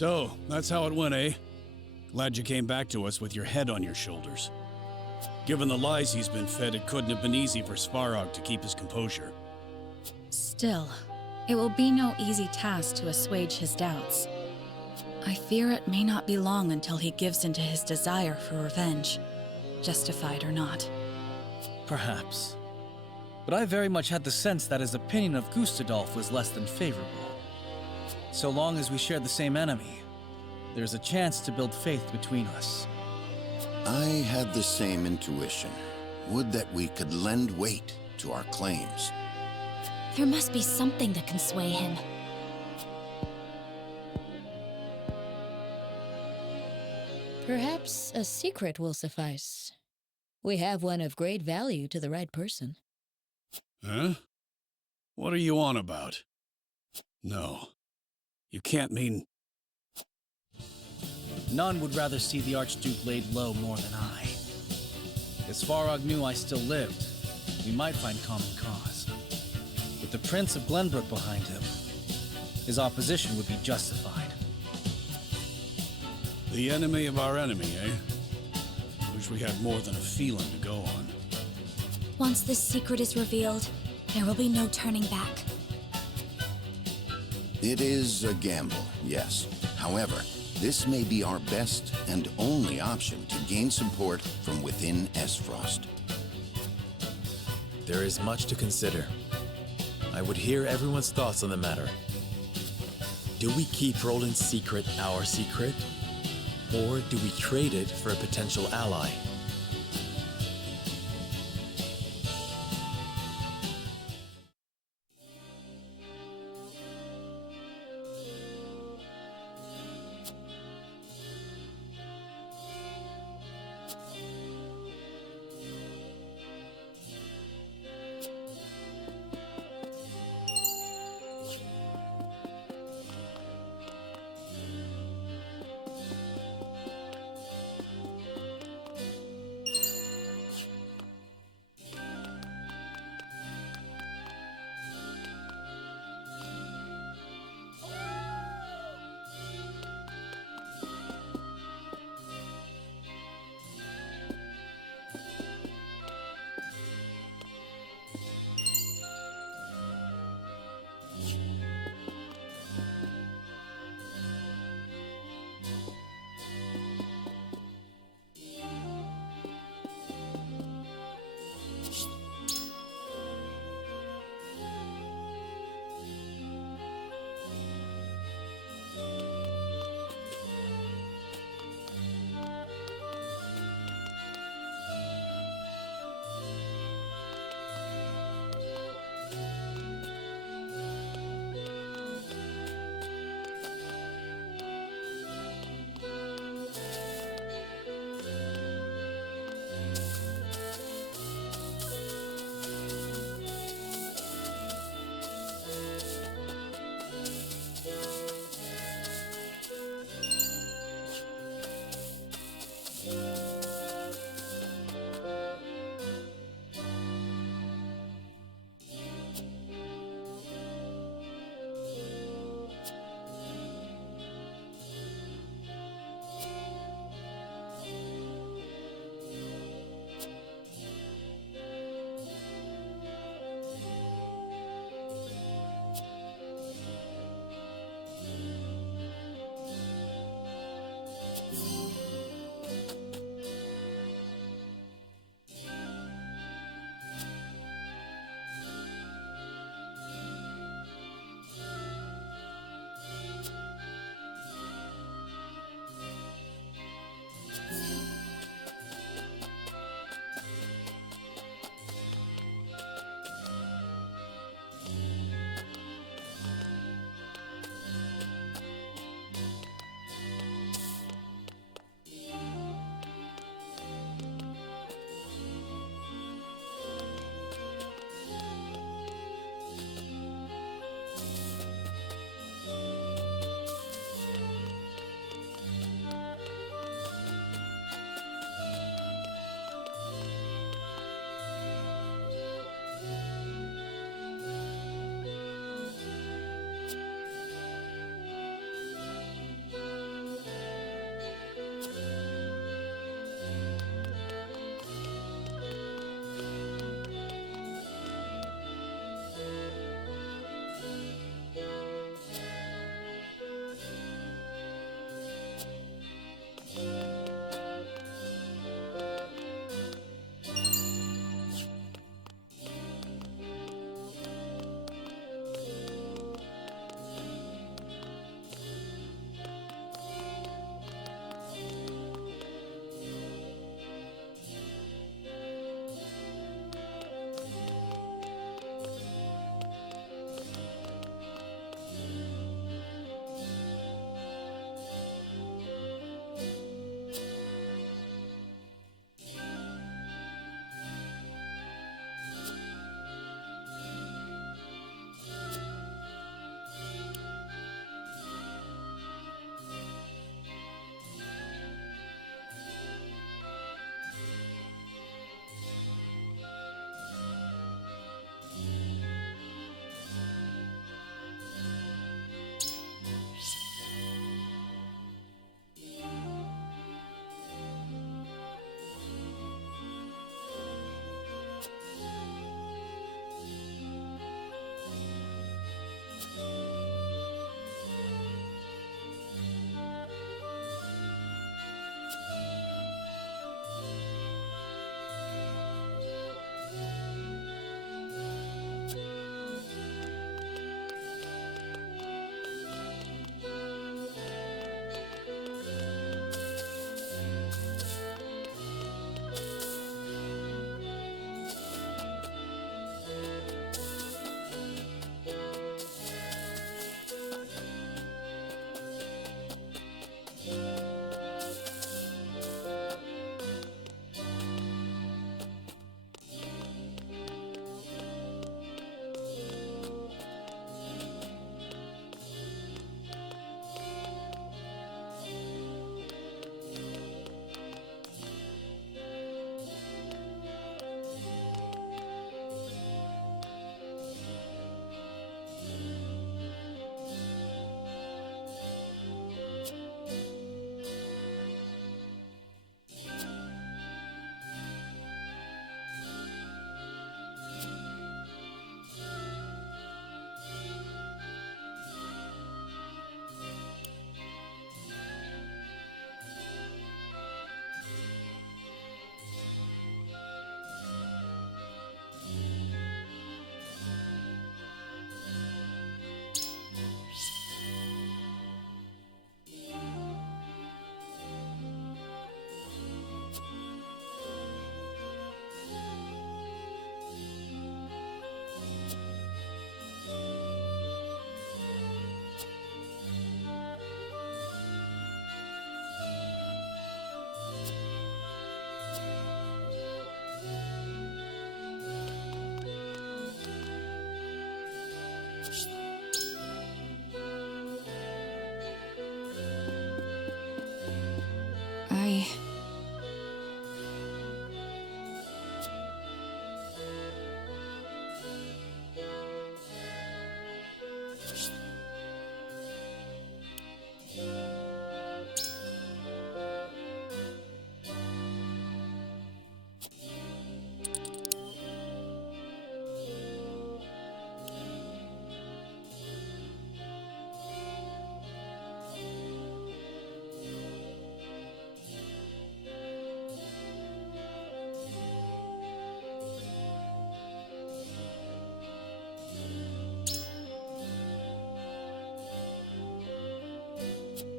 So, that's how it went, eh? Glad you came back to us with your head on your shoulders. Given the lies he's been fed, it couldn't have been easy for Svarog to keep his composure. Still, it will be no easy task to assuage his doubts. I fear it may not be long until he gives into his desire for revenge, justified or not. Perhaps. But I very much had the sense that his opinion of Gustadolf was less than favorable. So long as we share the same enemy, there's a chance to build faith between us. I had the same intuition. Would that we could lend weight to our claims. There must be something that can sway him. Perhaps a secret will suffice. We have one of great value to the right person. Huh? What are you on about? No. You can't mean... None would rather see the Archduke laid low more than I. If Svarog knew I still lived, we might find common cause. With the Prince of Glenbrook behind him, his opposition would be justified. The enemy of our enemy, eh? Wish we had more than a feeling to go on. Once this secret is revealed, there will be no turning back. It is a gamble, yes. However, this may be our best and only option to gain support from within Esfrost. There is much to consider. I would hear everyone's thoughts on the matter. Do we keep Roland's secret our secret? Or do we trade it for a potential ally?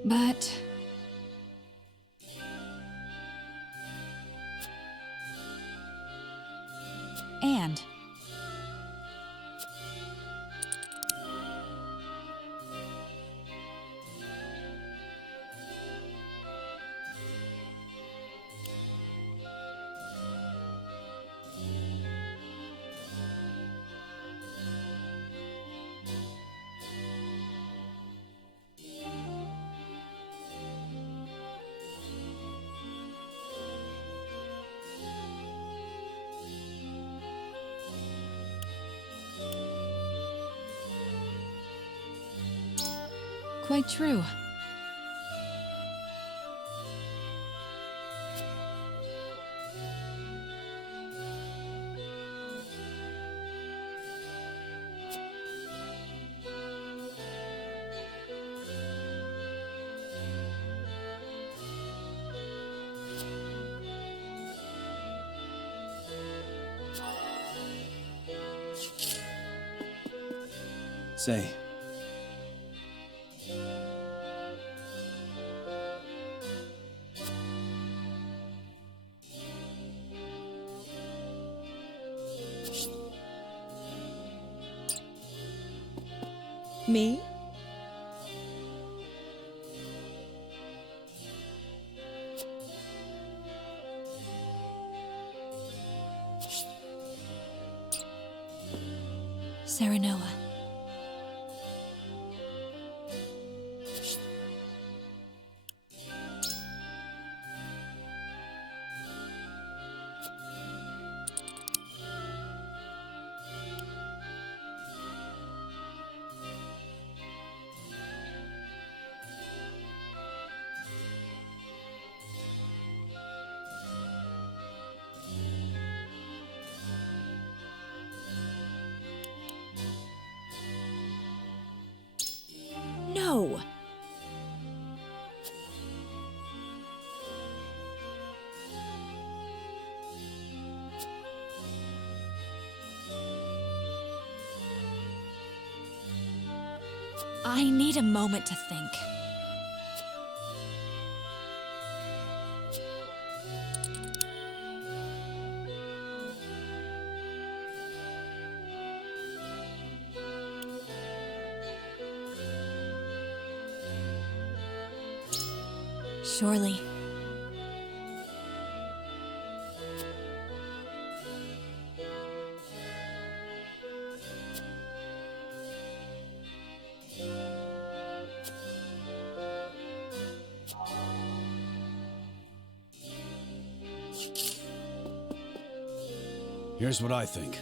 But... And... Quite true. Say, Me? Serenoa. No! I need a moment to think. Surely. here's what I think.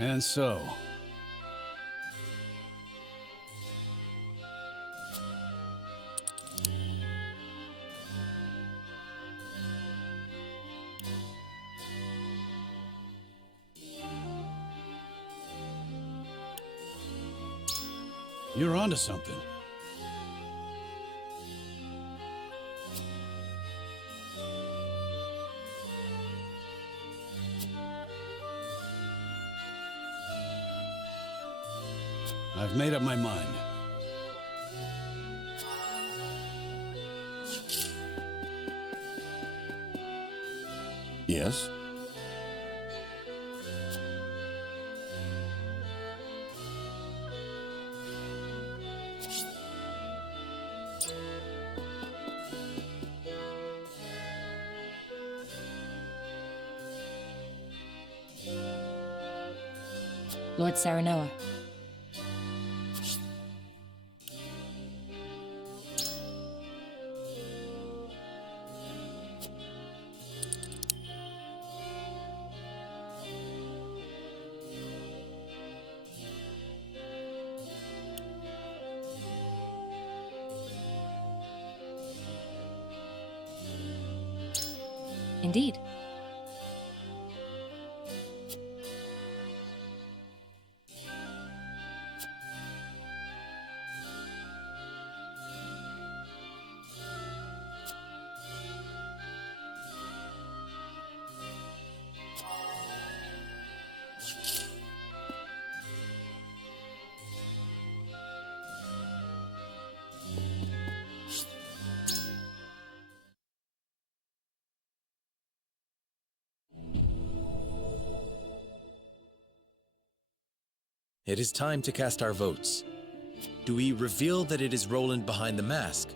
And so, you're onto something. I've made up my mind. Yes? Lord Serenoa. Indeed. It is time to cast our votes. Do we reveal that it is Roland behind the mask,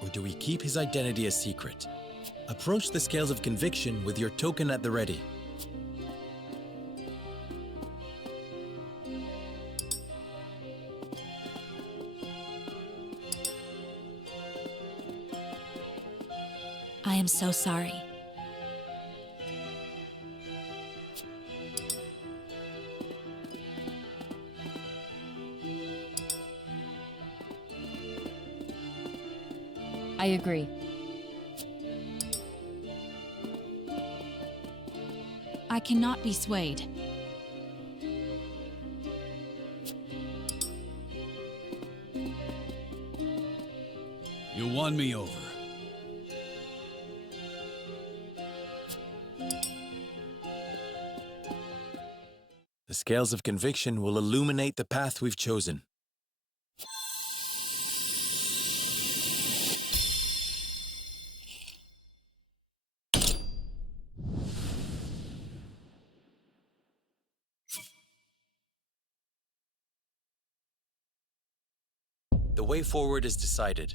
or do we keep his identity a secret? Approach the scales of conviction with your token at the ready. I am so sorry. I agree. I cannot be swayed. You won me over. The scales of conviction will illuminate the path we've chosen. The way forward is decided.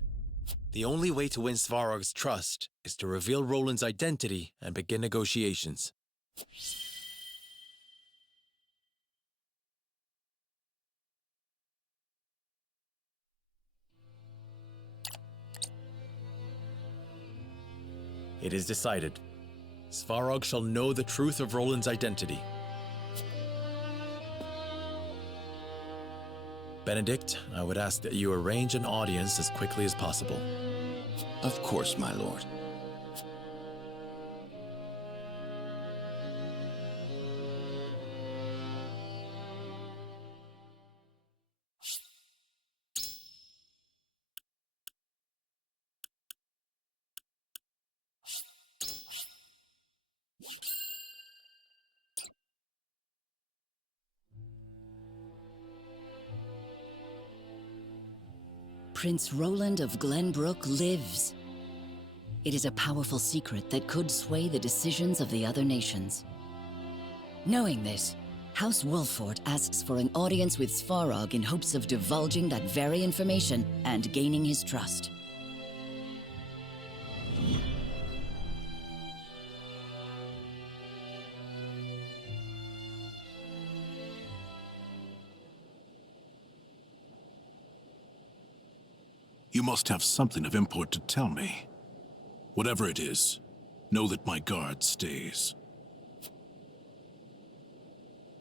The only way to win Svarog's trust is to reveal Roland's identity and begin negotiations. It is decided. Svarog shall know the truth of Roland's identity. Benedict, I would ask that you arrange an audience as quickly as possible. Of course, my lord. Prince Roland of Glenbrook lives. It is a powerful secret that could sway the decisions of the other nations. Knowing this, House Wolford asks for an audience with Svarog in hopes of divulging that very information and gaining his trust. You must have something of import to tell me. Whatever it is, know that my guard stays.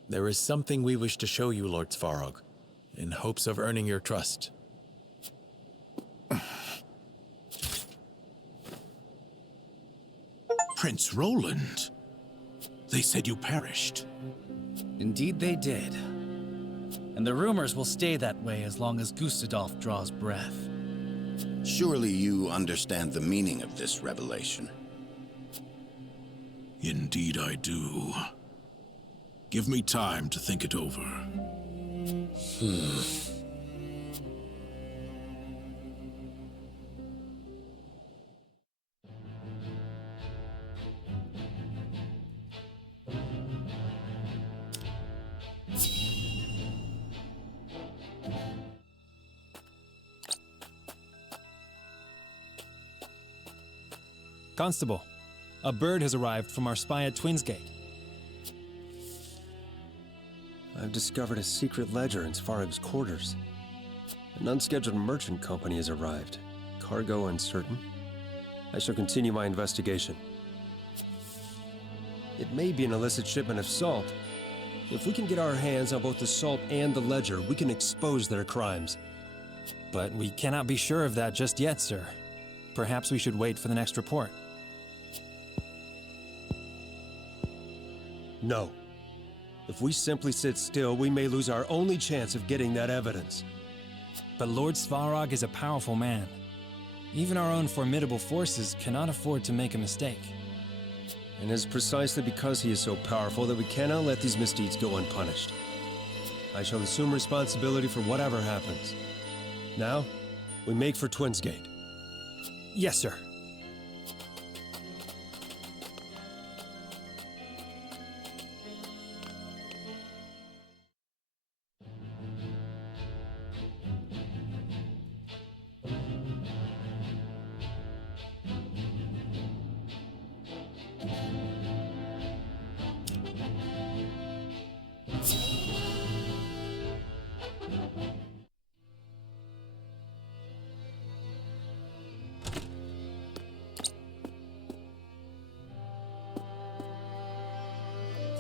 There is something we wish to show you, Lord Svarog, in hopes of earning your trust. Prince Roland? They said you perished. Indeed they did. And the rumors will stay that way as long as Gustadolf draws breath. Surely you understand the meaning of this revelation. Indeed I do. Give me time to think it over. Constable, a bird has arrived from our spy at Twinsgate. I've discovered a secret ledger in Svarog's quarters. An unscheduled merchant company has arrived. Cargo uncertain. I shall continue my investigation. It may be an illicit shipment of salt. If we can get our hands on both the salt and the ledger, we can expose their crimes. But we cannot be sure of that just yet, sir. Perhaps we should wait for the next report. No. If we simply sit still, we may lose our only chance of getting that evidence. But Lord Svarog is a powerful man. Even our own formidable forces cannot afford to make a mistake. And it is precisely because he is so powerful that we cannot let these misdeeds go unpunished. I shall assume responsibility for whatever happens. Now, we make for Twinsgate. Yes, sir.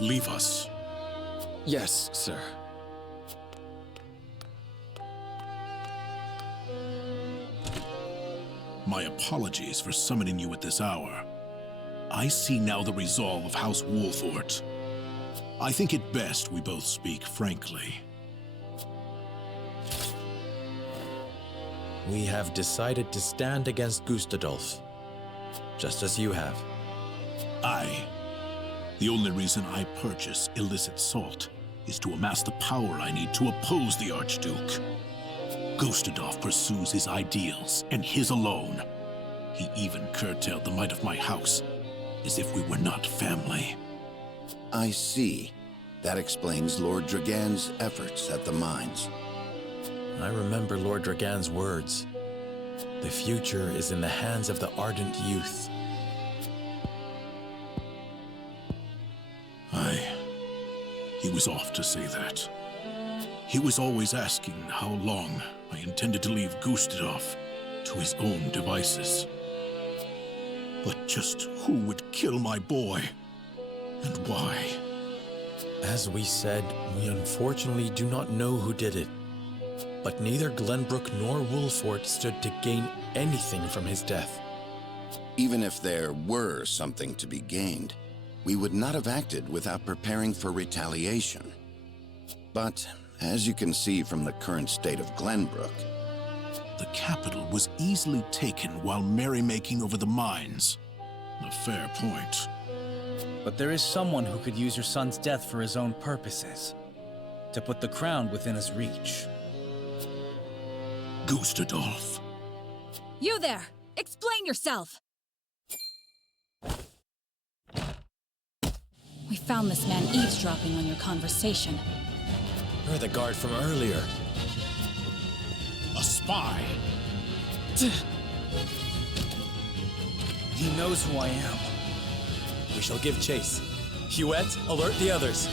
Leave us. Yes, sir. My apologies for summoning you at this hour. I see now the resolve of House Wolfort. I think it best we both speak frankly. We have decided to stand against Gustadolf, just as you have. The only reason I purchase illicit salt is to amass the power I need to oppose the Archduke. Gustadolf pursues his ideals, and his alone. He even curtailed the might of my house, as if we were not family. I see. That explains Lord Dragan's efforts at the mines. I remember Lord Dragan's words. The future is in the hands of the ardent youth. He was off to say that. He was always asking how long I intended to leave Gustadolf to his own devices. But just who would kill my boy? And why? As we said, we unfortunately do not know who did it. But neither Glenbrook nor Wolfort stood to gain anything from his death. Even if there were something to be gained, we would not have acted without preparing for retaliation. But, as you can see from the current state of Glenbrook, the capital was easily taken while merrymaking over the mines. A fair point. But there is someone who could use your son's death for his own purposes. To put the crown within his reach. Gustadolf. You there! Explain yourself! We found this man eavesdropping on your conversation. You're the guard from earlier. A spy! He knows who I am. We shall give chase. Huette, alert the others.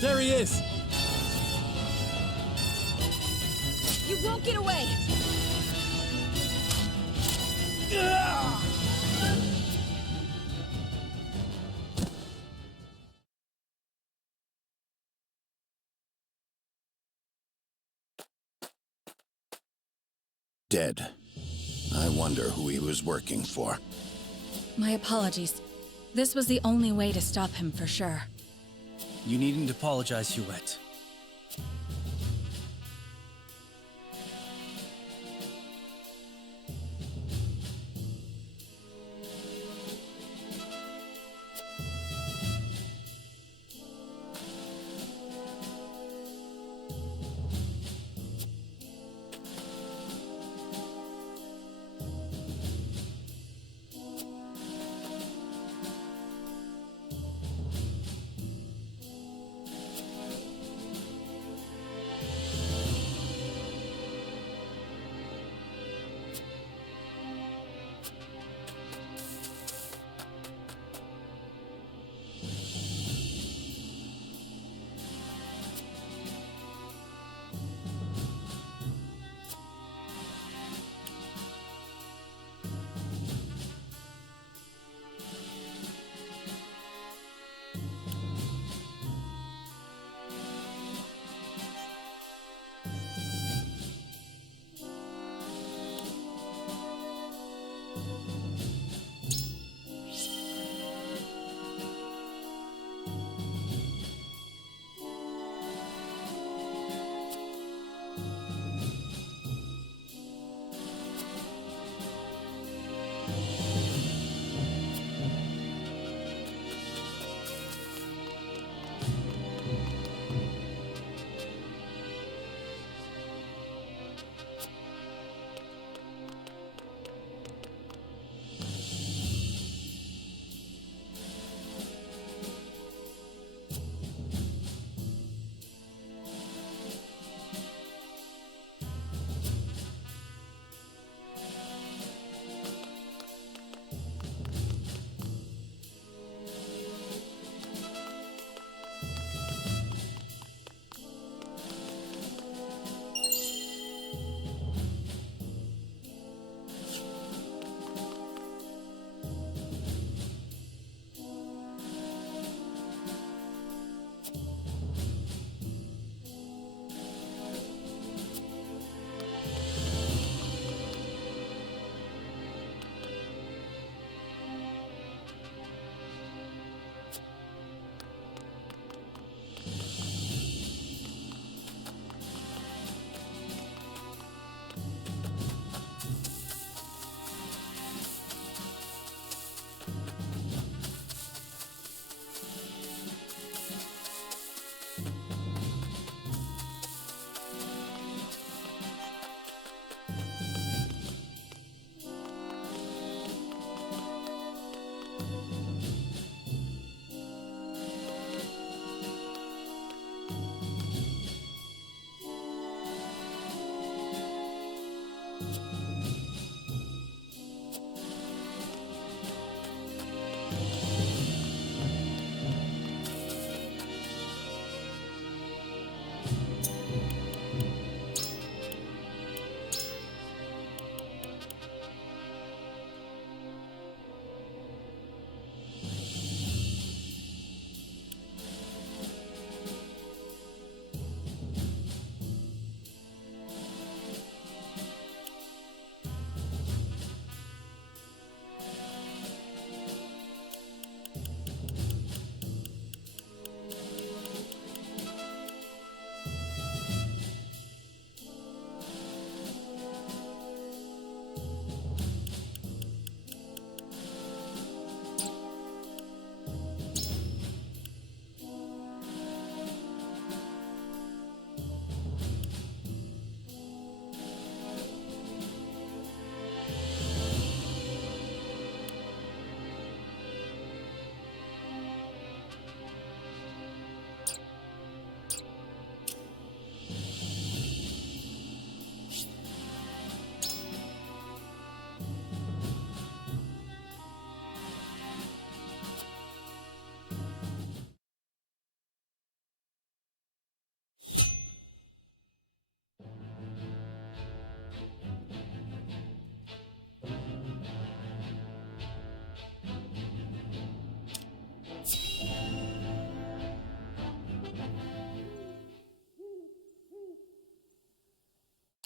There he is! You won't get away! Dead. I wonder who he was working for. My apologies. This was the only way to stop him for sure. You needn't apologize, Huette.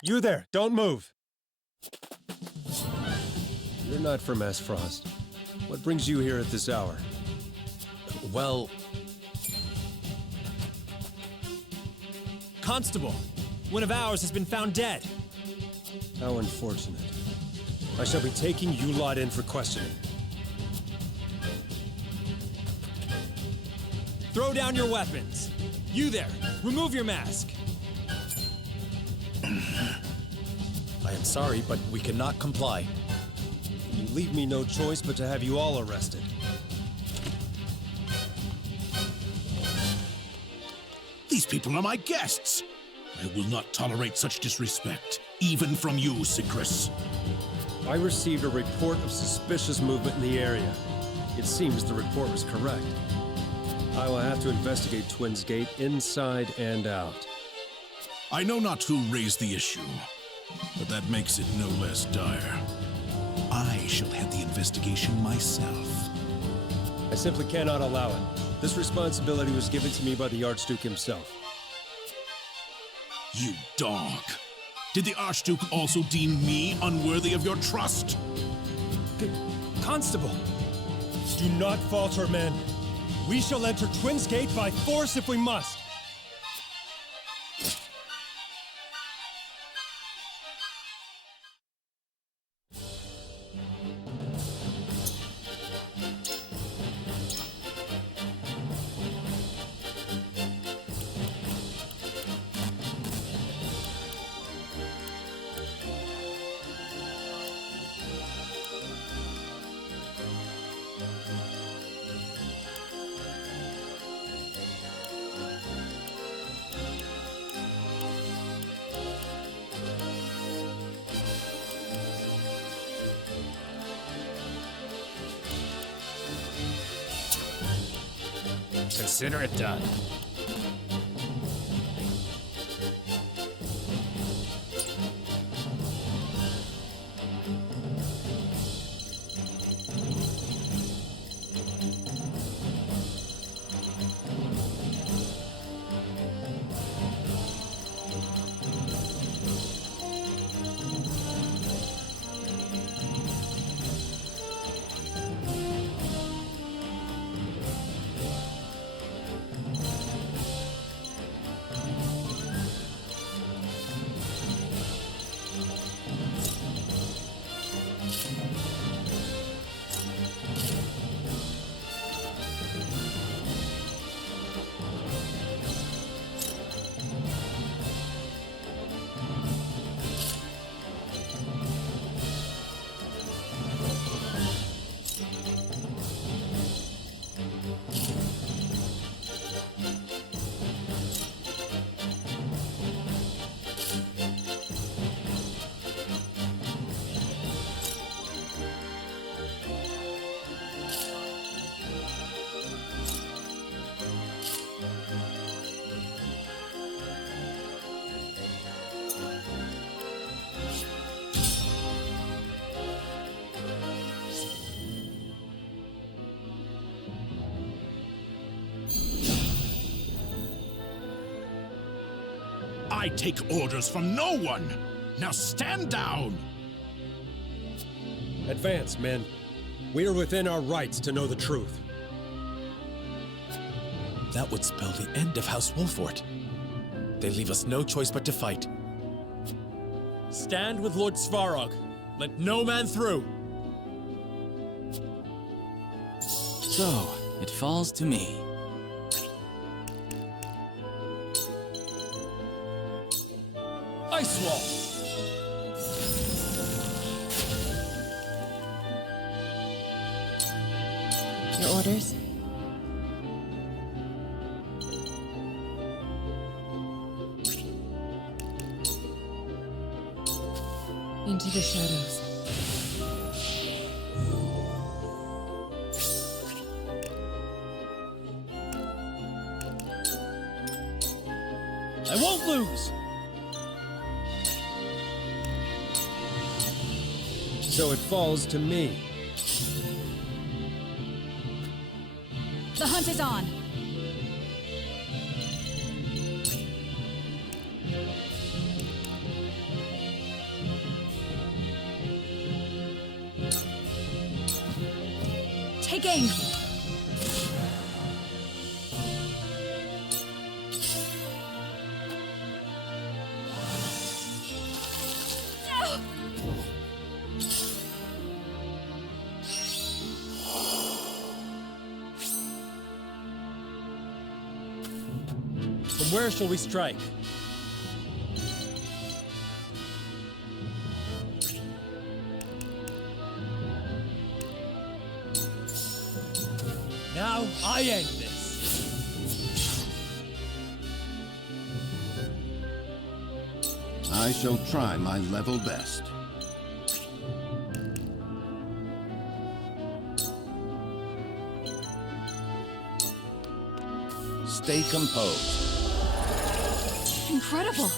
You there, don't move! You're not from Frost. What brings you here at this hour? Well... Constable, one of ours has been found dead. How unfortunate. I shall be taking you lot in for questioning. Throw down your weapons. You there, remove your mask. I am sorry, but we cannot comply. You leave me no choice but to have you all arrested. These people are my guests. I will not tolerate such disrespect, even from you, Synchris. I received a report of suspicious movement in the area. It seems the report was correct. I will have to investigate Twins Gate inside and out. I know not who raised the issue, but that makes it no less dire. I shall head the investigation myself. I simply cannot allow it. This responsibility was given to me by the Archduke himself. You dog! Did the Archduke also deem me unworthy of your trust? Constable! Do not falter, men. We shall enter Twins Gate by force if we must. Consider it done. I take orders from no one! Now stand down! Advance, men. We are within our rights to know the truth. That would spell the end of House Wolfort. They leave us no choice but to fight. Stand with Lord Svarog. Let no man through. So, it falls to me. Ice Wall! Your orders? Into the shadows. I won't lose! So it falls to me. The hunt is on! taking! From where shall we strike? Now I end this. I shall try my level best. Stay composed. Incredible!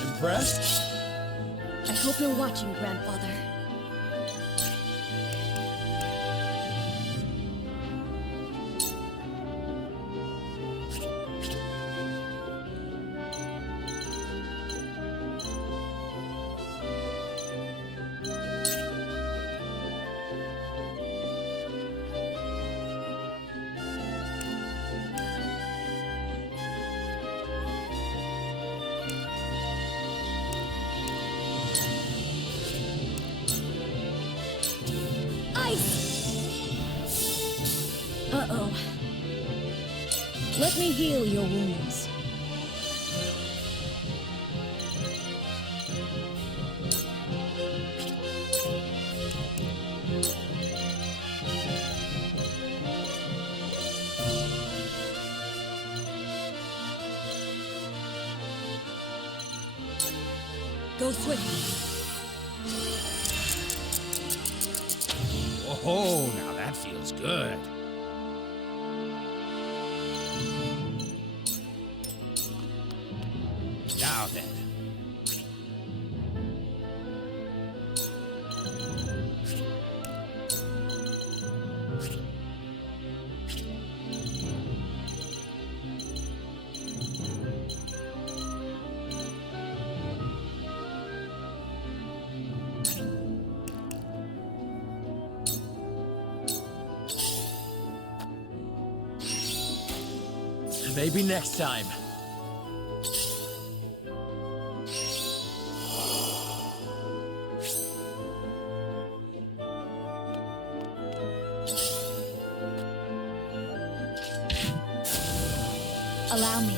Impressed? I hope you're watching, Grandfather. Uh-oh. Let me heal your wounds. Go swiftly. Oh, now that feels good. Now then. Maybe next time. Allow me.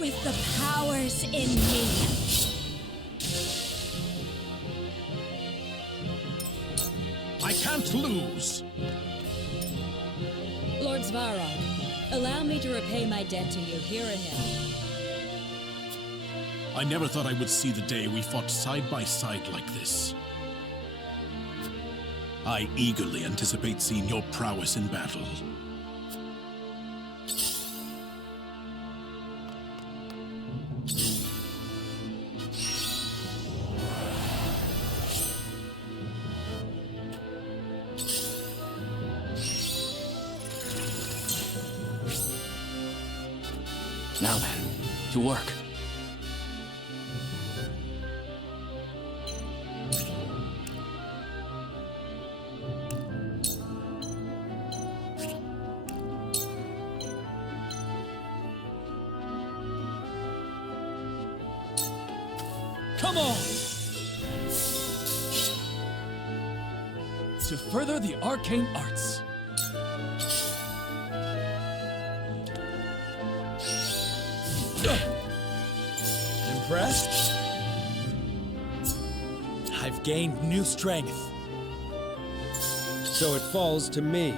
With the powers in me. I can't lose. Lord Svarog, allow me to repay my debt to you here and now. I never thought I would see the day we fought side by side like this. I eagerly anticipate seeing your prowess in battle. Now then, to work. Come on! To further the arcane arts. Impressed? I've gained new strength. So it falls to me.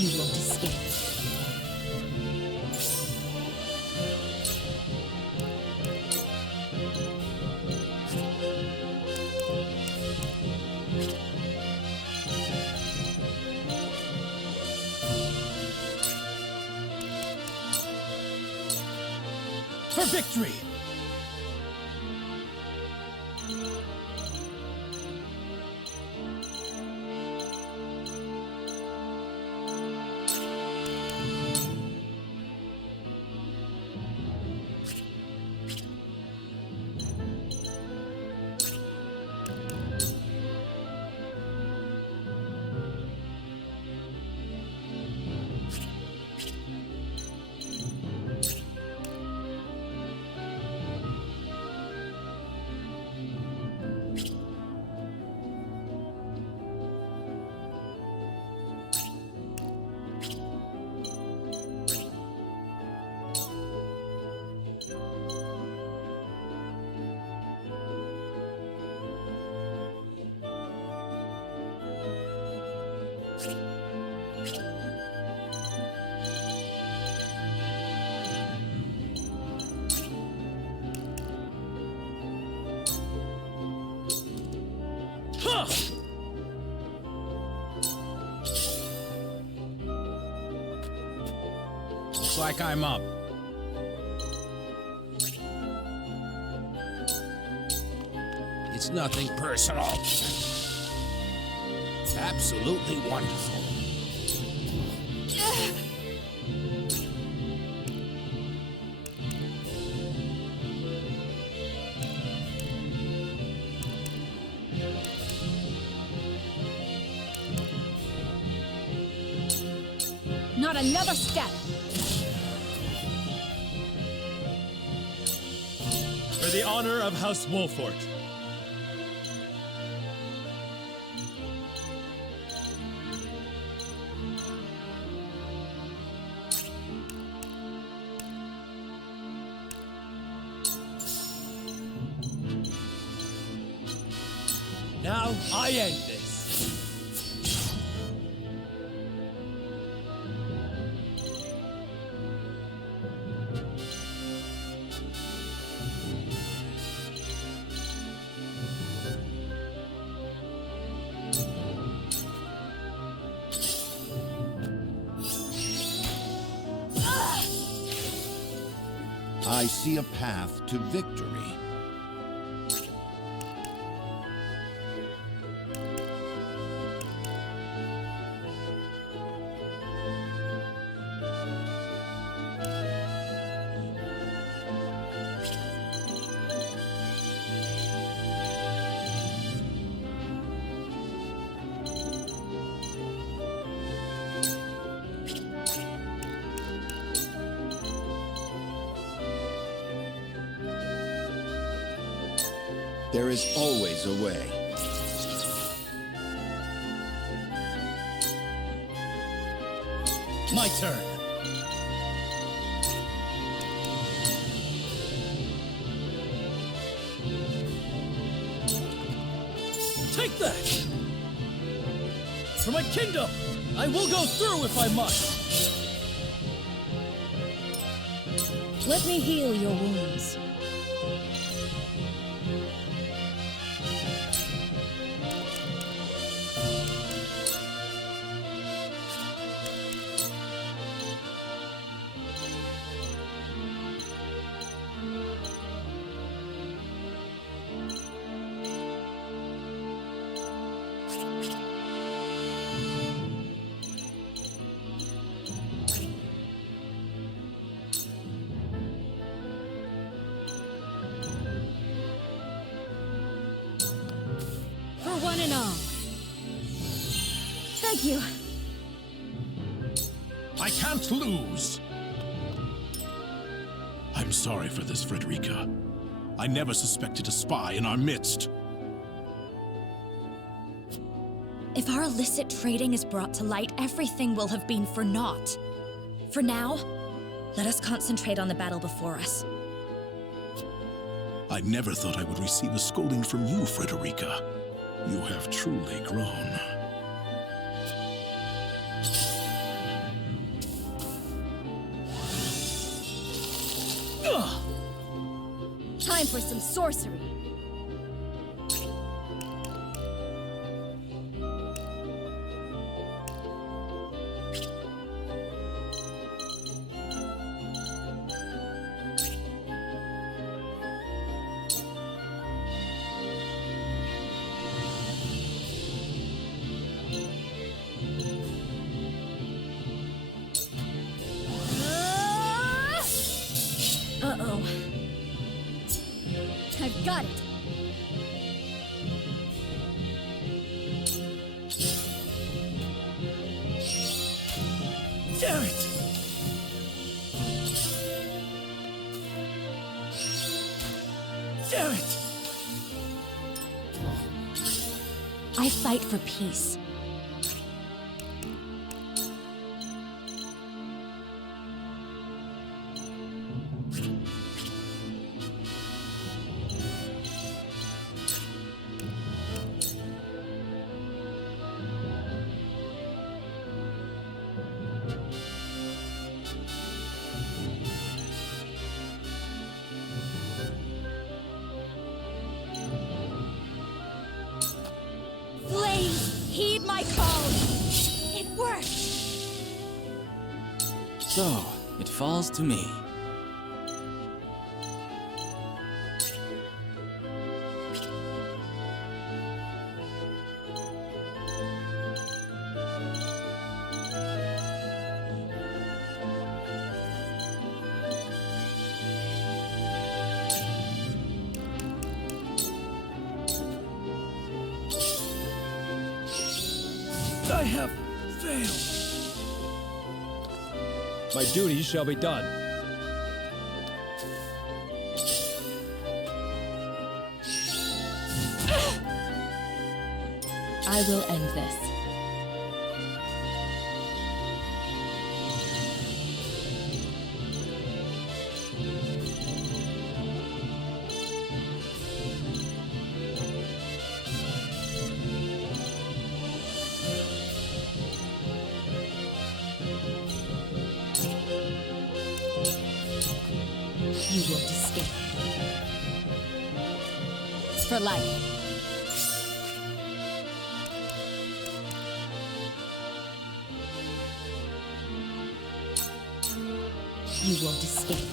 You won't escape. For victory! Looks like I'm up. It's nothing personal. Absolutely wonderful. Not another step! For the honor of House Wolfort. Now I end this. I see a path to victory. There is always a way. My turn. Take that! For my kingdom! I will go through if I must! Let me heal your wounds. One and all. Thank you. I can't lose. I'm sorry for this, Frederica. I never suspected a spy in our midst. If our illicit trading is brought to light, everything will have been for naught. For now, let us concentrate on the battle before us. I never thought I would receive a scolding from you, Frederica. You have truly grown. Time for some sorcery. Uh-oh. I've got it. Damn it! Damn it! I fight for peace. Flames, heed my call! It worked! So, it falls to me. I have failed. My duty shall be done. I will end this. You won't escape. For life. You won't escape.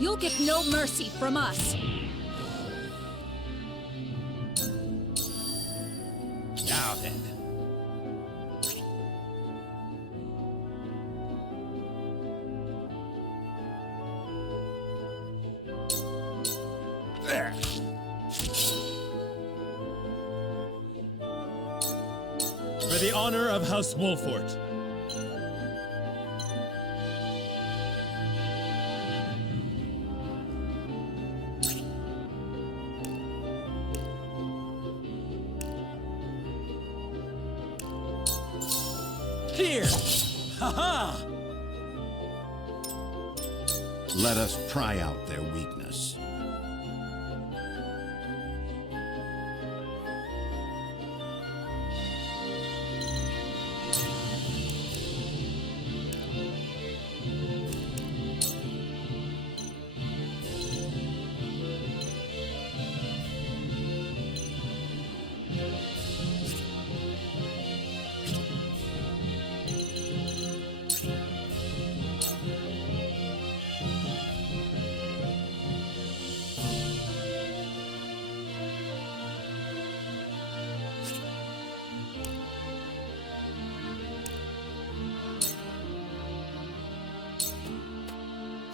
You'll get no mercy from us. Now then. There. For the honor of House Wolfort. Here! Ha-ha! Let us pry out their weakness.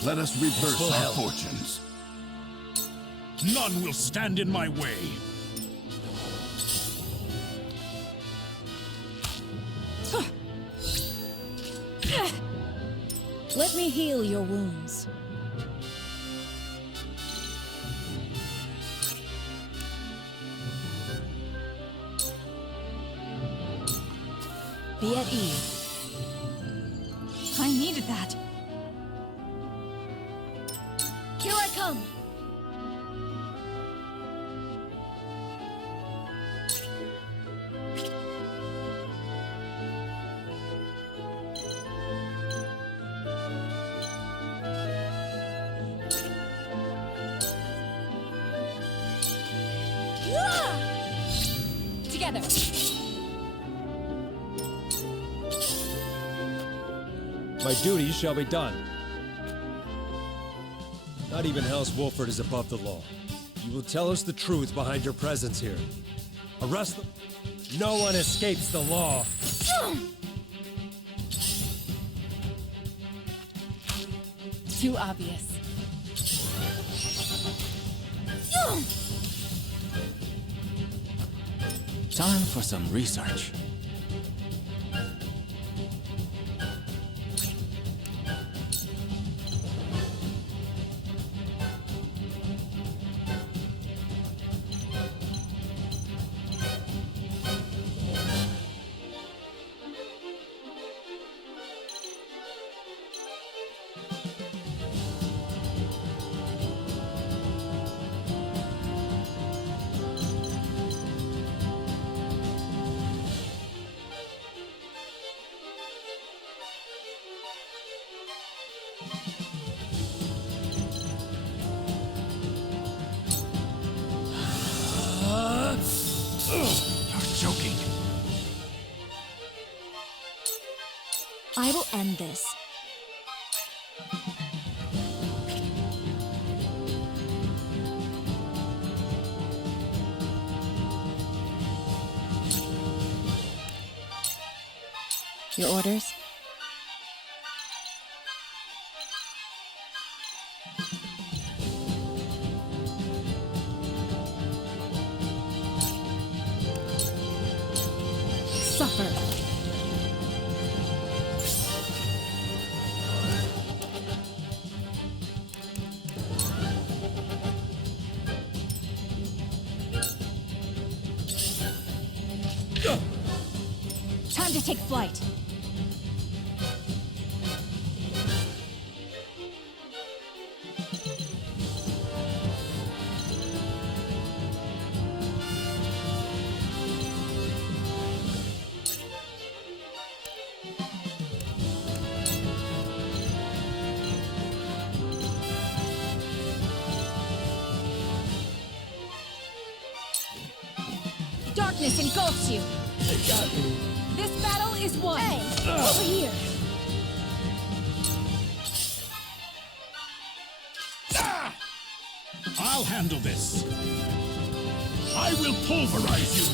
Let us reverse our fortunes. None will stand in my way. Let me heal your wounds. be at ease. I needed that. Here I come! Together! My duty shall be done. Not even House Wolford is above the law. You will tell us the truth behind your presence here. Arrest them. No one escapes the law. Too obvious. Time for some research. I will end this. Your orders? Suffer. Time to take flight. Darkness engulfs you. They got me. This battle is won. Hey, over here. I'll handle this. I will pulverize you.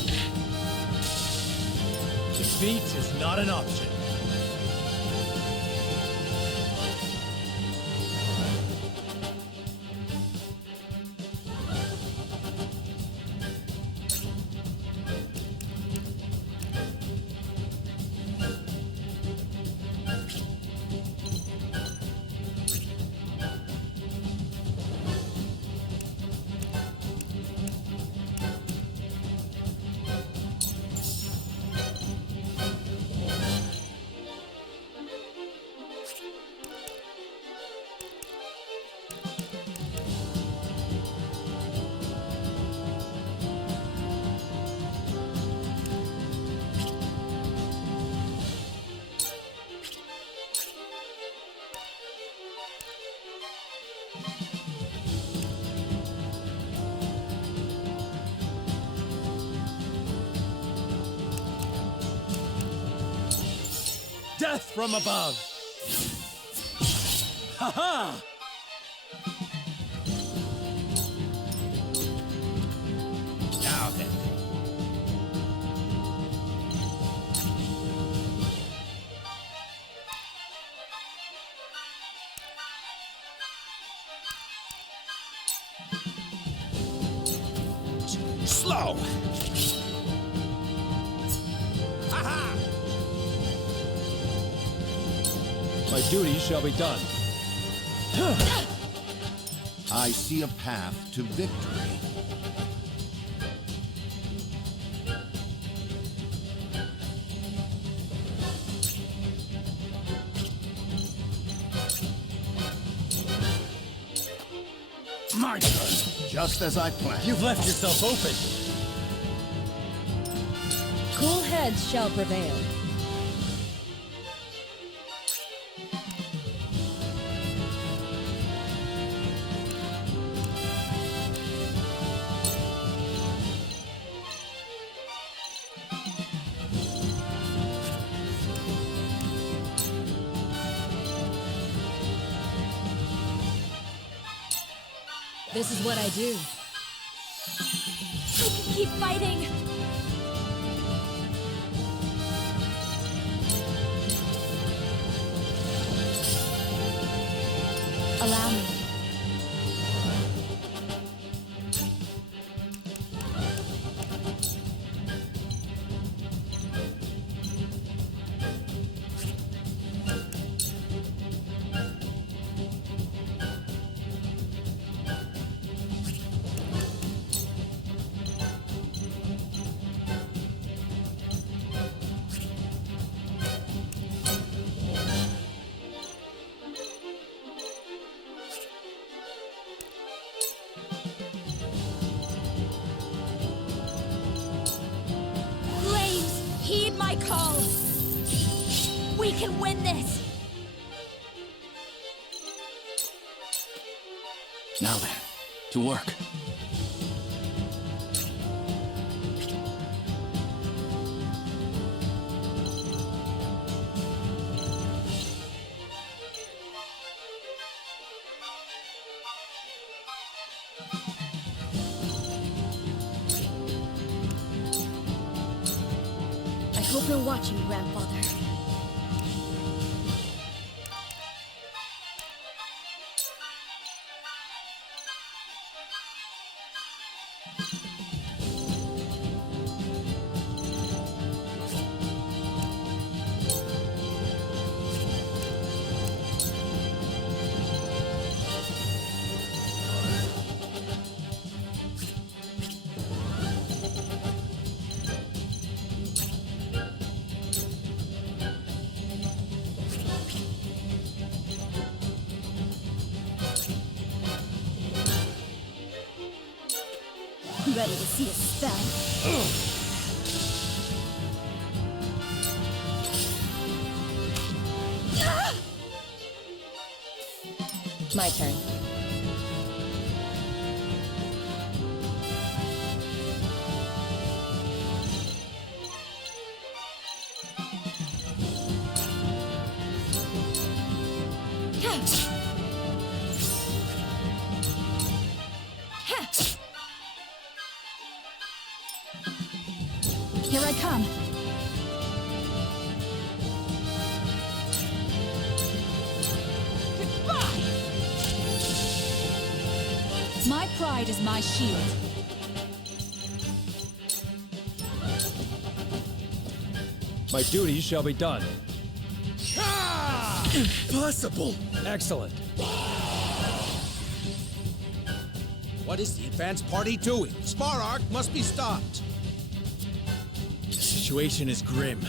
Defeat is not an option. Death from above! Ha-ha! Now then. Slow! Ha-ha! My duty shall be done. I see a path to victory. My turn. Just as I planned. You've left yourself open. Cool heads shall prevail. This is what I do. I can keep fighting! Allow me. Heed my call! We can win this! Now then, to work. I hope you're watching, Grandfather. Ready to see a spell? My turn. Here I come. Goodbye! My pride is my shield. My duty shall be done. Impossible! Excellent. What is the advance party doing? Spararg must be stopped. The situation is grim.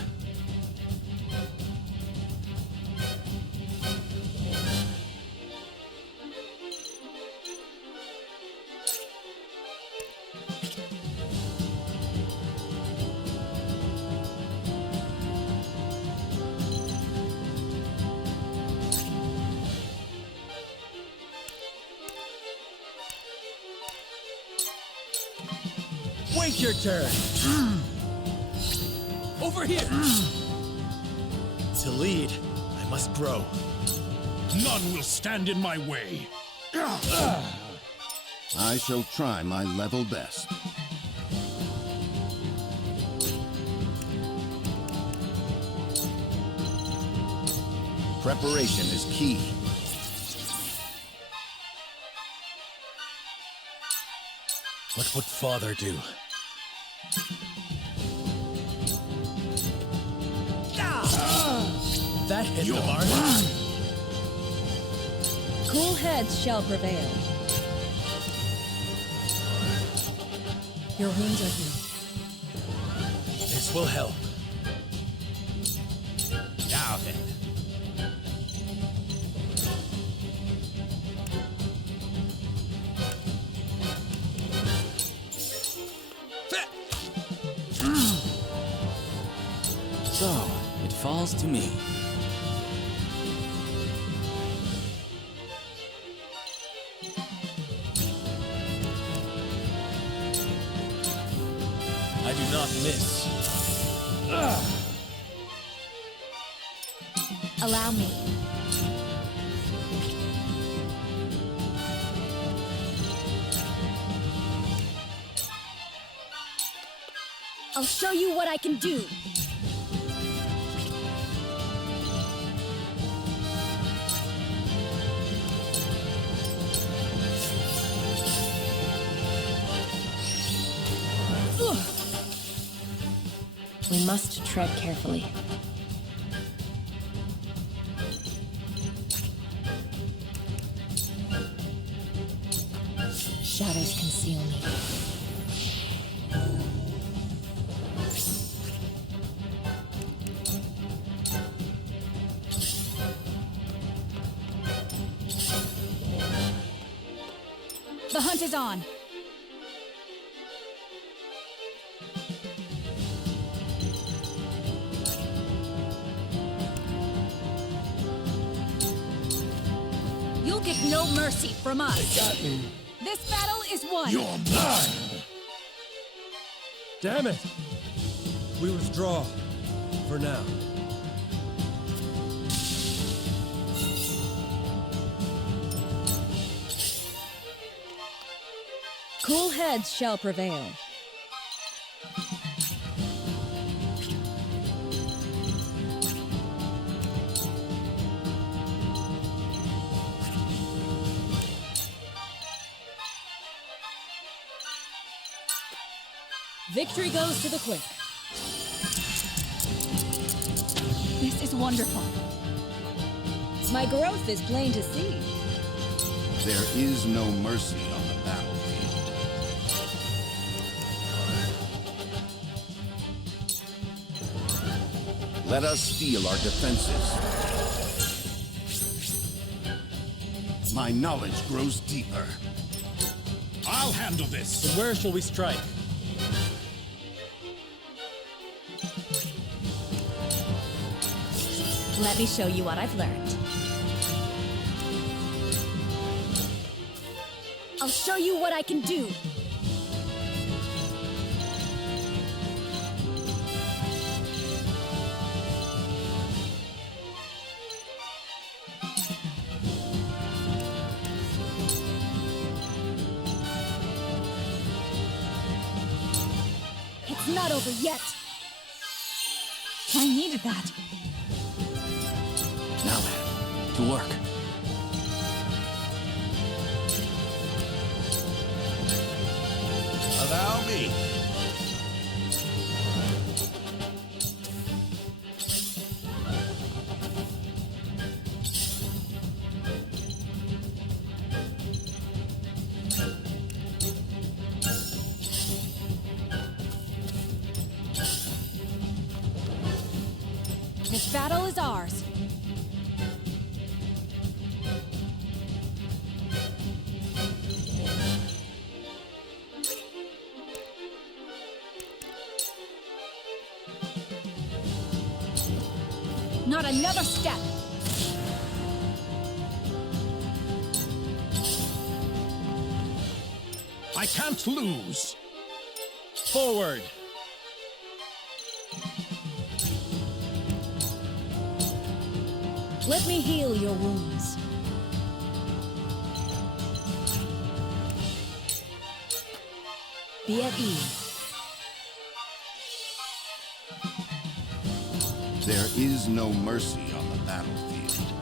Wait your turn! Over here! To lead, I must grow. None will stand in my way. I shall try my level best. Preparation is key. What would Father do? That hit the mark. Cool heads shall prevail. Your wounds are healed. This will help. Now then. falls to me. I do not miss. Allow me. I'll show you what I can do. We must tread carefully. Shadows conceal me. The hunt is on. You'll get no mercy from us. They got me. This battle is won. You're mine! Damn it! We withdraw. For now. Cool heads shall prevail. Victory goes to the quick. This is wonderful. My growth is plain to see. There is no mercy on the battlefield. Let us steel our defenses. My knowledge grows deeper. I'll handle this. Then where shall we strike? Let me show you what I've learned. I'll show you what I can do. It's not over yet. I needed that. Now then, to work. Allow me. This battle is ours. Not another step. I can't lose. Forward! Let me heal your wounds. Be at ease. There is no mercy on the battlefield.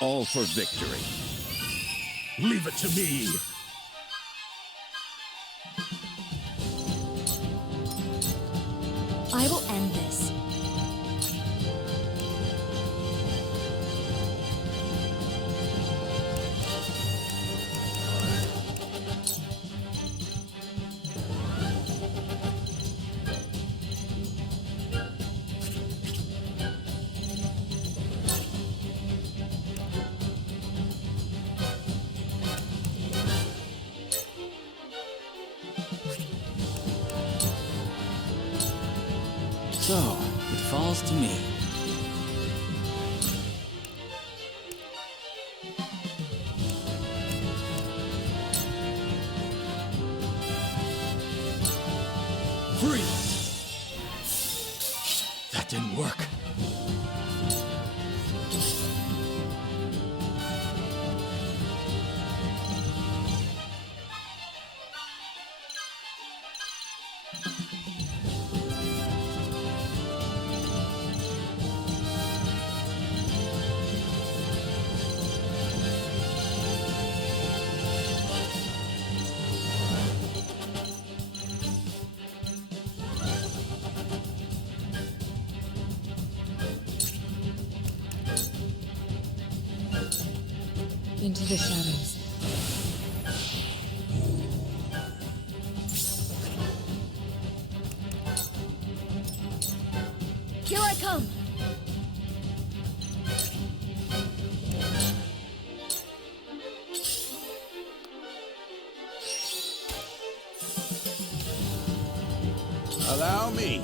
All for victory. Leave it to me. I will end this. falls to me. Freeze! That didn't work. Into the shadows. Here I come! Allow me.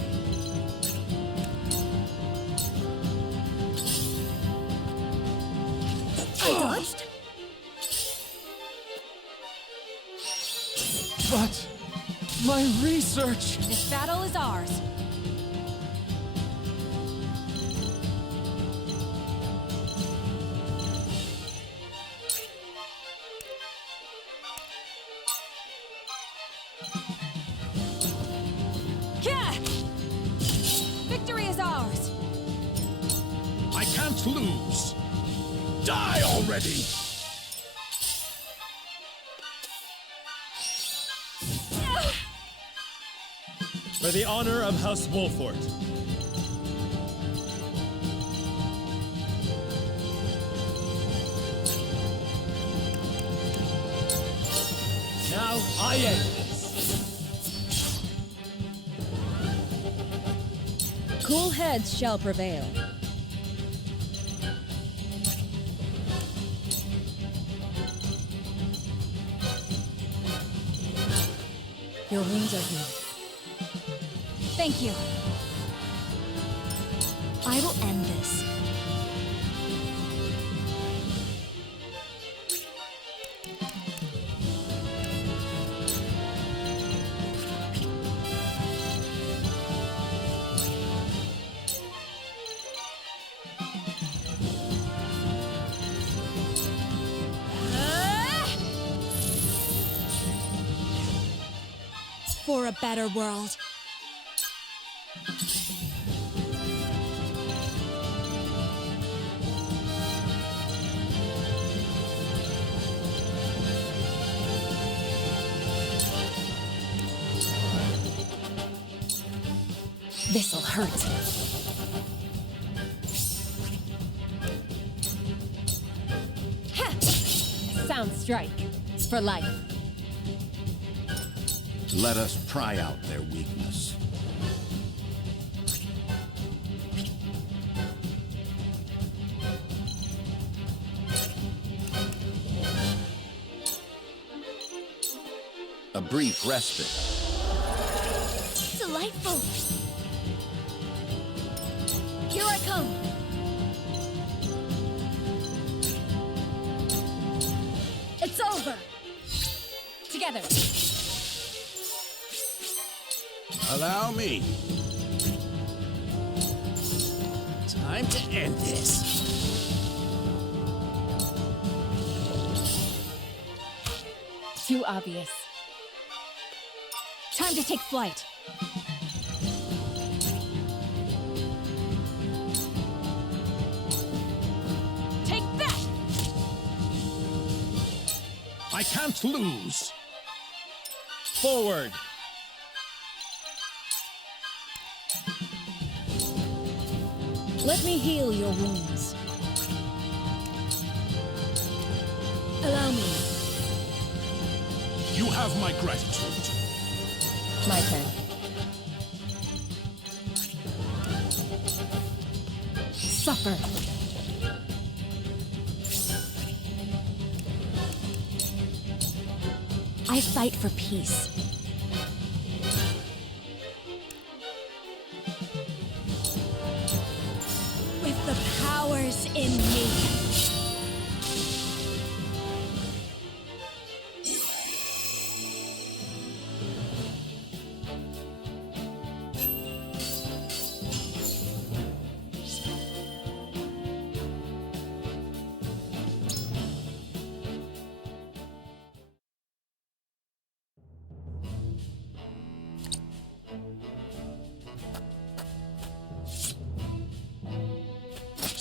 I dodged? But my research! This battle is ours. Yeah! Victory is ours! I can't lose. Die already! For the honor of House Wolfort. Now I end this. Cool heads shall prevail. Your wounds are healed. Thank you. I will end this. For a better world. This'll hurt. Sound strike. For life. Let us pry out their weakness. A brief respite. Delightful. Here I come. It's over. Together. Allow me. Time to end this. Too obvious. Time to take flight. Take that! I can't lose. Forward! Let me heal your wounds. Allow me. You have my gratitude. My turn. Suffer. I fight for peace.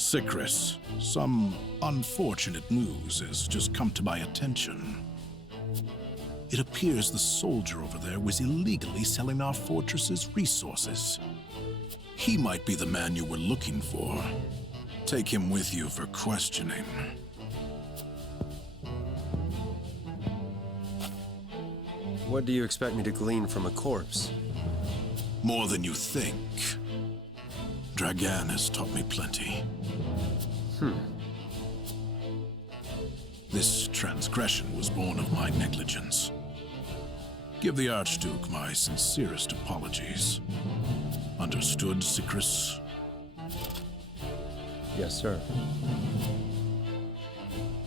Cycris, some unfortunate news has just come to my attention. It appears the soldier over there was illegally selling our fortress's resources. He might be the man you were looking for. Take him with you for questioning. What do you expect me to glean from a corpse? More than you think. Dragan has taught me plenty. This transgression was born of my negligence. Give the Archduke my sincerest apologies. Understood, Cycris? Yes, sir.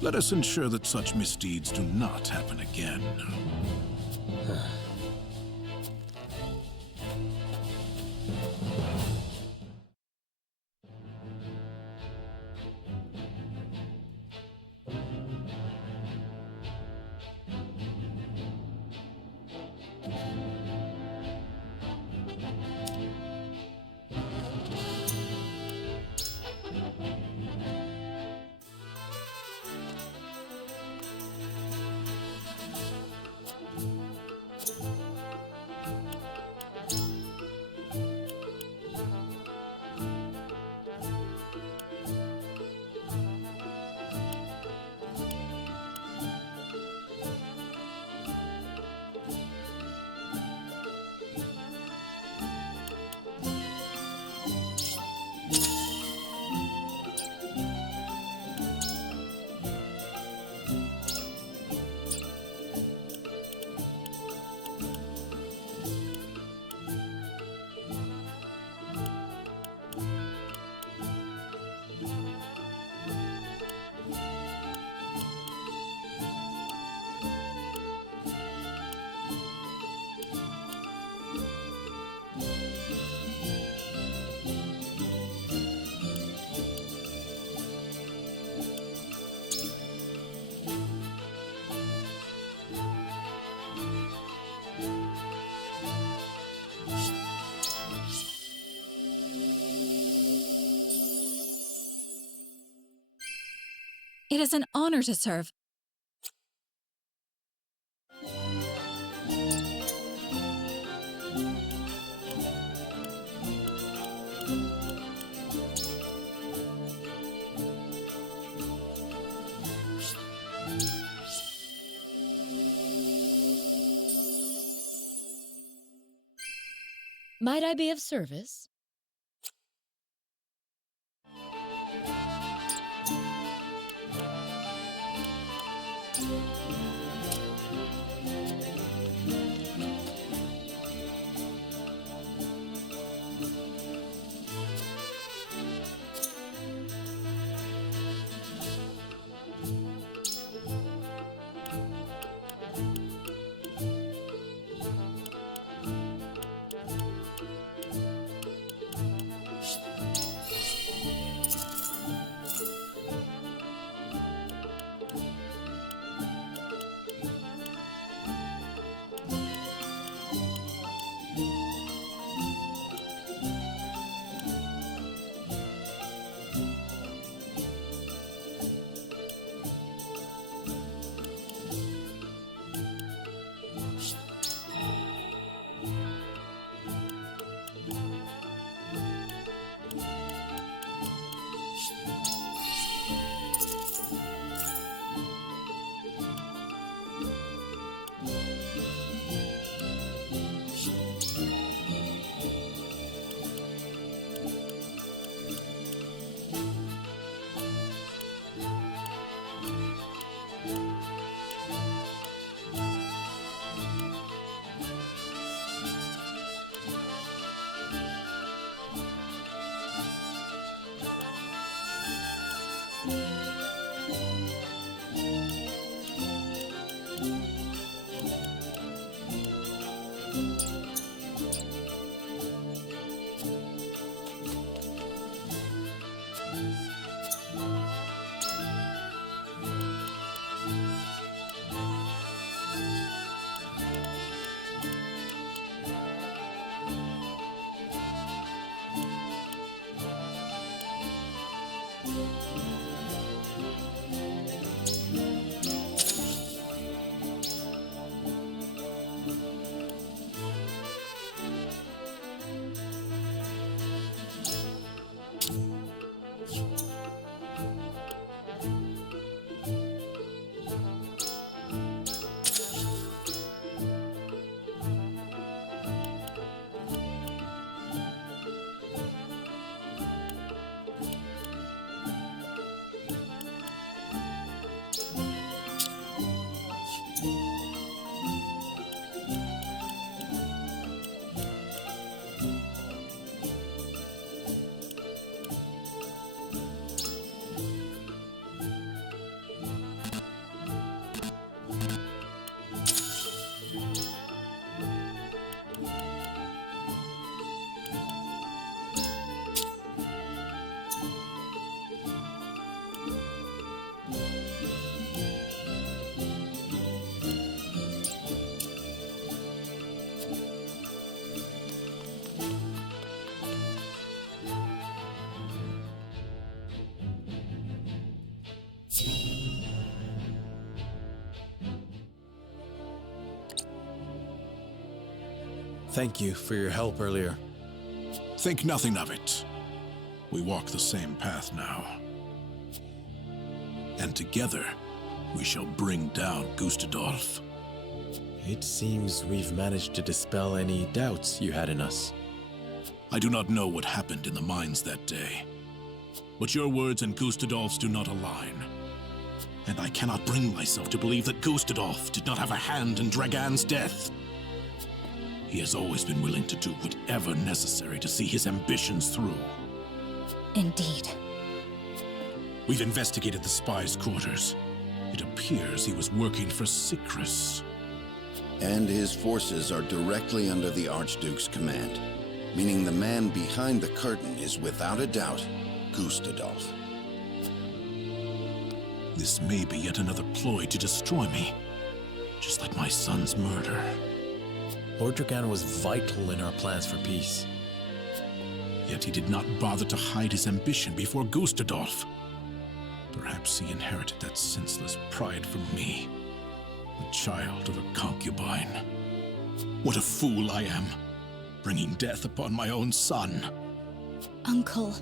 Let us ensure that such misdeeds do not happen again. It is an honor to serve. Might I be of service? Thank you for your help earlier. Think nothing of it. We walk the same path now. And together, we shall bring down Gustadolf. It seems we've managed to dispel any doubts you had in us. I do not know what happened in the mines that day, but your words and Gustadolf's do not align. And I cannot bring myself to believe that Gustadolf did not have a hand in Dragan's death. He has always been willing to do whatever necessary to see his ambitions through. Indeed. We've investigated the spy's quarters. It appears he was working for Sikris. And his forces are directly under the Archduke's command, meaning the man behind the curtain is without a doubt Gustadolf. This may be yet another ploy to destroy me, just like my son's murder. Lord Dragan was vital in our plans for peace. Yet he did not bother to hide his ambition before Gustadolf. Perhaps he inherited that senseless pride from me, the child of a concubine. What a fool I am, bringing death upon my own son. Uncle.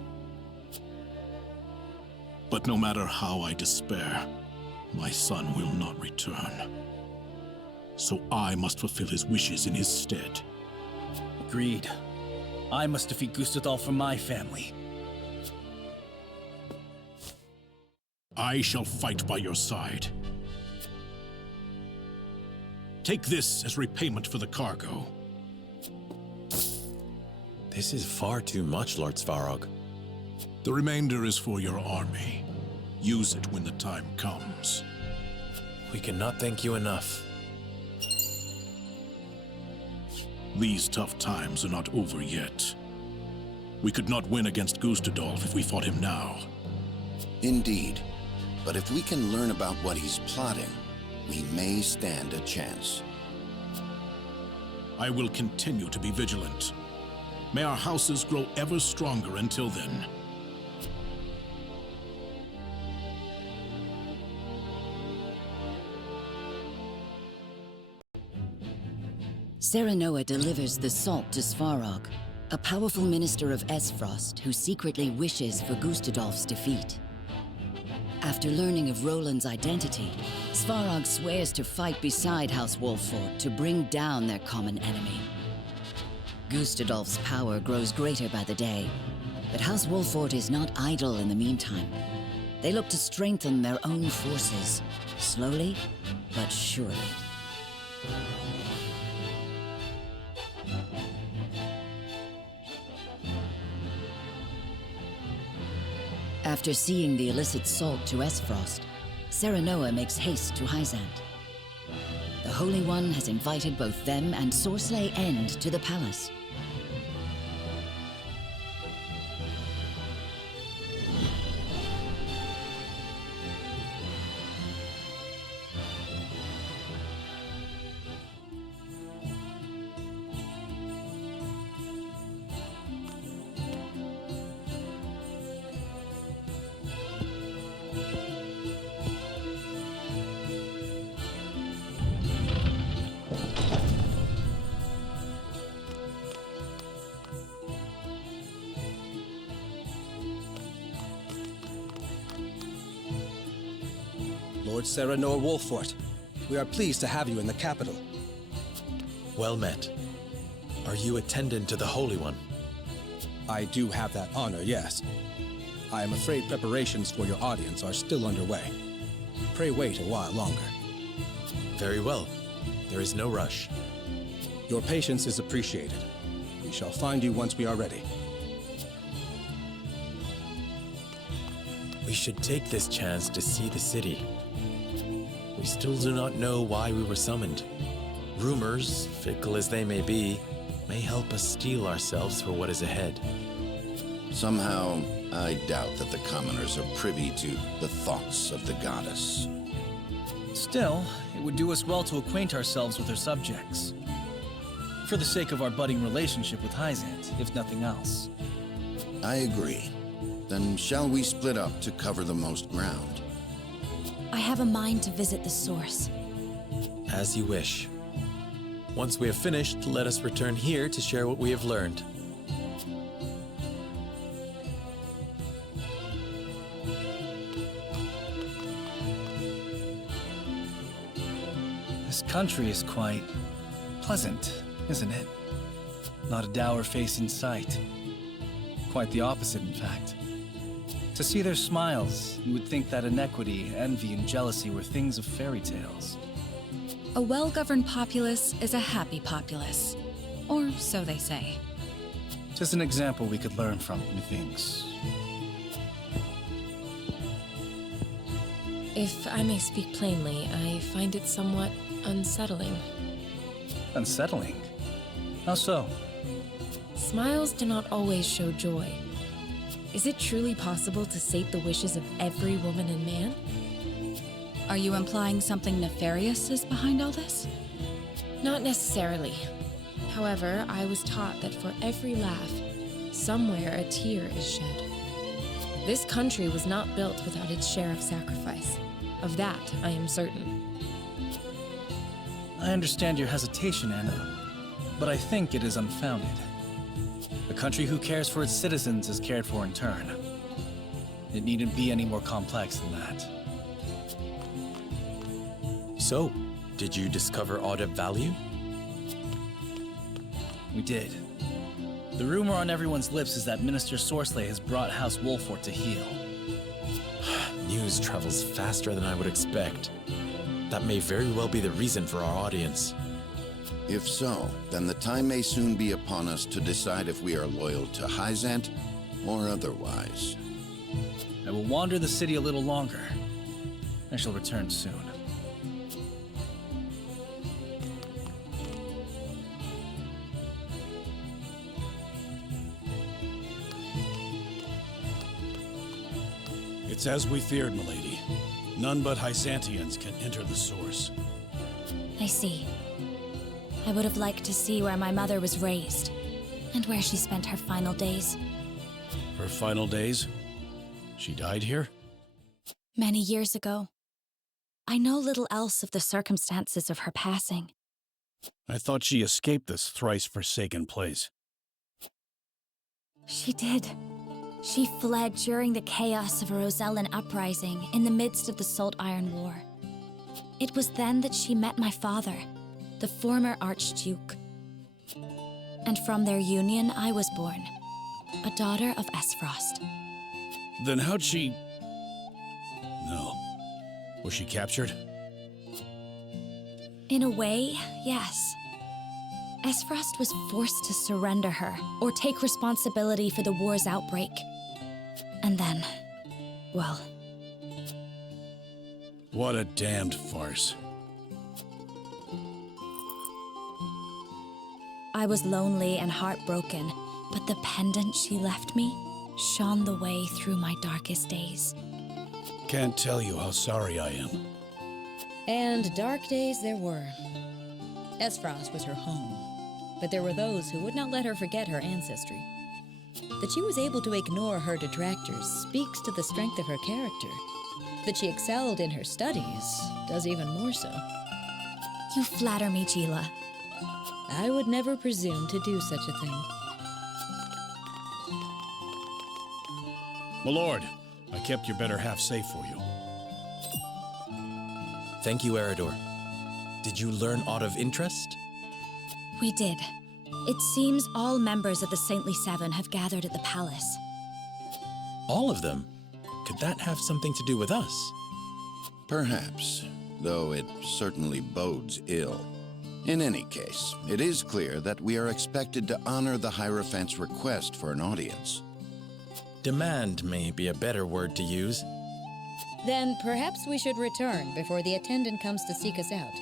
But no matter how I despair, my son will not return. So I must fulfill his wishes in his stead. Agreed. I must defeat Gustadolf for my family. I shall fight by your side. Take this as repayment for the cargo. This is far too much, Lord Svarog. The remainder is for your army. Use it when the time comes. We cannot thank you enough. These tough times are not over yet. We could not win against Gustadolf if we fought him now. Indeed. But if we can learn about what he's plotting, we may stand a chance. I will continue to be vigilant. May our houses grow ever stronger until then. Serenoa delivers the salt to Svarog, a powerful minister of Esfrost who secretly wishes for Gustadolf's defeat. After learning of Roland's identity, Svarog swears to fight beside House Wolffort to bring down their common enemy. Gustadolf's power grows greater by the day, but House Wolffort is not idle in the meantime. They look to strengthen their own forces, slowly but surely. After seeing the illicit salt to Esfrost, Serenoa makes haste to Hyzant. The Holy One has invited both them and Sorsley End to the palace. Lord Serenoa Wolffort, we are pleased to have you in the capital. Well met. Are you attendant to the Holy One? I do have that honor, yes. I am afraid preparations for your audience are still underway. Pray wait a while longer. Very well. There is no rush. Your patience is appreciated. We shall find you once we are ready. We should take this chance to see the city. We still do not know why we were summoned. Rumors, fickle as they may be, may help us steel ourselves for what is ahead. Somehow, I doubt that the commoners are privy to the thoughts of the goddess. Still, it would do us well to acquaint ourselves with her subjects. For the sake of our budding relationship with Hyzant, if nothing else. I agree. Then shall we split up to cover the most ground? I have a mind to visit the source. As you wish. Once we have finished, let us return here to share what we have learned. This country is quite pleasant, isn't it? Not a dour face in sight. Quite the opposite, in fact. To see their smiles, you would think that inequity, envy, and jealousy were things of fairy tales. A well-governed populace is a happy populace. Or so they say. Just an example we could learn from, methinks. If I may speak plainly, I find it somewhat unsettling. Unsettling? How so? Smiles do not always show joy. Is it truly possible to sate the wishes of every woman and man? Are you implying something nefarious is behind all this? Not necessarily. However, I was taught that for every laugh, somewhere a tear is shed. This country was not built without its share of sacrifice. Of that, I am certain. I understand your hesitation, Anna, but I think it is unfounded. A country who cares for its citizens is cared for in turn. It needn't be any more complex than that. So, did you discover aught of value? We did. The rumor on everyone's lips is that Minister Sorsley has brought House Wolfort to heel. News travels faster than I would expect. That may very well be the reason for our audience. If so, then the time may soon be upon us to decide if we are loyal to Hyzant or otherwise. I will wander the city a little longer. I shall return soon. It's as we feared, milady. None but Hyzantians can enter the source. I see. I would have liked to see where my mother was raised, and where she spent her final days. Her final days? She died here? Many years ago. I know little else of the circumstances of her passing. I thought she escaped this thrice-forsaken place. She did. She fled during the chaos of a Rosellan uprising in the midst of the Salt Iron War. It was then that she met my father, the former Archduke. And from their union, I was born, a daughter of Esfrost. Then how'd she... No. Was she captured? In a way, yes. Esfrost was forced to surrender her, or take responsibility for the war's outbreak. And then, well... What a damned farce. I was lonely and heartbroken, but the pendant she left me shone the way through my darkest days. Can't tell you how sorry I am. And dark days there were. Esfrost was her home, but there were those who would not let her forget her ancestry. That she was able to ignore her detractors speaks to the strength of her character. That she excelled in her studies does even more so. You flatter me, Gila. I would never presume to do such a thing. My lord, I kept your better half safe for you. Thank you, Eridor. Did you learn aught of interest? We did. It seems all members of the Saintly Seven have gathered at the palace. All of them? Could that have something to do with us? Perhaps, though it certainly bodes ill. In any case, it is clear that we are expected to honor the Hierophant's request for an audience. Demand may be a better word to use. Then perhaps we should return before the attendant comes to seek us out.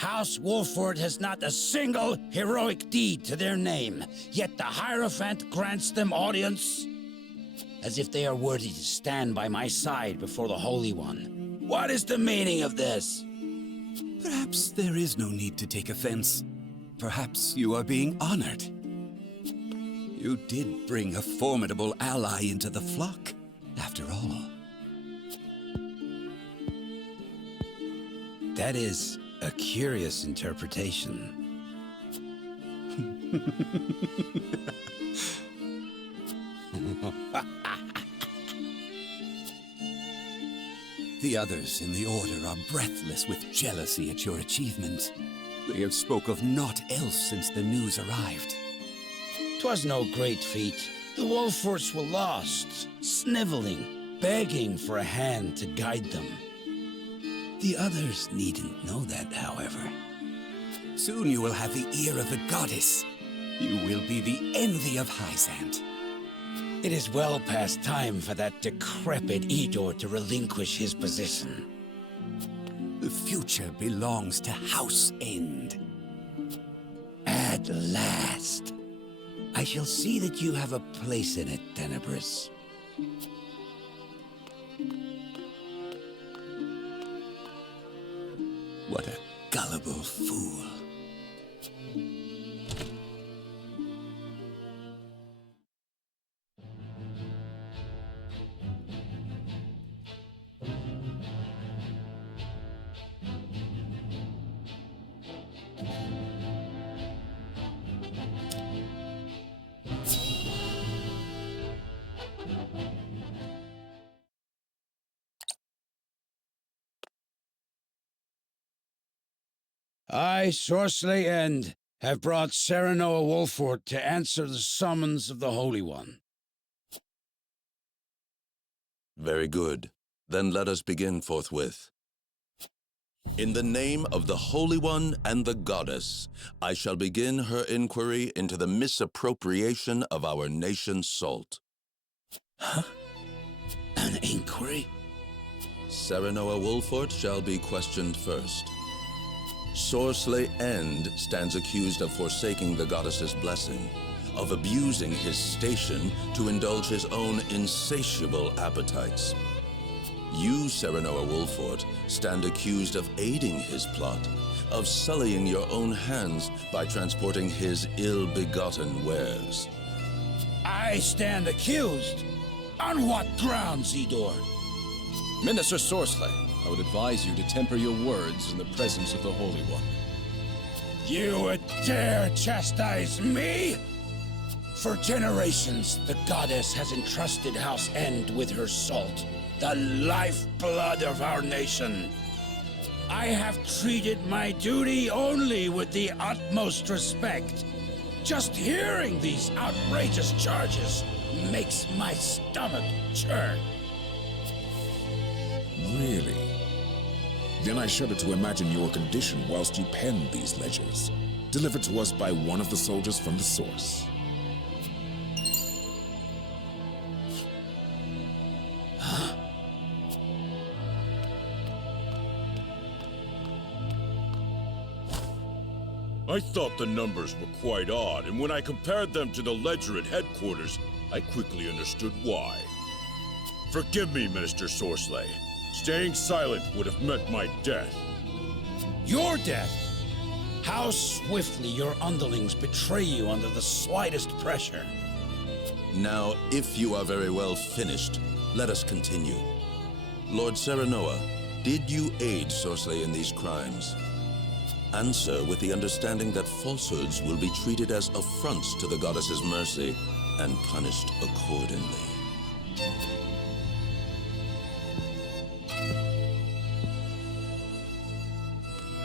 House Wolford has not a single heroic deed to their name, yet the Hierophant grants them audience as if they are worthy to stand by my side before the Holy One. What is the meaning of this? Perhaps there is no need to take offense. Perhaps you are being honored. You did bring a formidable ally into the flock, after all. That is a curious interpretation. The others in the Order are breathless with jealousy at your achievement. They have spoke of naught else since the news arrived. 'Twas no great feat. The Wolforts were lost, sniveling, begging for a hand to guide them. The others needn't know that, however. Soon you will have the ear of the goddess. You will be the envy of Hyzant. It is well past time for that decrepit Idor to relinquish his position. The future belongs to House End. At last. I shall see that you have a place in it, Tenebris. What a gullible fool. I, Sorsley End, have brought Serenoa Wolfort to answer the summons of the Holy One. Very good. Then let us begin forthwith. In the name of the Holy One and the Goddess, I shall begin her inquiry into the misappropriation of our nation's salt. Huh? An inquiry? Serenoa Wolfort shall be questioned first. Sorsley End stands accused of forsaking the goddess's blessing, of abusing his station to indulge his own insatiable appetites. You, Serenoa Wolfort, stand accused of aiding his plot, of sullying your own hands by transporting his ill-begotten wares. I stand accused? On what grounds, Idor? Minister Sorsley, I would advise you to temper your words in the presence of the Holy One. You would dare chastise me? For generations, the goddess has entrusted House End with her salt, the lifeblood of our nation. I have treated my duty only with the utmost respect. Just hearing these outrageous charges makes my stomach churn. Really? Then I shudder to imagine your condition whilst you penned these ledgers, delivered to us by one of the soldiers from the source. Huh? I thought the numbers were quite odd, and when I compared them to the ledger at headquarters, I quickly understood why. Forgive me, Minister Sorsley. Staying silent would have meant my death. Your death? How swiftly your underlings betray you under the slightest pressure. Now, if you are very well finished, let us continue. Lord Serenoa, did you aid Sorsley in these crimes? Answer with the understanding that falsehoods will be treated as affronts to the goddess's mercy and punished accordingly.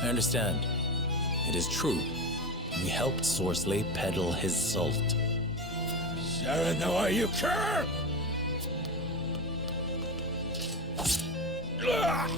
I understand. It is true. We helped Sorsley peddle his salt. Serenoa, you cur! Ugh!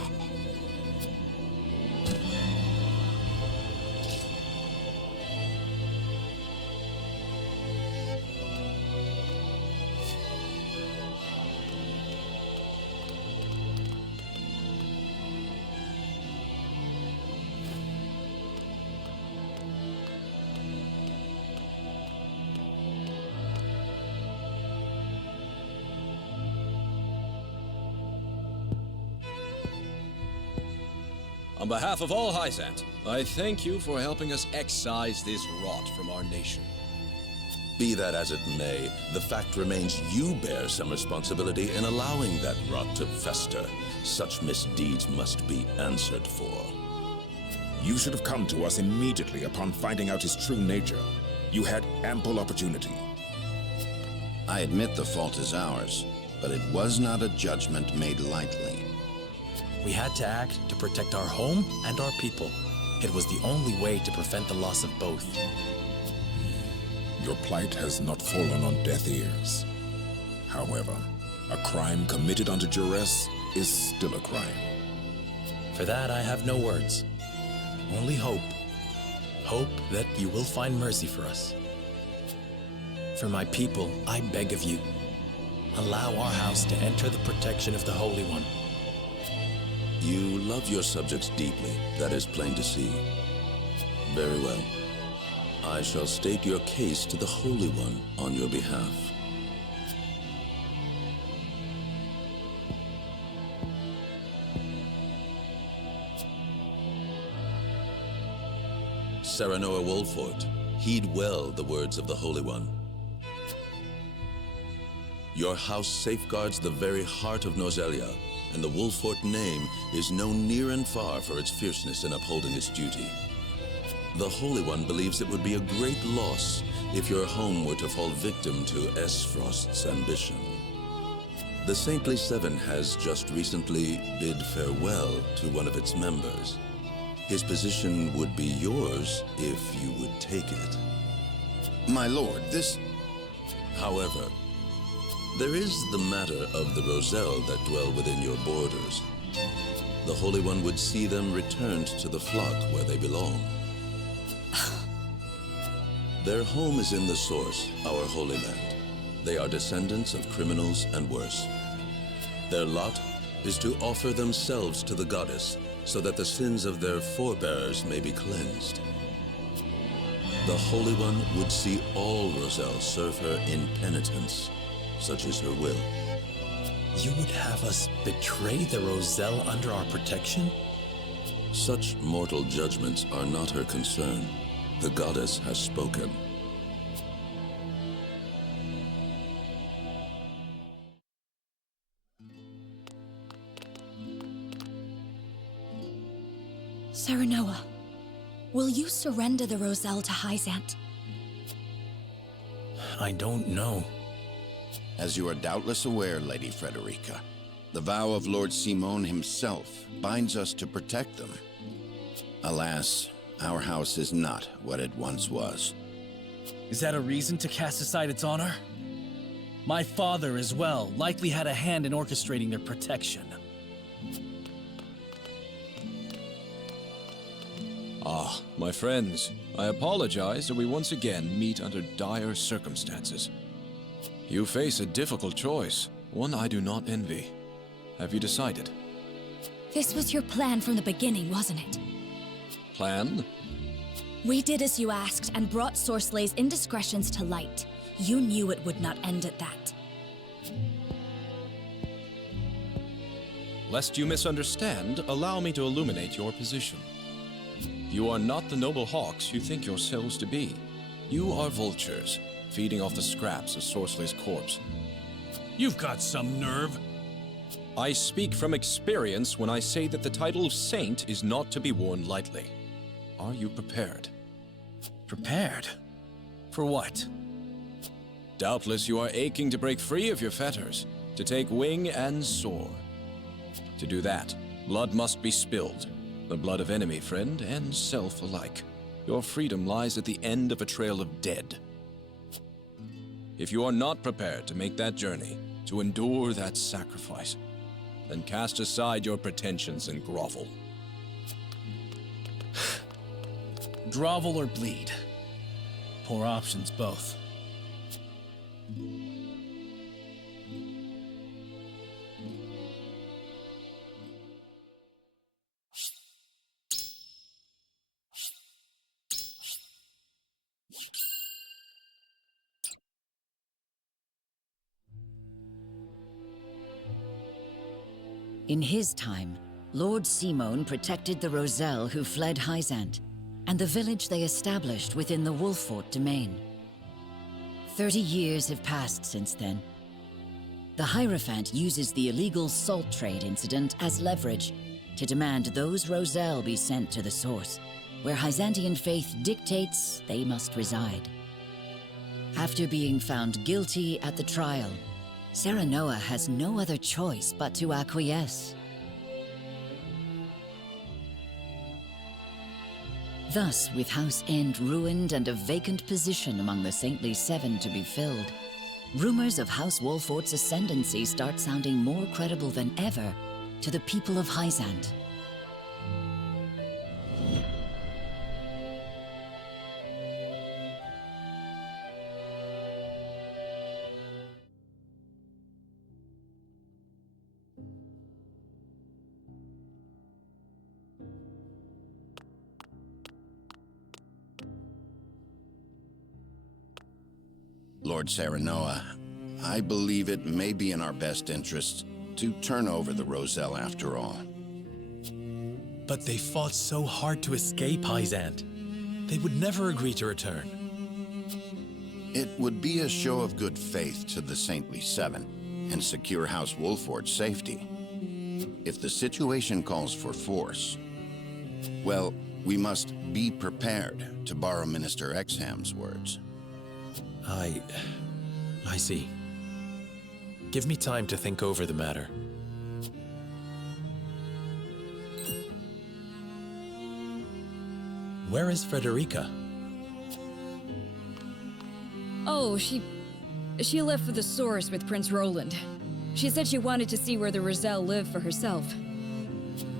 On behalf of all Hyzant, I thank you for helping us excise this rot from our nation. Be that as it may, the fact remains you bear some responsibility in allowing that rot to fester. Such misdeeds must be answered for. You should have come to us immediately upon finding out his true nature. You had ample opportunity. I admit the fault is ours, but it was not a judgment made lightly. We had to act to protect our home and our people. It was the only way to prevent the loss of both. Your plight has not fallen on deaf ears. However, a crime committed under duress is still a crime. For that, I have no words. Only hope. Hope that you will find mercy for us. For my people, I beg of you, allow our house to enter the protection of the Holy One. You love your subjects deeply, that is plain to see. Very well. I shall state your case to the Holy One on your behalf. Serenoa Wolfort, heed well the words of the Holy One. Your house safeguards the very heart of Nozelia, and the Wolfort name is known near and far for its fierceness in upholding its duty. The Holy One believes it would be a great loss if your home were to fall victim to Esfrost's ambition. The Saintly Seven has just recently bid farewell to one of its members. His position would be yours if you would take it. My lord, this... However, there is the matter of the Roselle that dwell within your borders. The Holy One would see them returned to the flock where they belong. Their home is in the Source, our Holy Land. They are descendants of criminals and worse. Their lot is to offer themselves to the goddess so that the sins of their forebears may be cleansed. The Holy One would see all Roselle serve her in penitence, such is her will. You would have us betray the Roselle under our protection? Such mortal judgments are not her concern. The goddess has spoken. Serenoa, will you surrender the Roselle to Hyzant? I don't know. As you are doubtless aware, Lady Frederica, the vow of Lord Simon himself binds us to protect them. Alas, our house is not what it once was. Is that a reason to cast aside its honor? My father, as well, likely had a hand in orchestrating their protection. Ah, my friends, I apologize that we once again meet under dire circumstances. You face a difficult choice, one I do not envy. Have you decided? This was your plan from the beginning, wasn't it? Plan? We did as you asked and brought Sorslay's indiscretions to light. You knew it would not end at that. Lest you misunderstand, allow me to illuminate your position. You are not the noble hawks you think yourselves to be. You are vultures, feeding off the scraps of Sorslay's corpse. You've got some nerve. I speak from experience when I say that the title of saint is not to be worn lightly. Are you prepared? Prepared? For what? Doubtless you are aching to break free of your fetters, to take wing and soar. To do that, blood must be spilled. The blood of enemy, friend, and self alike. Your freedom lies at the end of a trail of dead. If you are not prepared to make that journey, to endure that sacrifice, then cast aside your pretensions and grovel. Grovel or bleed? Poor options, both. In his time, Lord Simone protected the Roselle who fled Hyzant, and the village they established within the Wolfort domain. 30 years have passed since then. The Hierophant uses the illegal salt trade incident as leverage to demand those Roselle be sent to the source, where Hyzantian faith dictates they must reside. After being found guilty at the trial, Serenoa has no other choice but to acquiesce. Thus, with House End ruined and a vacant position among the Saintly Seven to be filled, rumors of House Wolfort's ascendancy start sounding more credible than ever to the people of Hyzant. Lord Serenoa, I believe it may be in our best interests to turn over the Roselle after all. But they fought so hard to escape Hyzant. They would never agree to return. It would be a show of good faith to the Saintly Seven and secure House Wolfort's safety. If the situation calls for force, well, we must be prepared, to borrow Minister Exham's words. I see. Give me time to think over the matter. Where is Frederica? Oh, she left for the source with Prince Roland. She said she wanted to see where the Roselle lived for herself.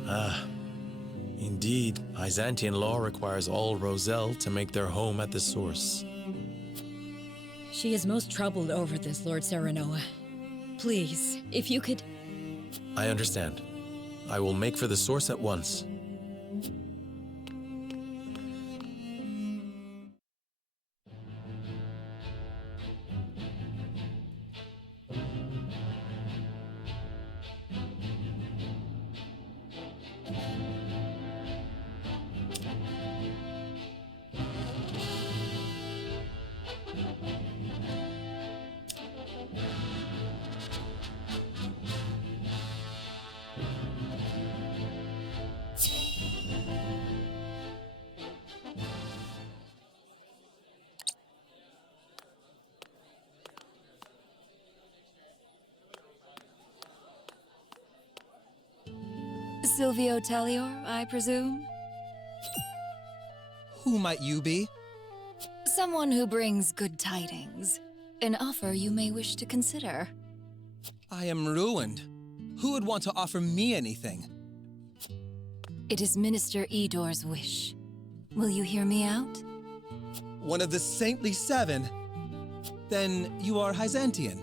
Ah, indeed, Byzantine law requires all Roselle to make their home at the source. She is most troubled over this, Lord Serenoa. Please, if you could... I understand. I will make for the source at once. Silvio Tellior, I presume? Who might you be? Someone who brings good tidings. An offer you may wish to consider. I am ruined. Who would want to offer me anything? It is Minister Edor's wish. Will you hear me out? One of the Saintly Seven? Then you are Hyzantian.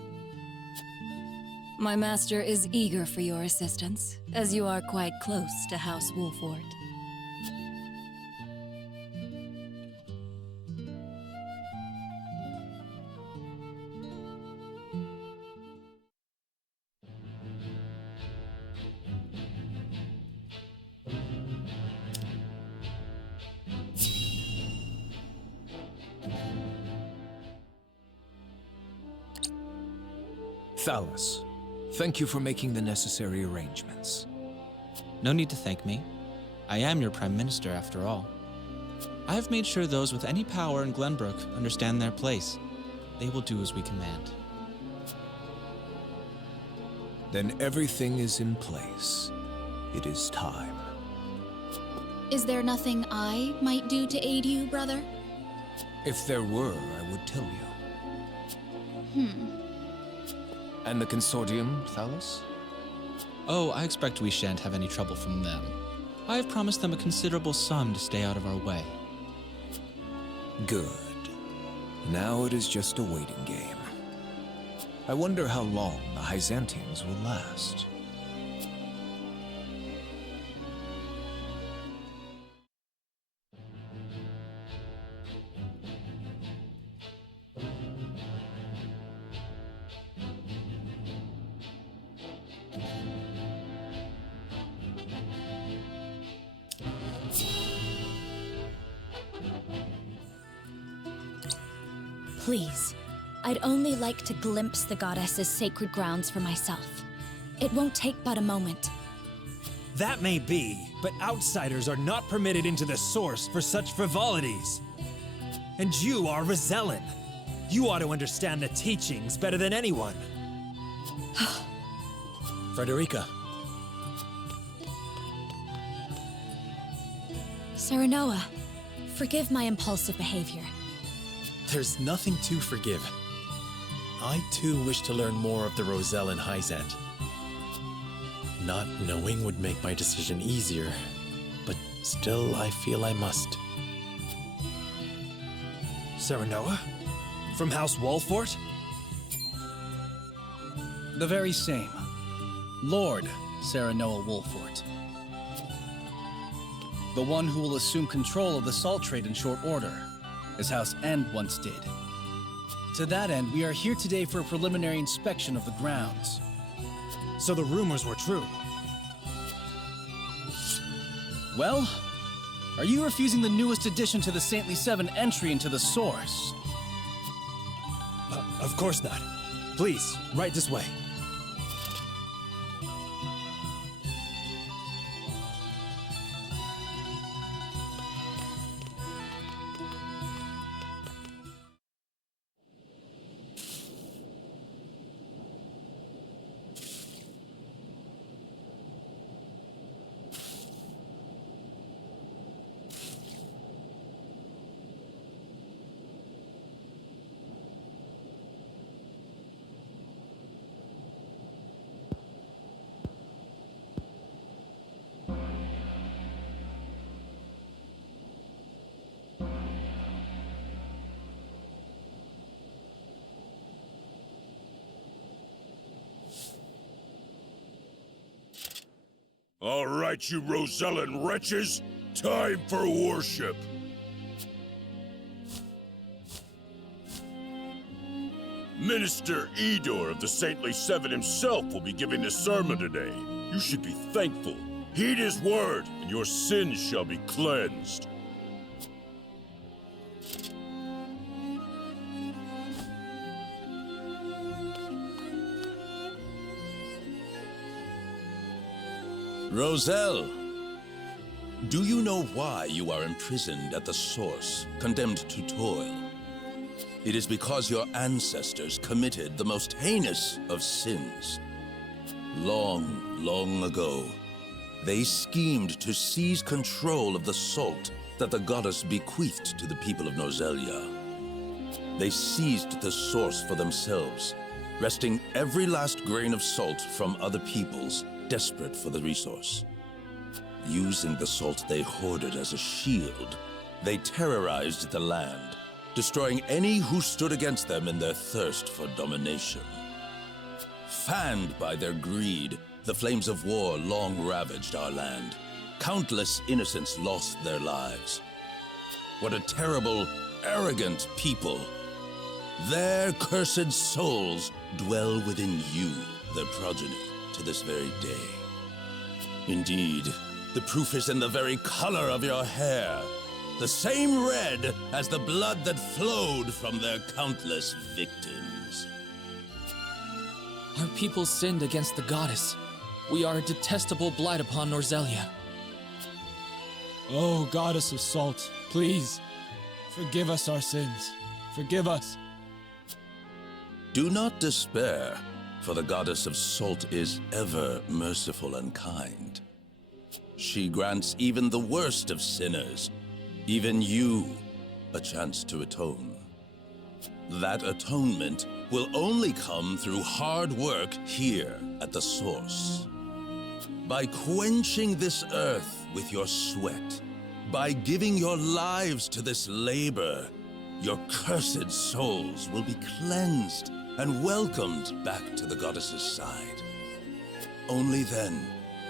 My master is eager for your assistance, as you are quite close to House Wolfort. Thalus, thank you for making the necessary arrangements. No need to thank me. I am your Prime Minister, after all. I have made sure those with any power in Glenbrook understand their place. They will do as we command. Then everything is in place. It is time. Is there nothing I might do to aid you, brother? If there were, I would tell you. And the consortium, Thalus? Oh, I expect we shan't have any trouble from them. I have promised them a considerable sum to stay out of our way. Good. Now it is just a waiting game. I wonder how long the Hyzantians will last. Please, I'd only like to glimpse the goddess's sacred grounds for myself. It won't take but a moment. That may be, but outsiders are not permitted into the source for such frivolities. And you are Rosellan. You ought to understand the teachings better than anyone. Frederica. Serenoa, forgive my impulsive behavior. There's nothing to forgive. I too wish to learn more of the Rosellan Hyzant. Not knowing would make my decision easier, but still I feel I must. Serenoa? From House Wolfort? The very same. Lord Serenoa Wolfort. The one who will assume control of the salt trade in short order, as House End once did. To that end, we are here today for a preliminary inspection of the grounds. So the rumors were true. Well, are you refusing the newest addition to the Saintly Seven entry into the source? Of course not. Please, right this way. All right, you Rosellan wretches, time for worship. Minister Idor of the Saintly Seven himself will be giving the sermon today. You should be thankful. Heed his word, and your sins shall be cleansed. Roselle, do you know why you are imprisoned at the source, condemned to toil? It is because your ancestors committed the most heinous of sins. Long, long ago, they schemed to seize control of the salt that the goddess bequeathed to the people of Norzelia. They seized the source for themselves, wresting every last grain of salt from other peoples, desperate for the resource. Using the salt they hoarded as a shield, they terrorized the land, destroying any who stood against them in their thirst for domination. Fanned by their greed, the flames of war long ravaged our land. Countless innocents lost their lives. What a terrible, arrogant people! Their cursed souls dwell within you, their progeny, to this very day. Indeed, the proof is in the very color of your hair, the same red as the blood that flowed from their countless victims. Our people sinned against the goddess. We are a detestable blight upon Norzelia. Oh, goddess of salt, please, forgive us our sins. Forgive us. Do not despair, for the goddess of salt is ever merciful and kind. She grants even the worst of sinners, even you, a chance to atone. That atonement will only come through hard work here at the source. By quenching this earth with your sweat, by giving your lives to this labor, your cursed souls will be cleansed and welcomed back to the goddess's side. Only then,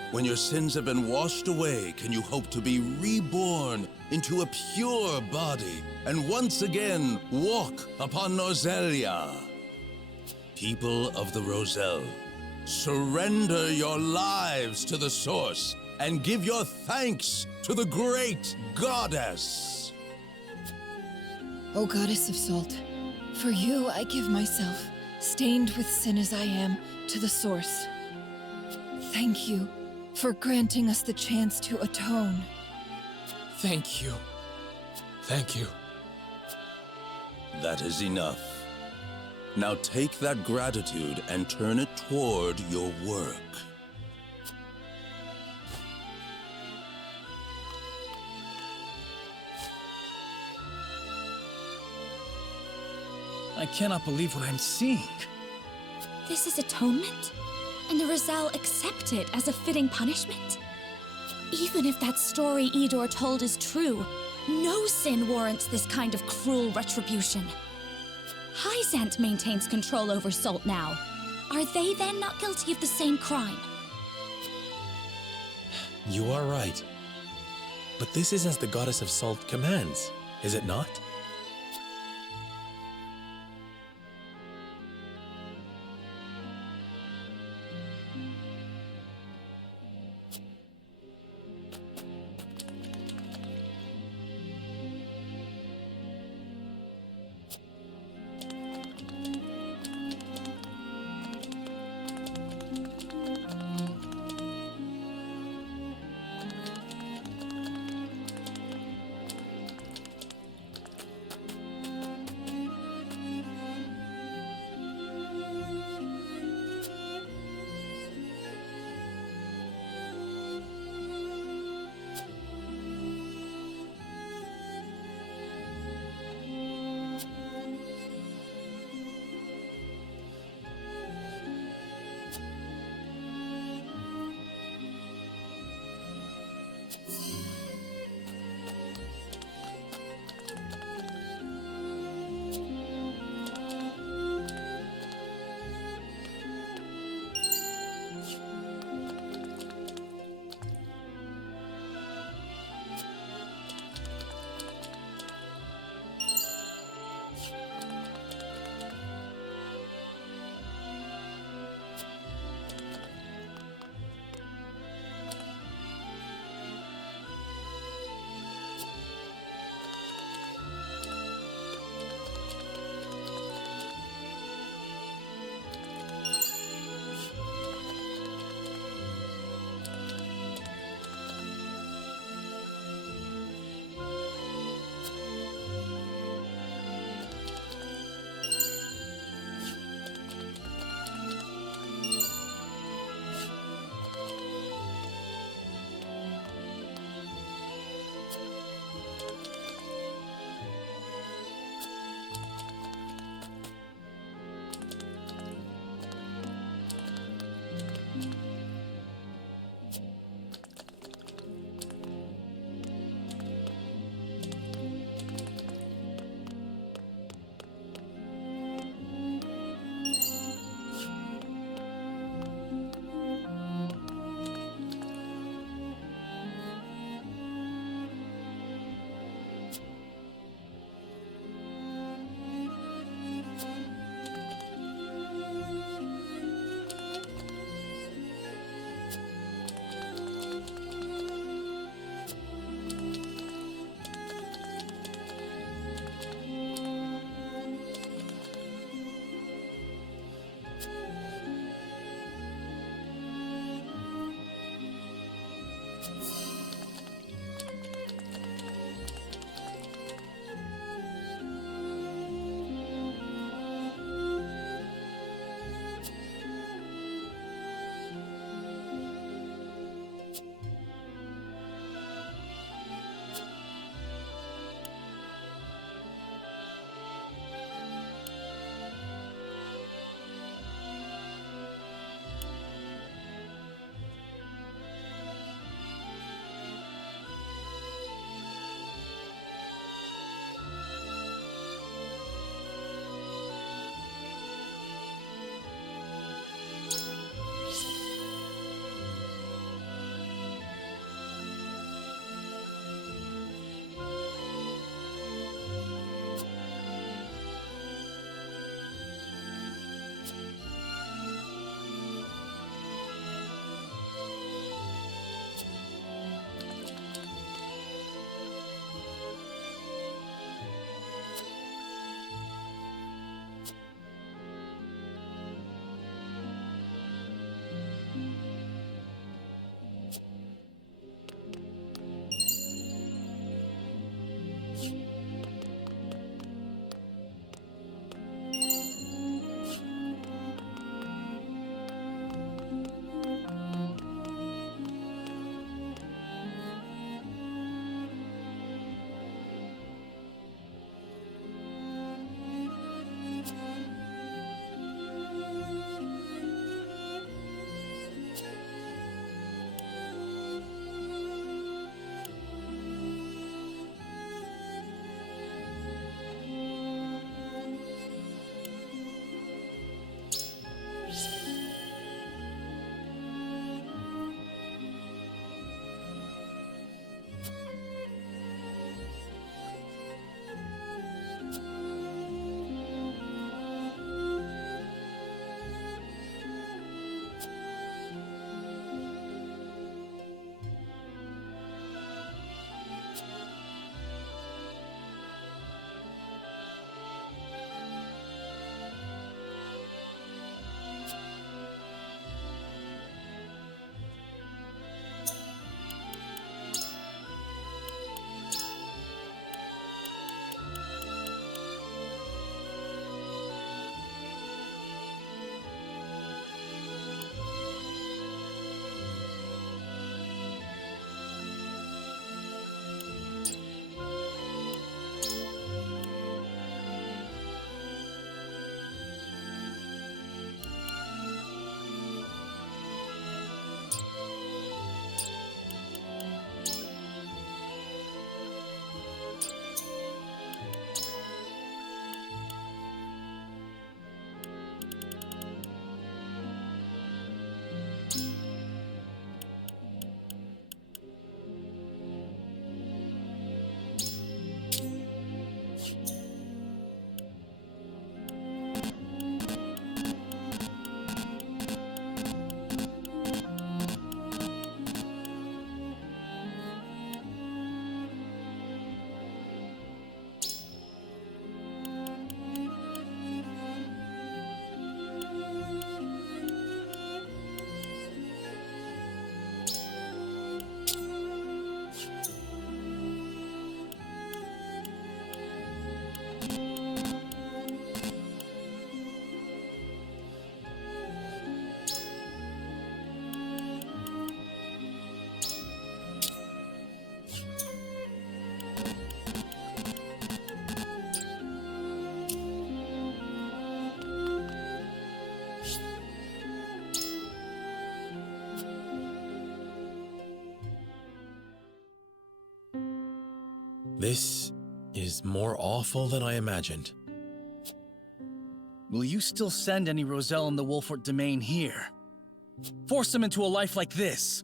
when your sins have been washed away, can you hope to be reborn into a pure body and once again walk upon Norzelia. People of the Roselle, surrender your lives to the source and give your thanks to the great goddess. O goddess of salt, For you, I give myself, stained with sin as I am, to the source. Thank you for granting us the chance to atone. Thank you. Thank you. That is enough. Now take that gratitude and turn it toward your work. I cannot believe what I'm seeing. This is atonement? And the Rizal accept it as a fitting punishment? Even if that story Idor told is true, no sin warrants this kind of cruel retribution. Hyzant maintains control over Salt now. Are they then not guilty of the same crime? You are right. But this is as the goddess of salt commands, is it not? This is more awful than I imagined. Will you still send any Roselle in the Wolfort domain here? Force them into a life like this?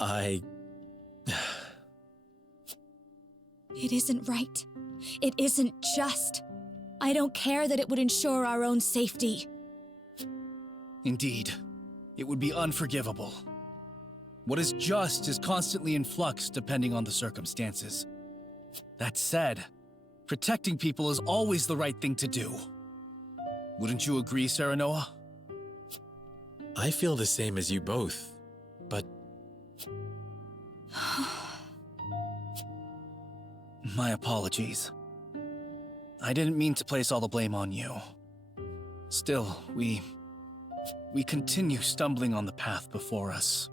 It isn't right. It isn't just. I don't care that it would ensure our own safety. Indeed, it would be unforgivable. What is just is constantly in flux depending on the circumstances. That said, protecting people is always the right thing to do. Wouldn't you agree, Serenoa? I feel the same as you both, but... My apologies. I didn't mean to place all the blame on you. Still, we continue stumbling on the path before us.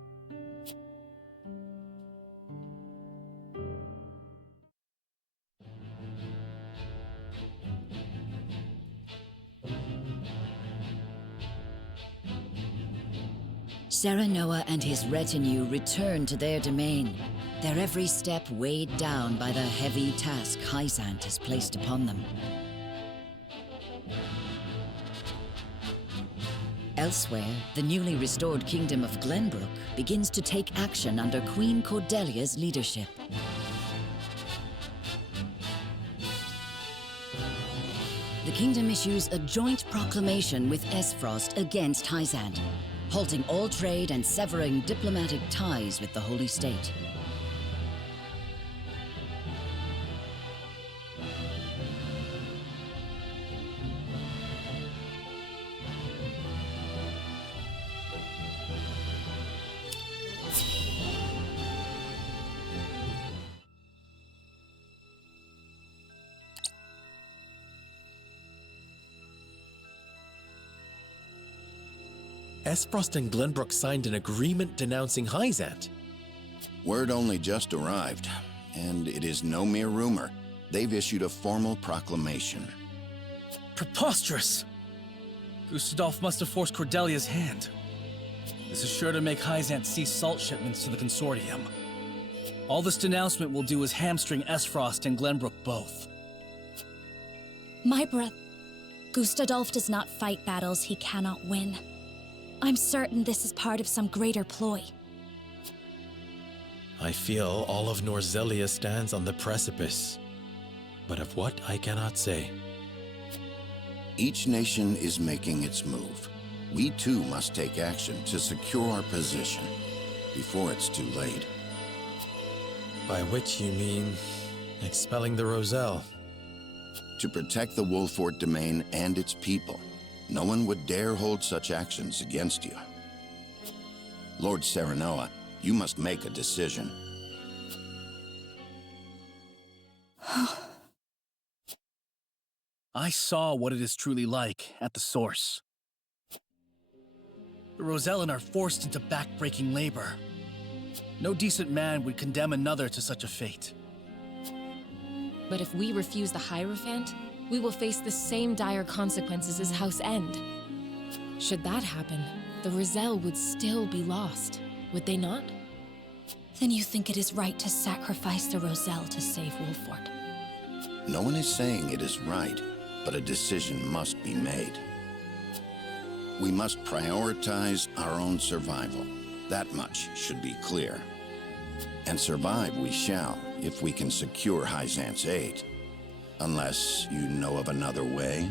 Serenoa and his retinue return to their domain, their every step weighed down by the heavy task Hyzant has placed upon them. Elsewhere, the newly restored kingdom of Glenbrook begins to take action under Queen Cordelia's leadership. The kingdom issues a joint proclamation with Esfrost against Hyzant, halting all trade and severing diplomatic ties with the Holy State. Esfrost and Glenbrook signed an agreement denouncing Hyzant. Word only just arrived, and it is no mere rumor. They've issued a formal proclamation. Preposterous! Gustadolf must have forced Cordelia's hand. This is sure to make Hyzant cease salt shipments to the consortium. All this denouncement will do is hamstring Esfrost and Glenbrook both. My brother, Gustadolf does not fight battles he cannot win. I'm certain this is part of some greater ploy. I feel all of Norzelia stands on the precipice, but of what I cannot say. Each nation is making its move. We too must take action to secure our position before it's too late. By which you mean expelling the Roselle? To protect the Wolfort domain and its people. No one would dare hold such actions against you. Lord Serenoa, you must make a decision. I saw what it is truly like at the source. The Rosellan are forced into back-breaking labor. No decent man would condemn another to such a fate. But if we refuse the Hierophant, we will face the same dire consequences as House End. Should that happen, the Roselle would still be lost, would they not? Then you think it is right to sacrifice the Roselle to save Wolfort? No one is saying it is right, but a decision must be made. We must prioritize our own survival. That much should be clear. And survive we shall, if we can secure Hyzant's aid. Unless you know of another way?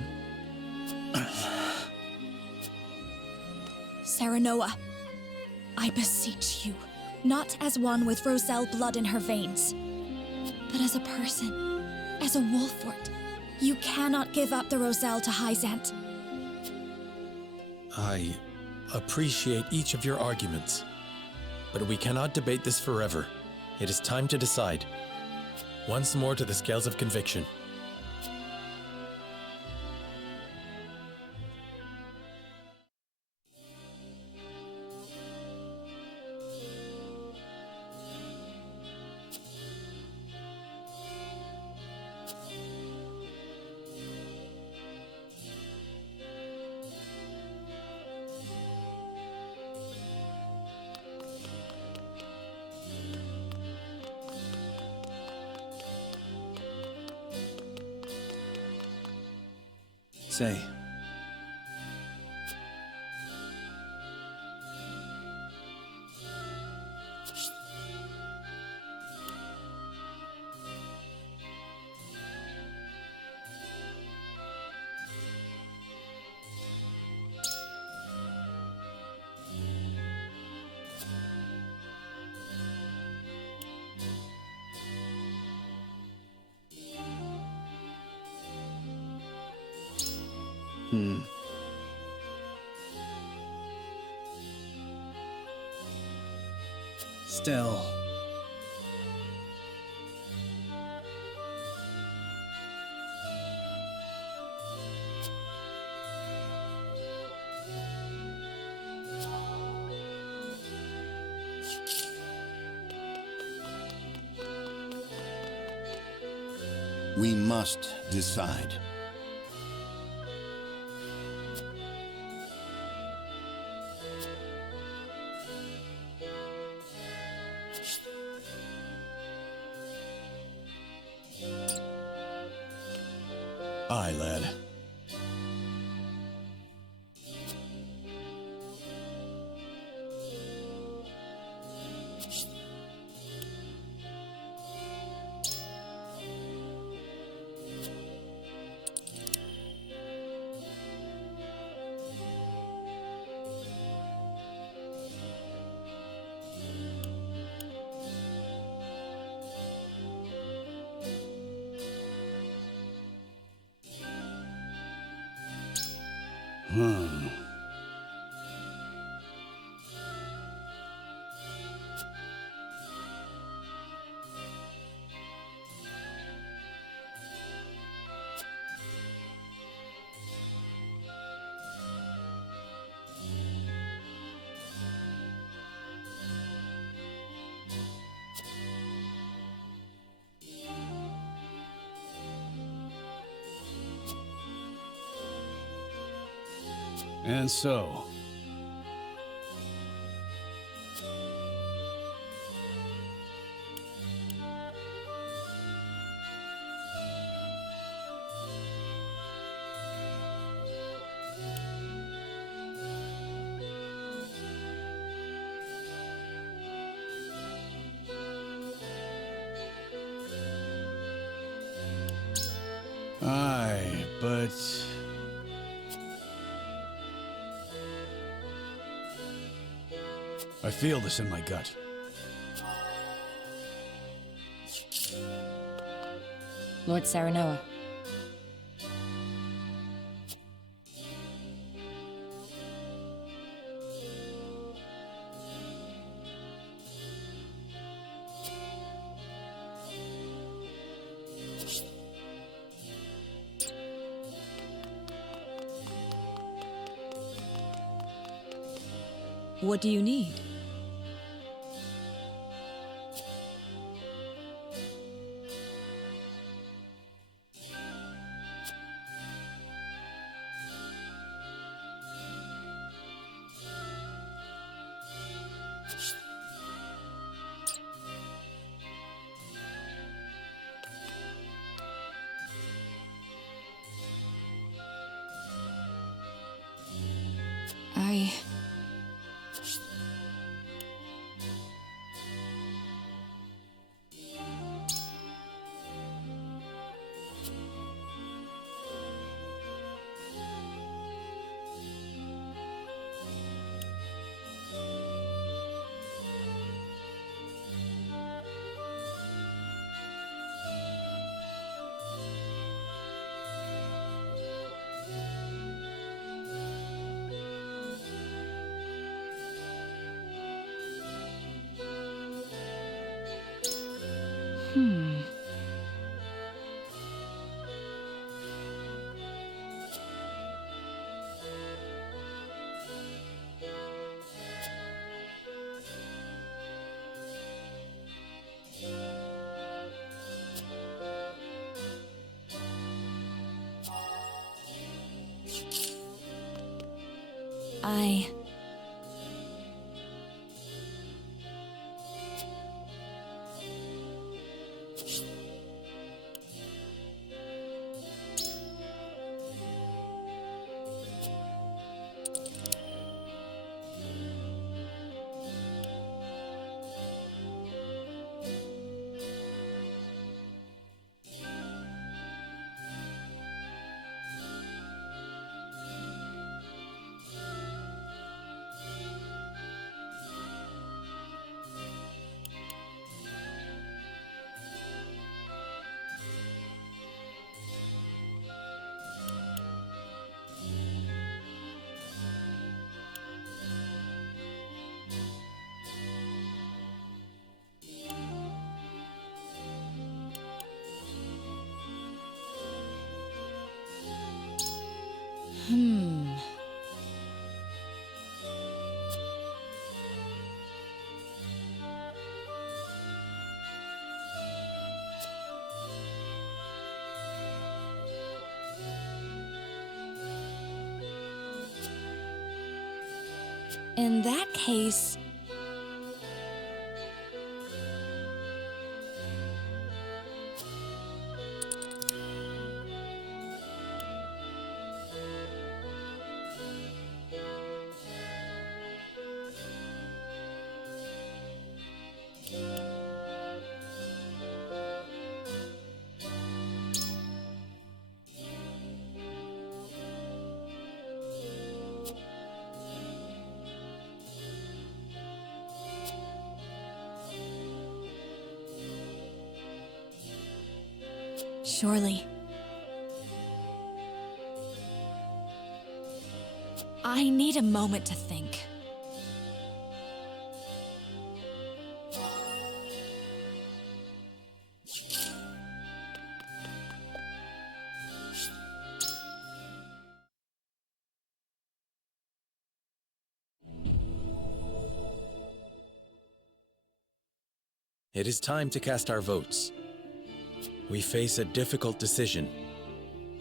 Serenoa, I beseech you, not as one with Roselle blood in her veins, but as a person, as a Wolfort. You cannot give up the Roselle to Hyzant. I appreciate each of your arguments, but we cannot debate this forever. It is time to decide. Once more to the scales of conviction. say. Still. We must decide. Aye, lad. And so, aye, but I feel this in my gut. Lord Saranoa. What do you need? In that case... Surely. I need a moment to think. It is time to cast our votes. We face a difficult decision.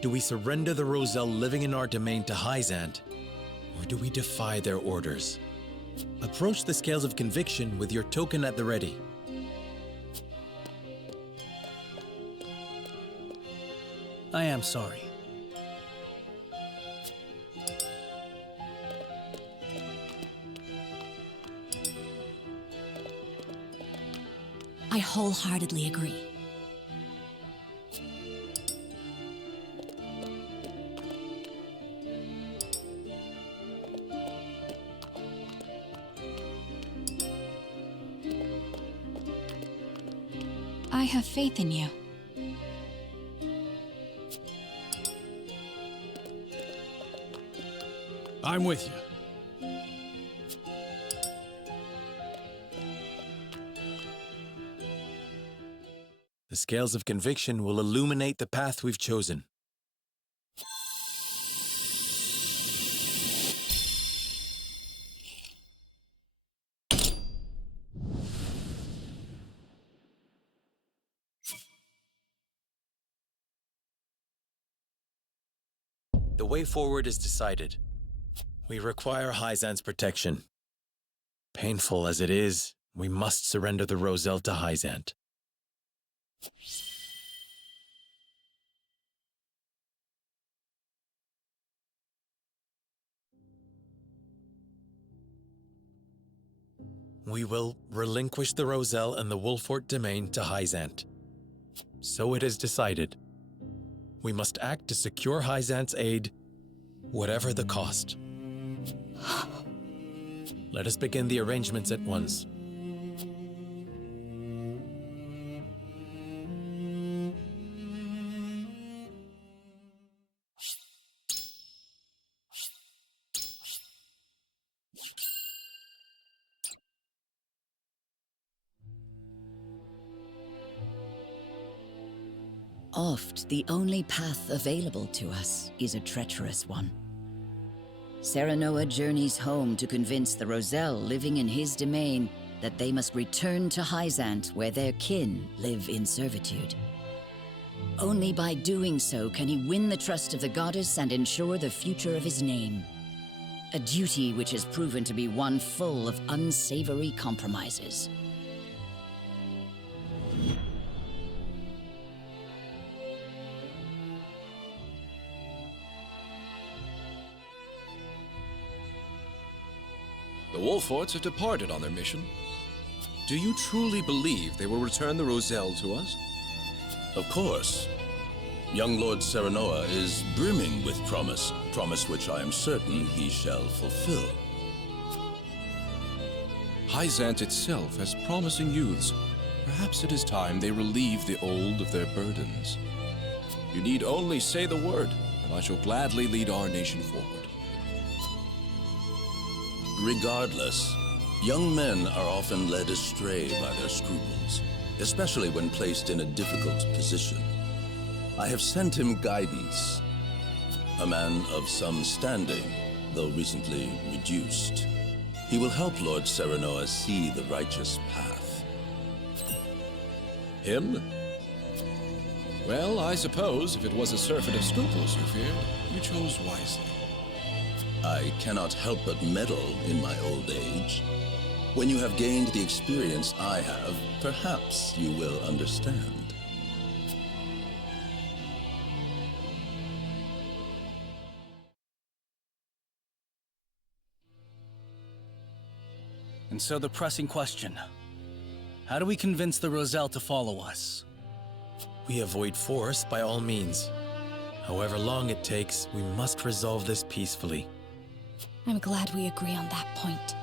Do we surrender the Roselle living in our domain to Hyzant, or do we defy their orders? Approach the scales of conviction with your token at the ready. I am sorry. I wholeheartedly agree. I have faith in you. I'm with you. The scales of conviction will illuminate the path we've chosen. The way forward is decided. We require Hyzant's protection. Painful as it is, we must surrender the Roselle to Hyzant. We will relinquish the Roselle and the Wolfort domain to Hyzant. So it is decided. We must act to secure Hyzant's aid, whatever the cost. Let us begin the arrangements at once. Oft, the only path available to us is a treacherous one. Serenoa journeys home to convince the Roselle living in his domain that they must return to Hyzant where their kin live in servitude. Only by doing so can he win the trust of the goddess and ensure the future of his name. A duty which has proven to be one full of unsavory compromises. The Wolforts have departed on their mission. Do you truly believe they will return the Roselle to us? Of course. Young Lord Serenoa is brimming with promise which I am certain he shall fulfill. Hyzant itself has promising youths. Perhaps it is time they relieve the old of their burdens. You need only say the word, and I shall gladly lead our nation forward. Regardless, young men are often led astray by their scruples, especially when placed in a difficult position. I have sent him guidance, a man of some standing, though recently reduced. He will help Lord Serenoa see the righteous path. Him? Well, I suppose if it was a surfeit of scruples you feared, you chose wisely. I cannot help but meddle in my old age. When you have gained the experience I have, perhaps you will understand. And so the pressing question, how do we convince the Roselle to follow us? We avoid force by all means. However long it takes, we must resolve this peacefully. I'm glad we agree on that point.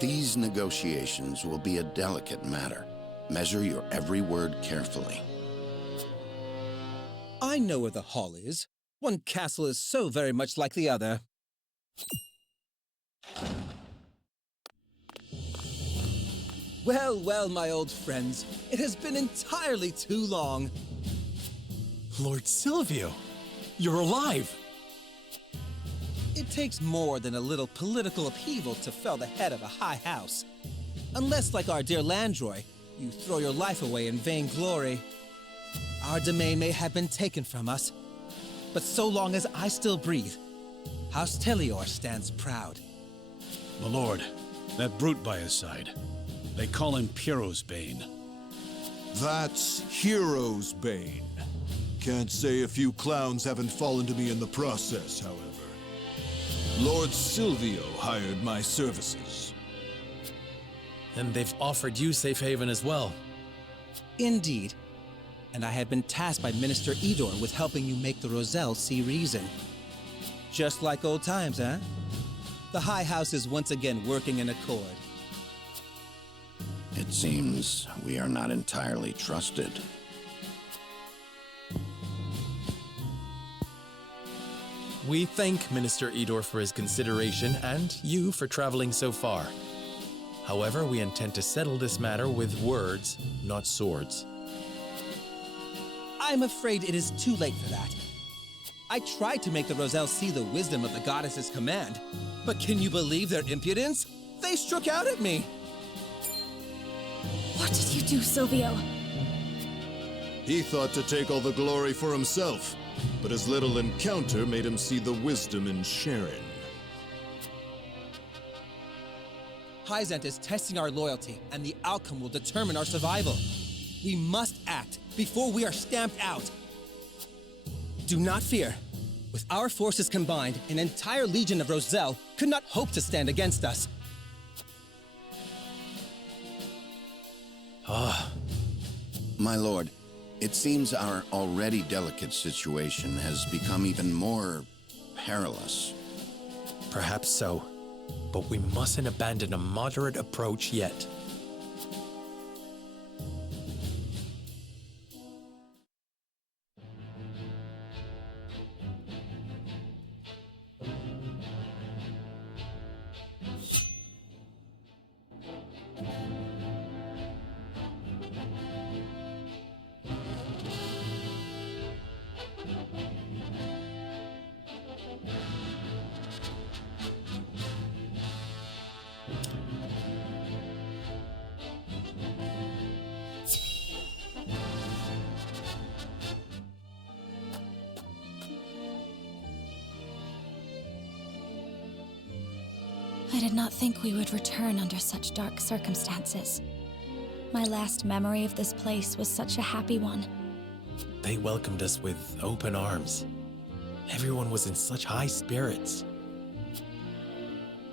These negotiations will be a delicate matter. Measure your every word carefully. I know where the hall is. One castle is so very much like the other. Well, well, my old friends, it has been entirely too long. Lord Silvio, you're alive! It takes more than a little political upheaval to fell the head of a high house. Unless, like our dear Landroy, you throw your life away in vainglory. Our domain may have been taken from us, but so long as I still breathe, House Telior stands proud. My lord, that brute by his side. They call him Piero's Bane. That's Hero's Bane. Can't say a few clowns haven't fallen to me in the process, however. Lord Silvio hired my services. And they've offered you safe haven as well. Indeed. And I have been tasked by Minister Idor with helping you make the Roselle see reason. Just like old times, eh? The High House is once again working in accord. It seems we are not entirely trusted. We thank Minister Idor for his consideration and you for traveling so far. However, we intend to settle this matter with words, not swords. I'm afraid it is too late for that. I tried to make the Roselle see the wisdom of the goddess's command, but can you believe their impudence? They struck out at me. What did you do, Silvio? He thought to take all the glory for himself, but his little encounter made him see the wisdom in sharing. Hyzant is testing our loyalty, and the outcome will determine our survival. We must act before we are stamped out. Do not fear. With our forces combined, an entire legion of Roselle could not hope to stand against us. My lord, it seems our already delicate situation has become even more perilous. Perhaps so, but we mustn't abandon a moderate approach yet. I did not think we would return under such dark circumstances. My last memory of this place was such a happy one. They welcomed us with open arms. Everyone was in such high spirits.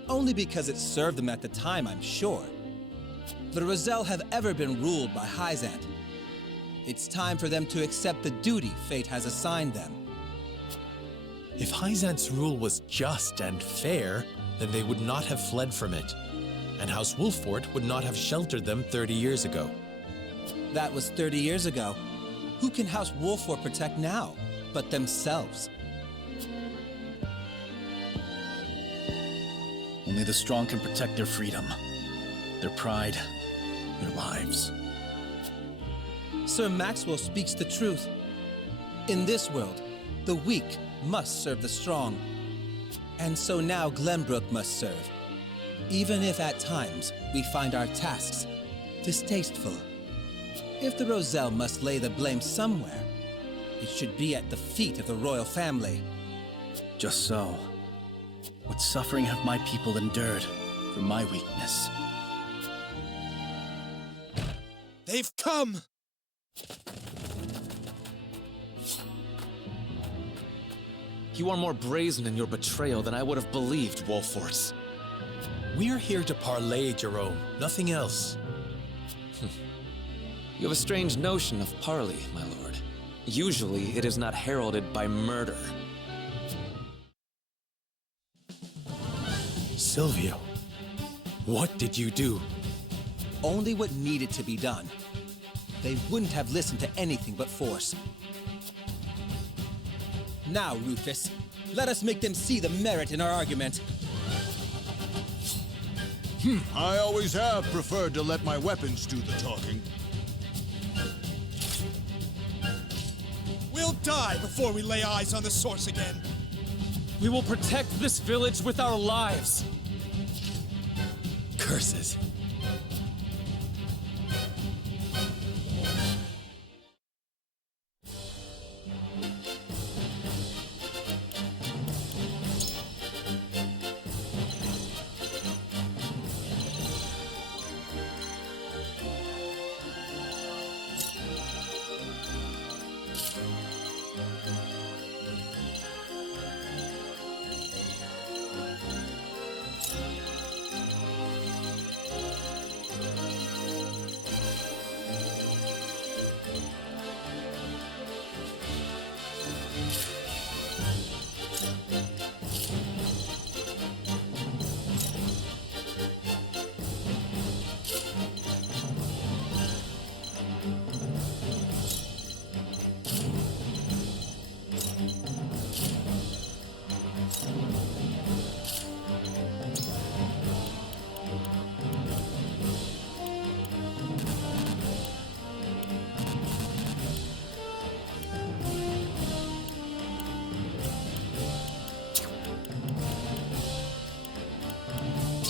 Only because it served them at the time, I'm sure. The Roselle have ever been ruled by Hyzant. It's time for them to accept the duty fate has assigned them. If Hyzant's rule was just and fair, then they would not have fled from it, and House Wolffort would not have sheltered them 30 years ago. That was 30 years ago. Who can House Wolffort protect now but themselves? Only the strong can protect their freedom, their pride, their lives. Sir Maxwell speaks the truth. In this world, The weak must serve the strong. And so now Glenbrook must serve, even if at times we find our tasks distasteful. If the Roselle must lay the blame somewhere, it should be at the feet of the royal family. Just so. What suffering have my people endured for my weakness? They've come! You are more brazen in your betrayal than I would have believed, Wolfort. We're here to parley, Jerome. Nothing else. You have a strange notion of parley, my lord. Usually, it is not heralded by murder. Silvio, what did you do? Only what needed to be done. They wouldn't have listened to anything but force. Now, Rufus, let us make them see the merit in our argument. I always have preferred to let my weapons do the talking. We'll die before we lay eyes on the source again. We will protect this village with our lives. Curses.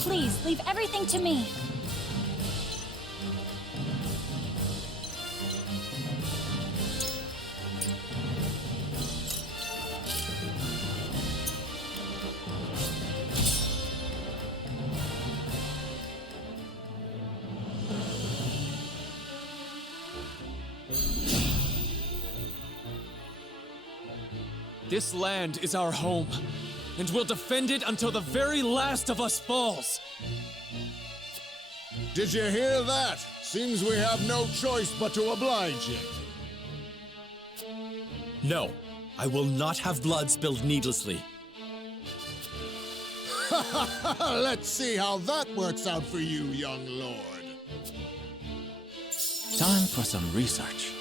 Please, leave everything to me. This land is our home, and we'll defend it until the very last of us falls. Did you hear that? Seems we have no choice but to oblige him. No, I will not have blood spilled needlessly. Let's see how that works out for you, young lord. Time for some research.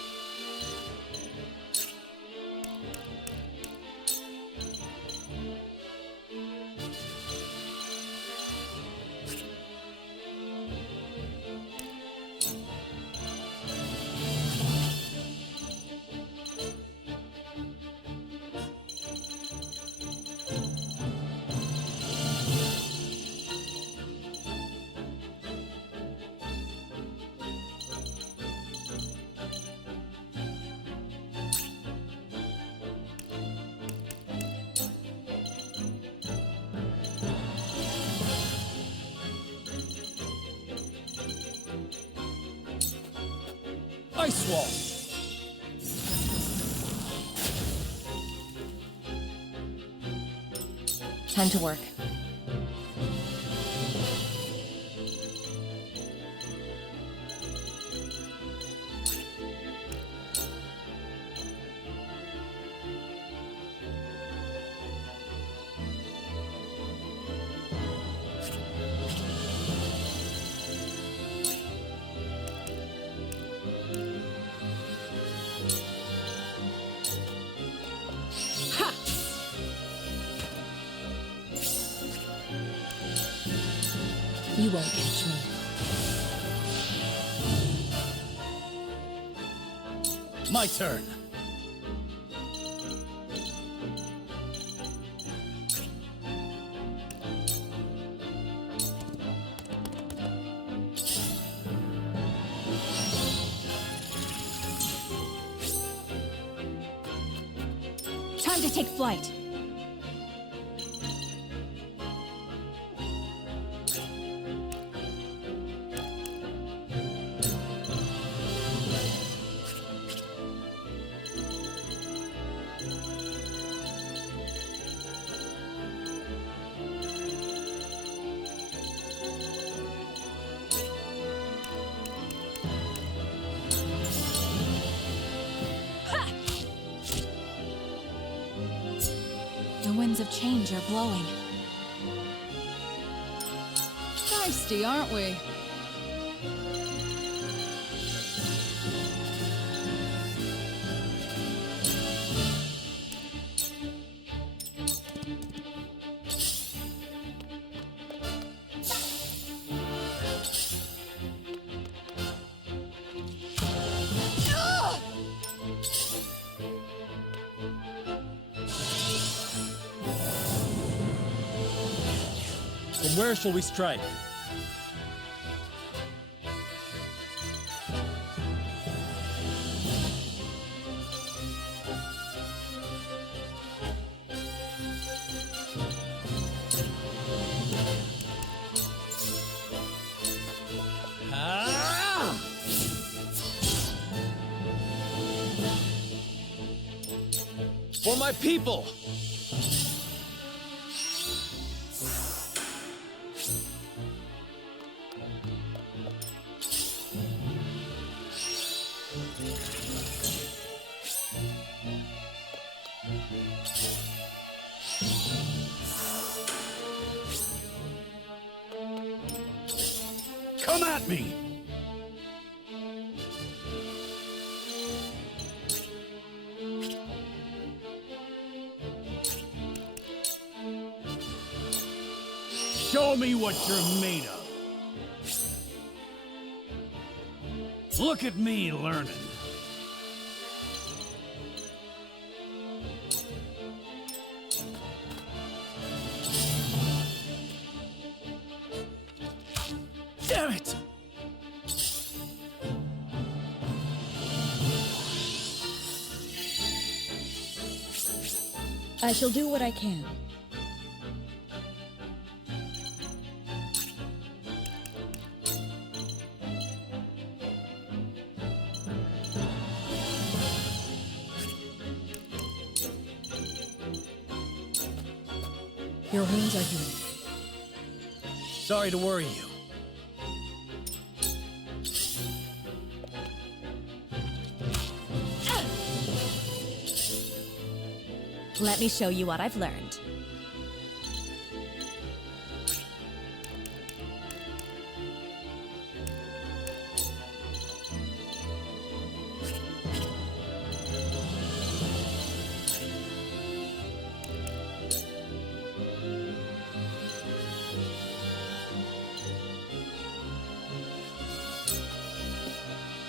Ice wall! Time to work. You won't catch me. My turn. Time to take flight. The winds of change are blowing. Feisty, aren't we? From where shall we strike? For my people! Come at me! Show me what you're made of. Look at me learning. Damn it! I shall do what I can. Your wounds are healed. Sorry to worry you. Let me show you what I've learned.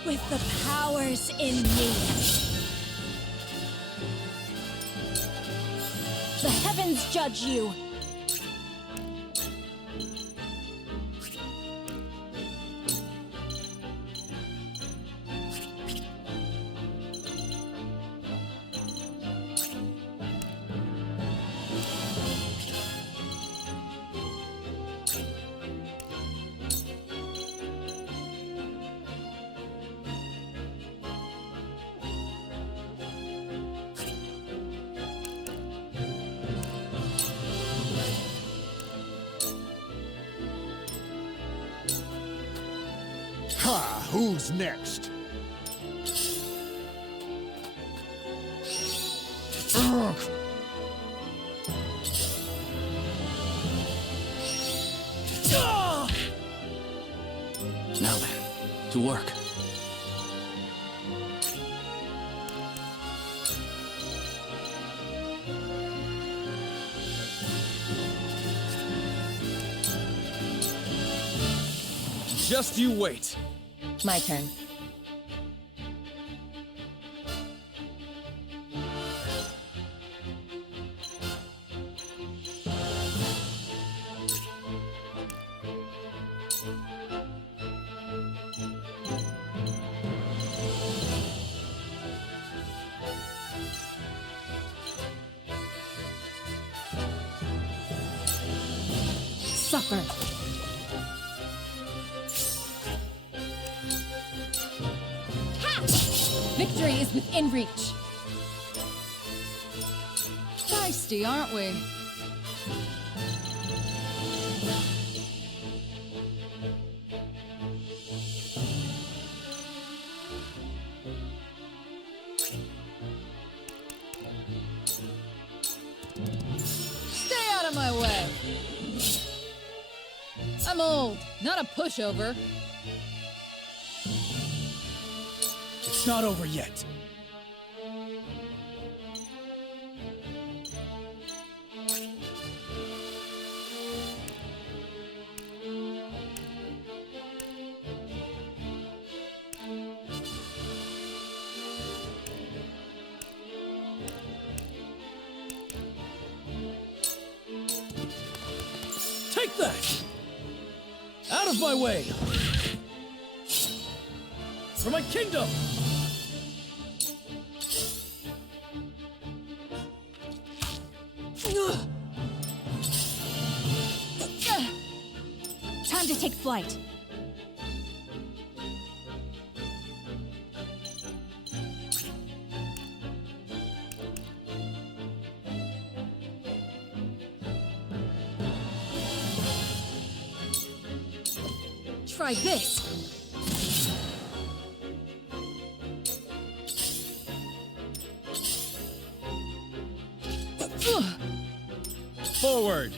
With the powers in me, the heavens judge you. Ha! Who's next? Ugh. Now then, to work. Just you wait. My turn. Suffer. Victory is within reach. Feisty, aren't we? Stay out of my way! I'm old, not a pushover. It's not over yet. Take that! Out of my way! For my kingdom! Time to take flight. Try this. Forward!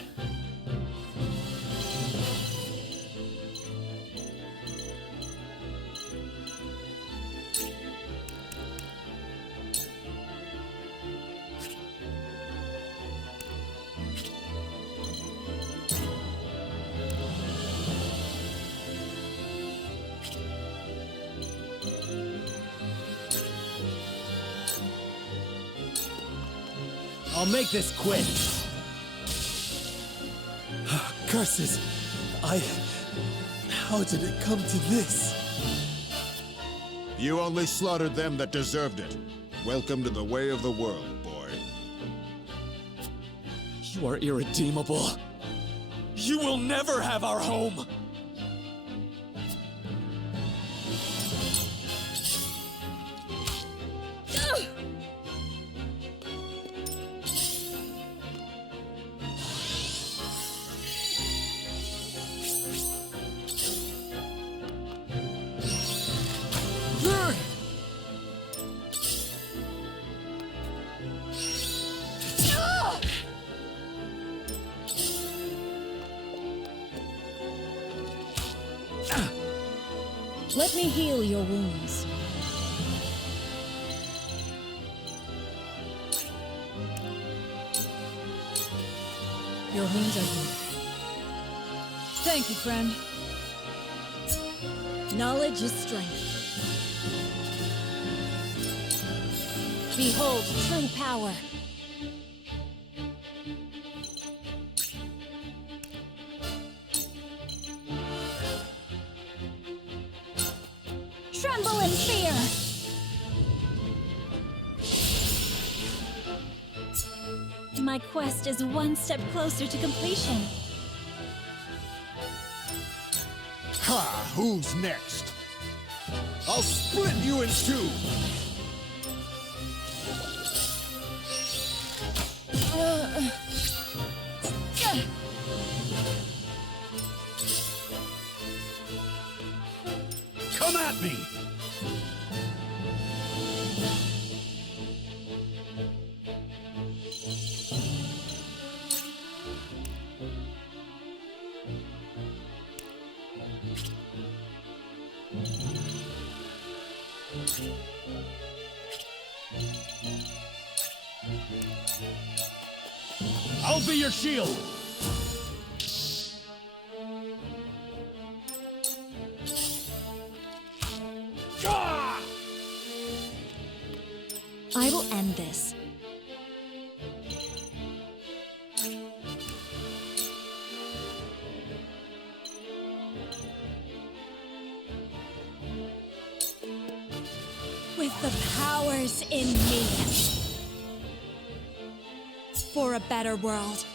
I'll make this quick. Curses! How did it come to this? You only slaughtered them that deserved it. Welcome to the way of the world, boy. You are irredeemable. You will never have our home! Let me heal your wounds. Your wounds are healed. Thank you, friend. Knowledge is strength. Behold true power. Tremble in fear! My quest is one step closer to completion. Ha! Who's next? I'll split you in two! Come at me! I'll be your shield! I will end this. With the powers in me. For a better world.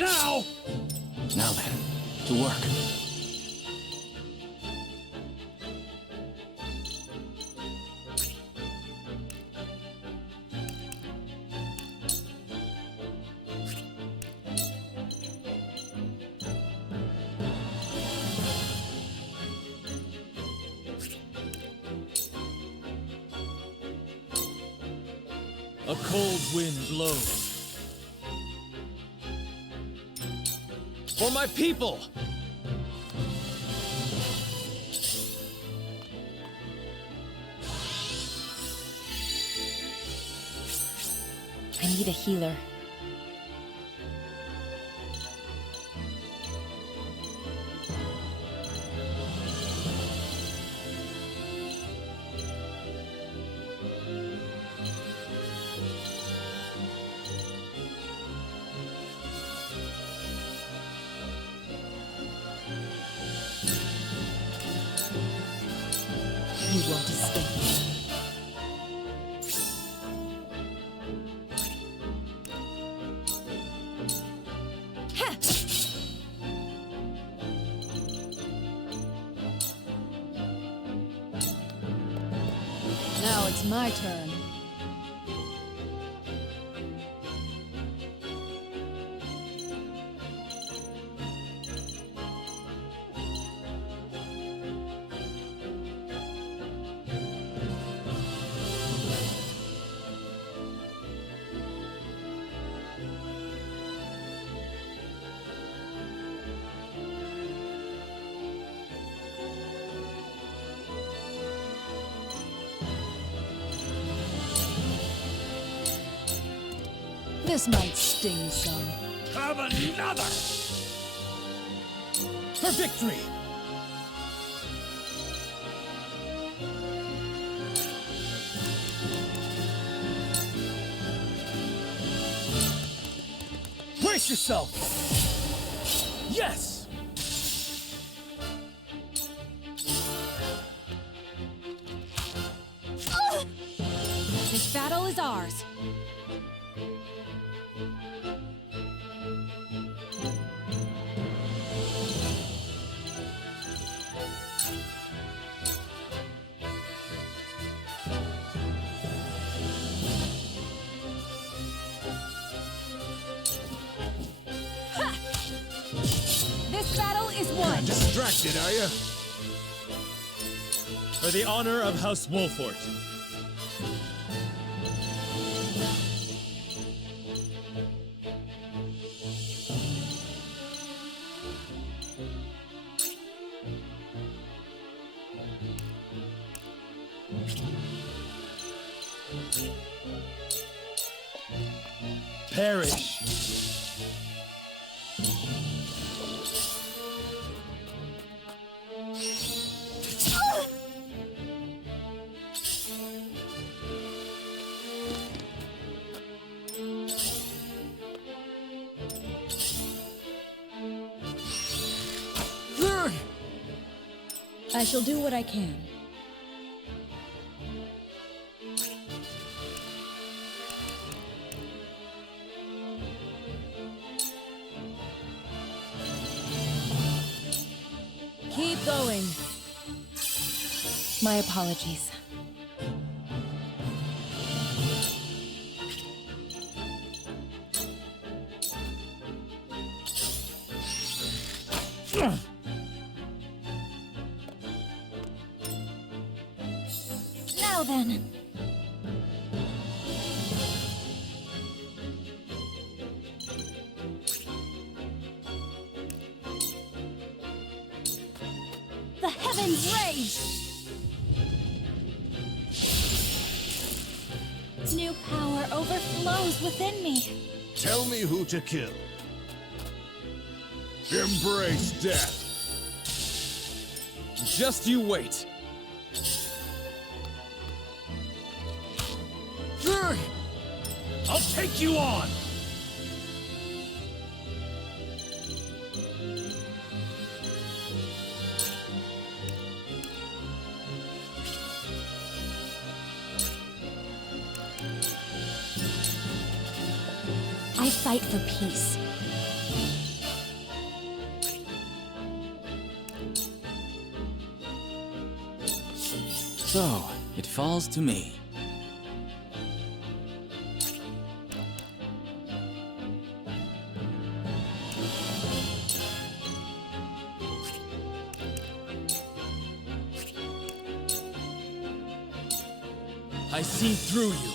Now! Now then, to work. A cold wind blows. For my people! I need a healer. You won't escape. Now it's my turn. This might sting some. Have another! For victory! Brace yourself! Yes! This battle is ours. This battle is won! Distracted, are you? For the honor of House Wolfort. Perish! I shall do what I can. Keep going. My apologies. Now then. The heavens rage! New power overflows within me. Tell me who to kill. Embrace death. Just you wait. I'll take you on! I fight for peace. So, it falls to me. I see through you.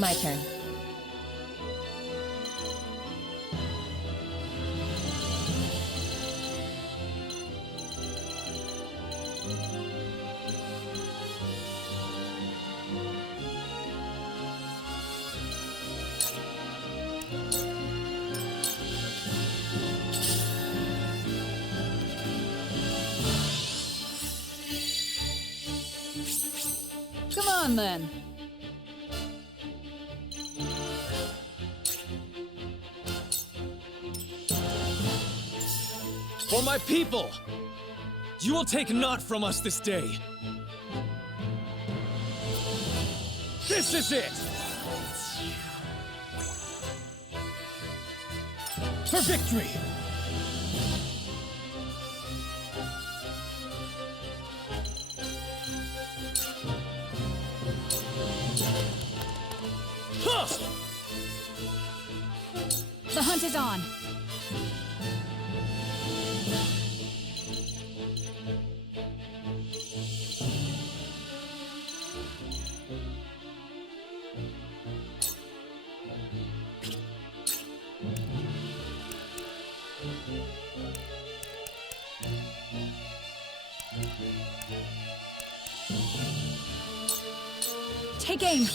My turn. Come on, then. For my people! You will take naught from us this day. This is it! For victory! The hunt is on. Take aim.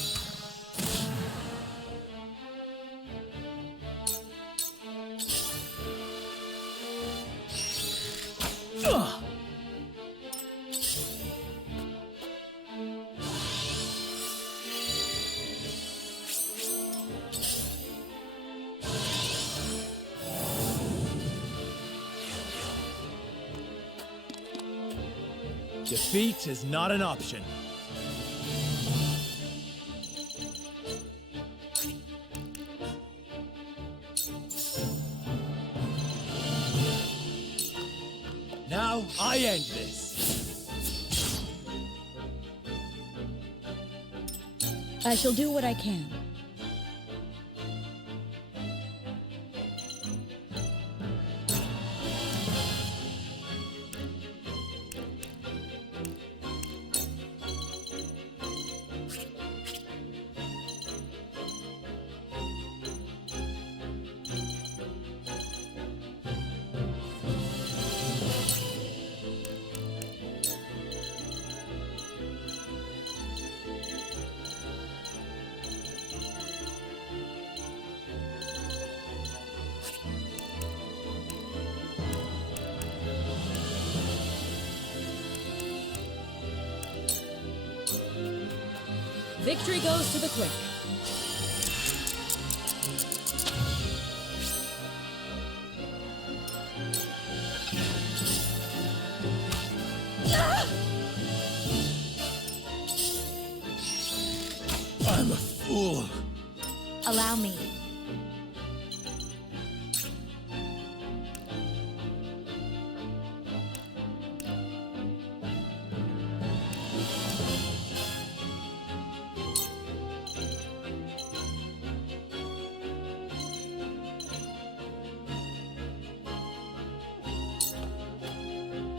Defeat is not an option. Now I end this. I shall do what I can. Victory goes to the quick. I'm a fool. Allow me.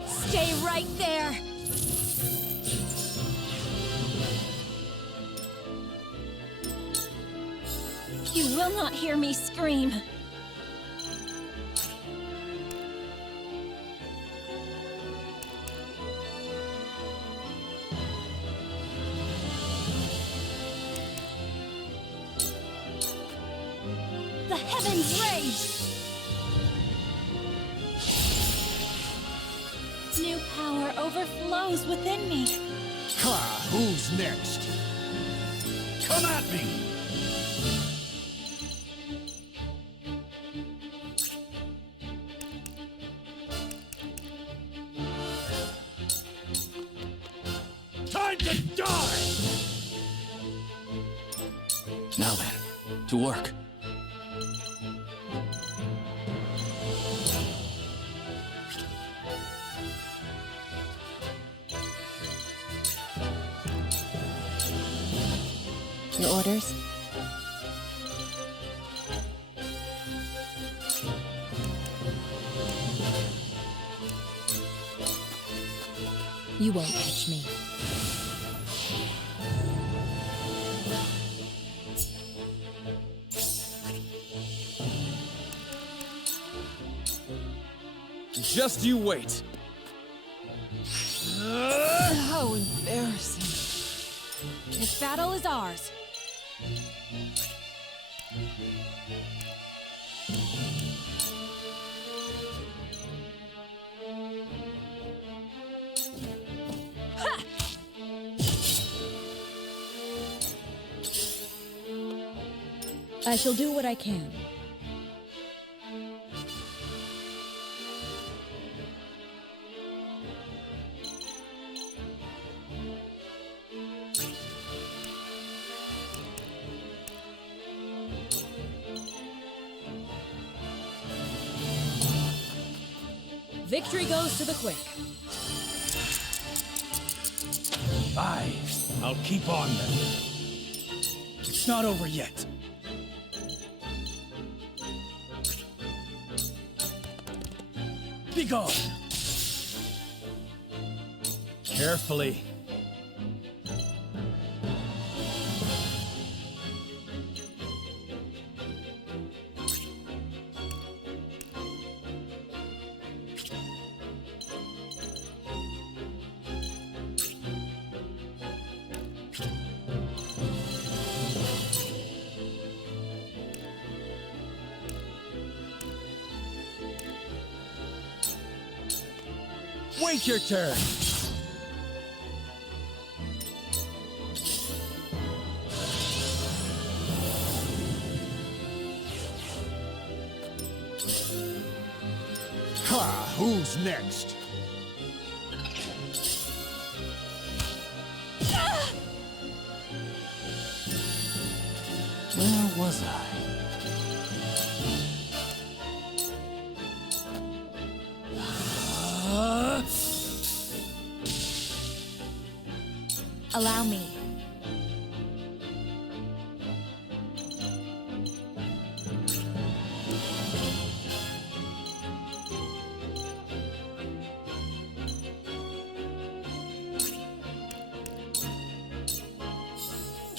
Stay right there! You will not hear me scream. The heavens rage! New power overflows within me. Ha! Who's next? Come at me! to work. Your orders? You won't catch me. Just you wait. How embarrassing. This battle is ours. I shall do what I can. Victory goes to the quick. I'll keep on then. It's not over yet. Be gone! Carefully. Wait your turn! Ha! Who's next? Where was I? Allow me.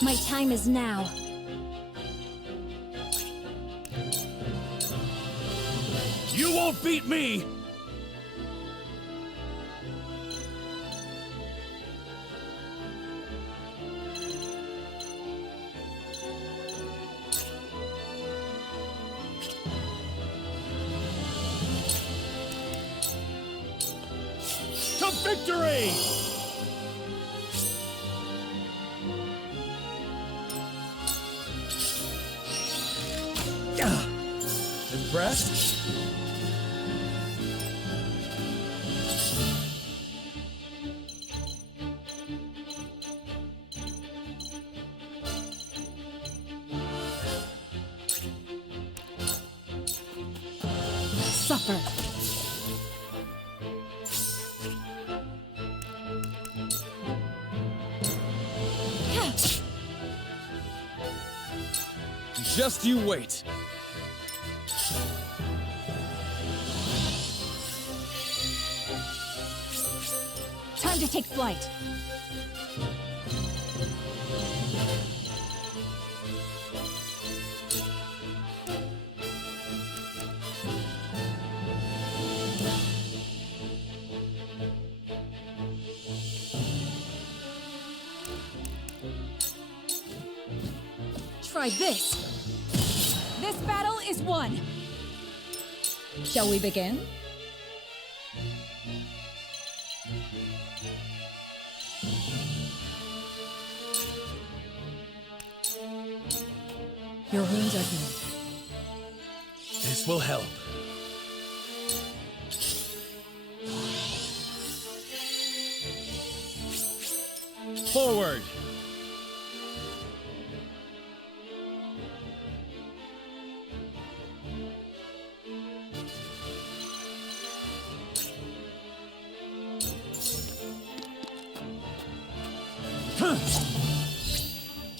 My time is now. You won't beat me! To victory! Impressed? Suffer. Just you wait. Time to take flight. Try this. This battle is won. Shall we begin? Your wounds are healed. This will help. Forward!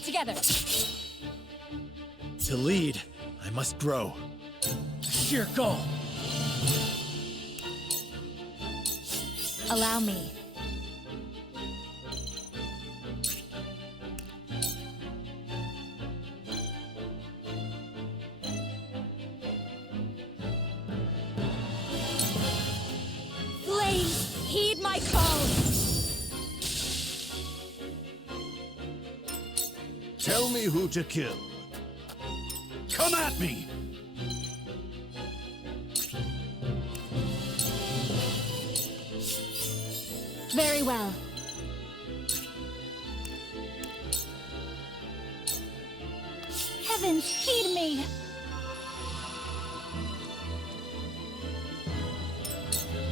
Together. To lead, I must grow. Sheer goal. Allow me. Flames, heed my call! Tell me who to kill. Come at me! Very well. Heavens, heed me!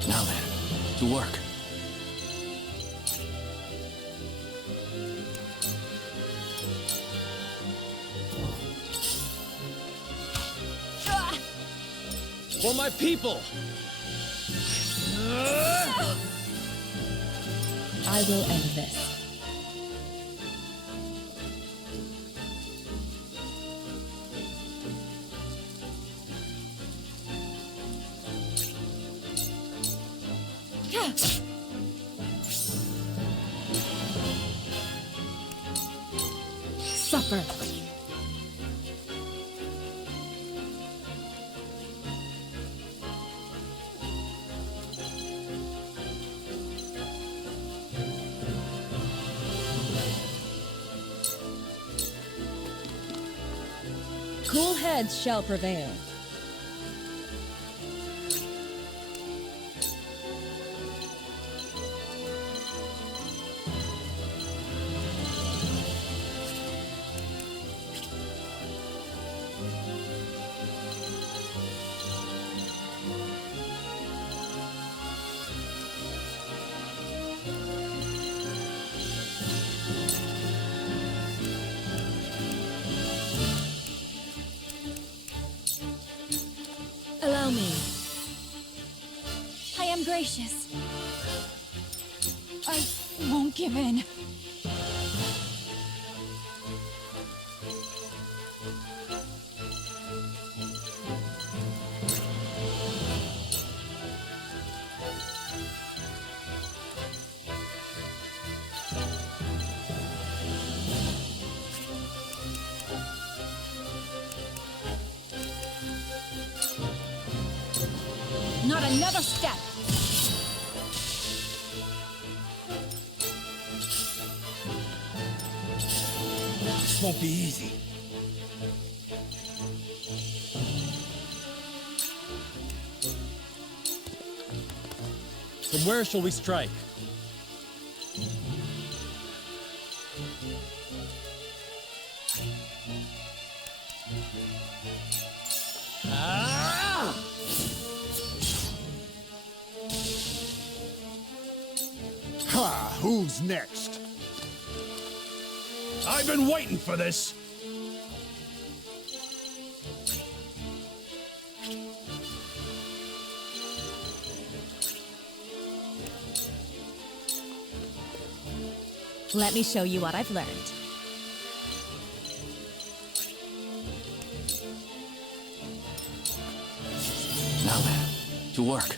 Now then, to work. For my people! I will end this. Supper. Cool heads shall prevail. Allow me. I am gracious. I won't give in. Not another step! This won't be easy. From where shall we strike? Ha! Who's next? I've been waiting for this! Let me show you what I've learned. Now then, to work.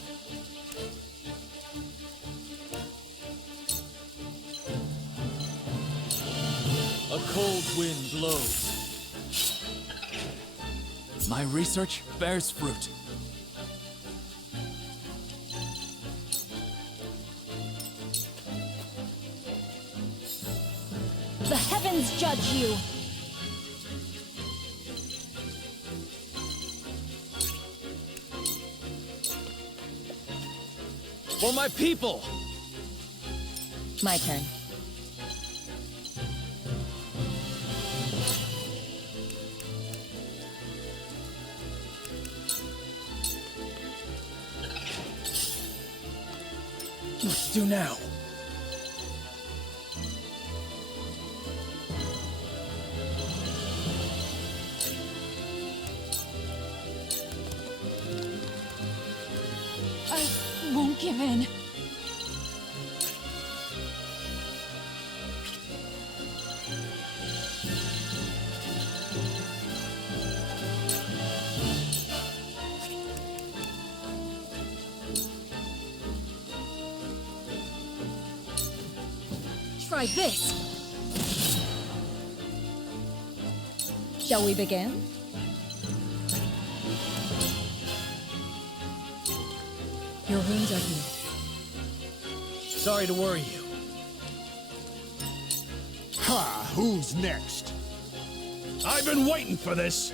A cold wind blows. My research bears fruit. The heavens judge you! For my people! My turn. What to do now? I won't give in. Try this! Shall we begin? Your wounds are healed. Sorry to worry you. Ha! Who's next? I've been waiting for this!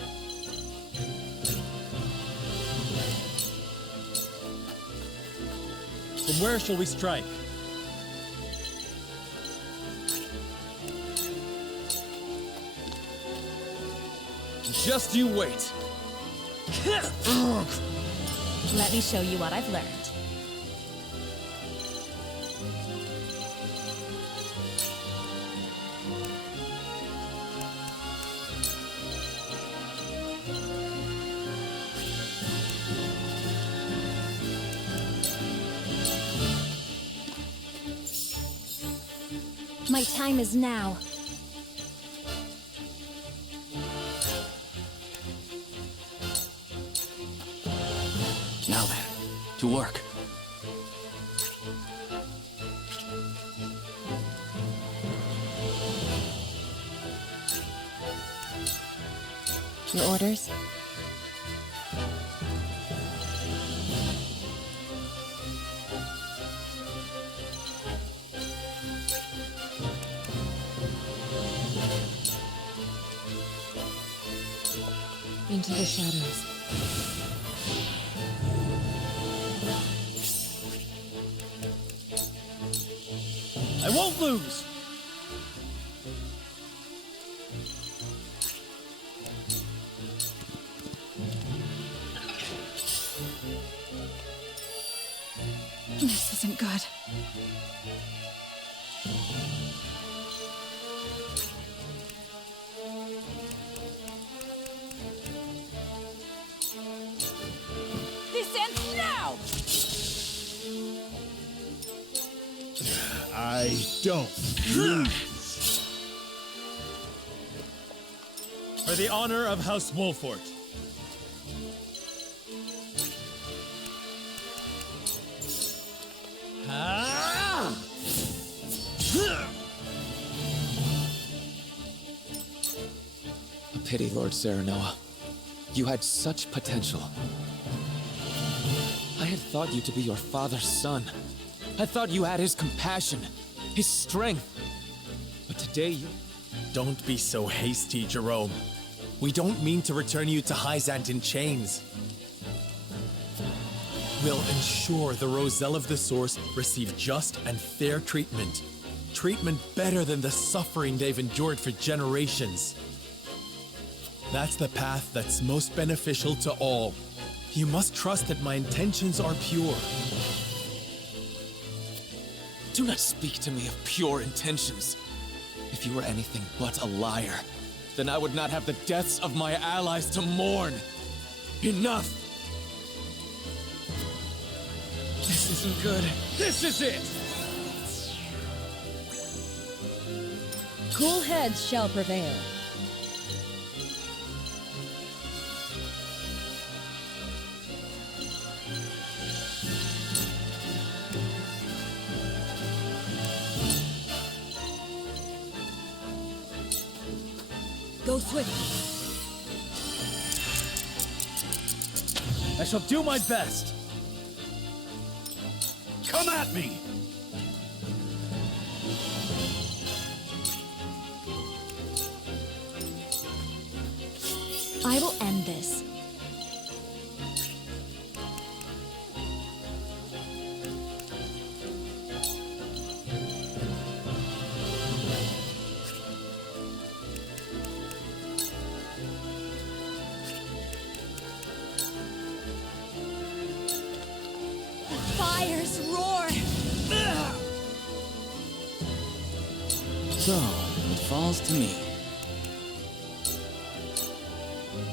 From where shall we strike? Just you wait. Let me show you what I've learned. My time is now. Now then, to work. Your orders? Into the shadows. I won't lose! This isn't good. This ends now! I don't lose. For the honor of House Wolfort. A pity, Lord Serenoa. You had such potential. I had thought you to be your father's son. I thought you had his compassion, his strength. But today you... Don't be so hasty, Jerome. We don't mean to return you to Hyzant in chains. We'll ensure the Roselle of the Source receive just and fair treatment. Treatment better than the suffering they've endured for generations. That's the path that's most beneficial to all. You must trust that my intentions are pure. Do not speak to me of pure intentions. If you were anything but a liar, then I would not have the deaths of my allies to mourn. Enough! This isn't good. This is it! Cool heads shall prevail. Go swiftly. I shall do my best. Come at me! I will end this. Fires roar! So, it falls to me.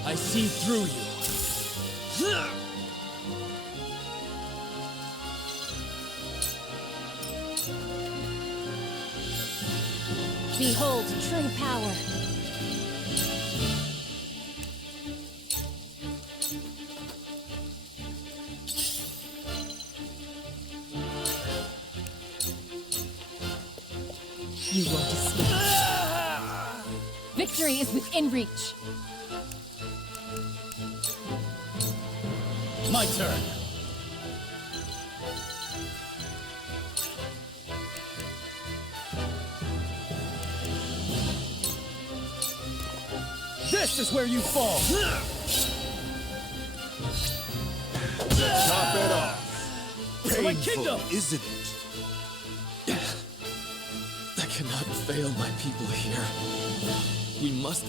I see through you. Behold true power. You won't escape. Victory is within reach. My turn. This is where you fall! Top it off. For my kingdom! Isn't it? I cannot fail my people here. We must...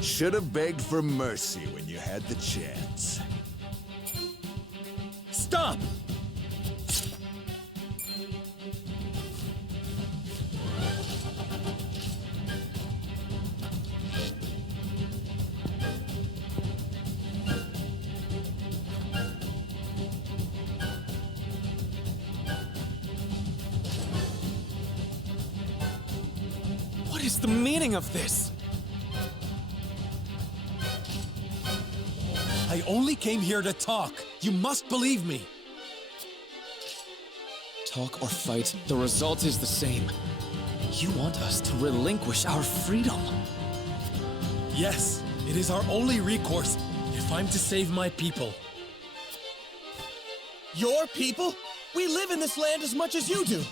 Should have begged for mercy when you had the chance. Stop! What is the meaning of this? I only came here to talk. You must believe me. Talk or fight, the result is the same. You want us to relinquish our freedom. Yes, it is our only recourse if I'm to save my people. Your people? We live in this land as much as you do.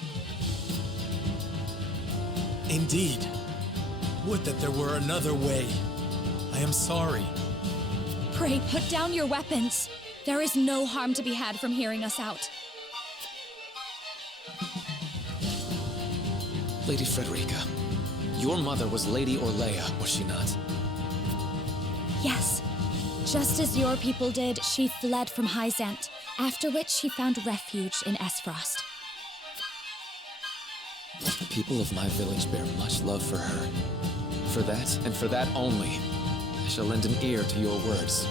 Indeed. Would that there were another way. I am sorry. Pray, put down your weapons. There is no harm to be had from hearing us out. Lady Frederica, your mother was Lady Orleia, was she not? Yes. Just as your people did, she fled from Hyzant, after which she found refuge in Esfrost. The people of my village bear much love for her. For that, and for that only, I shall lend an ear to your words.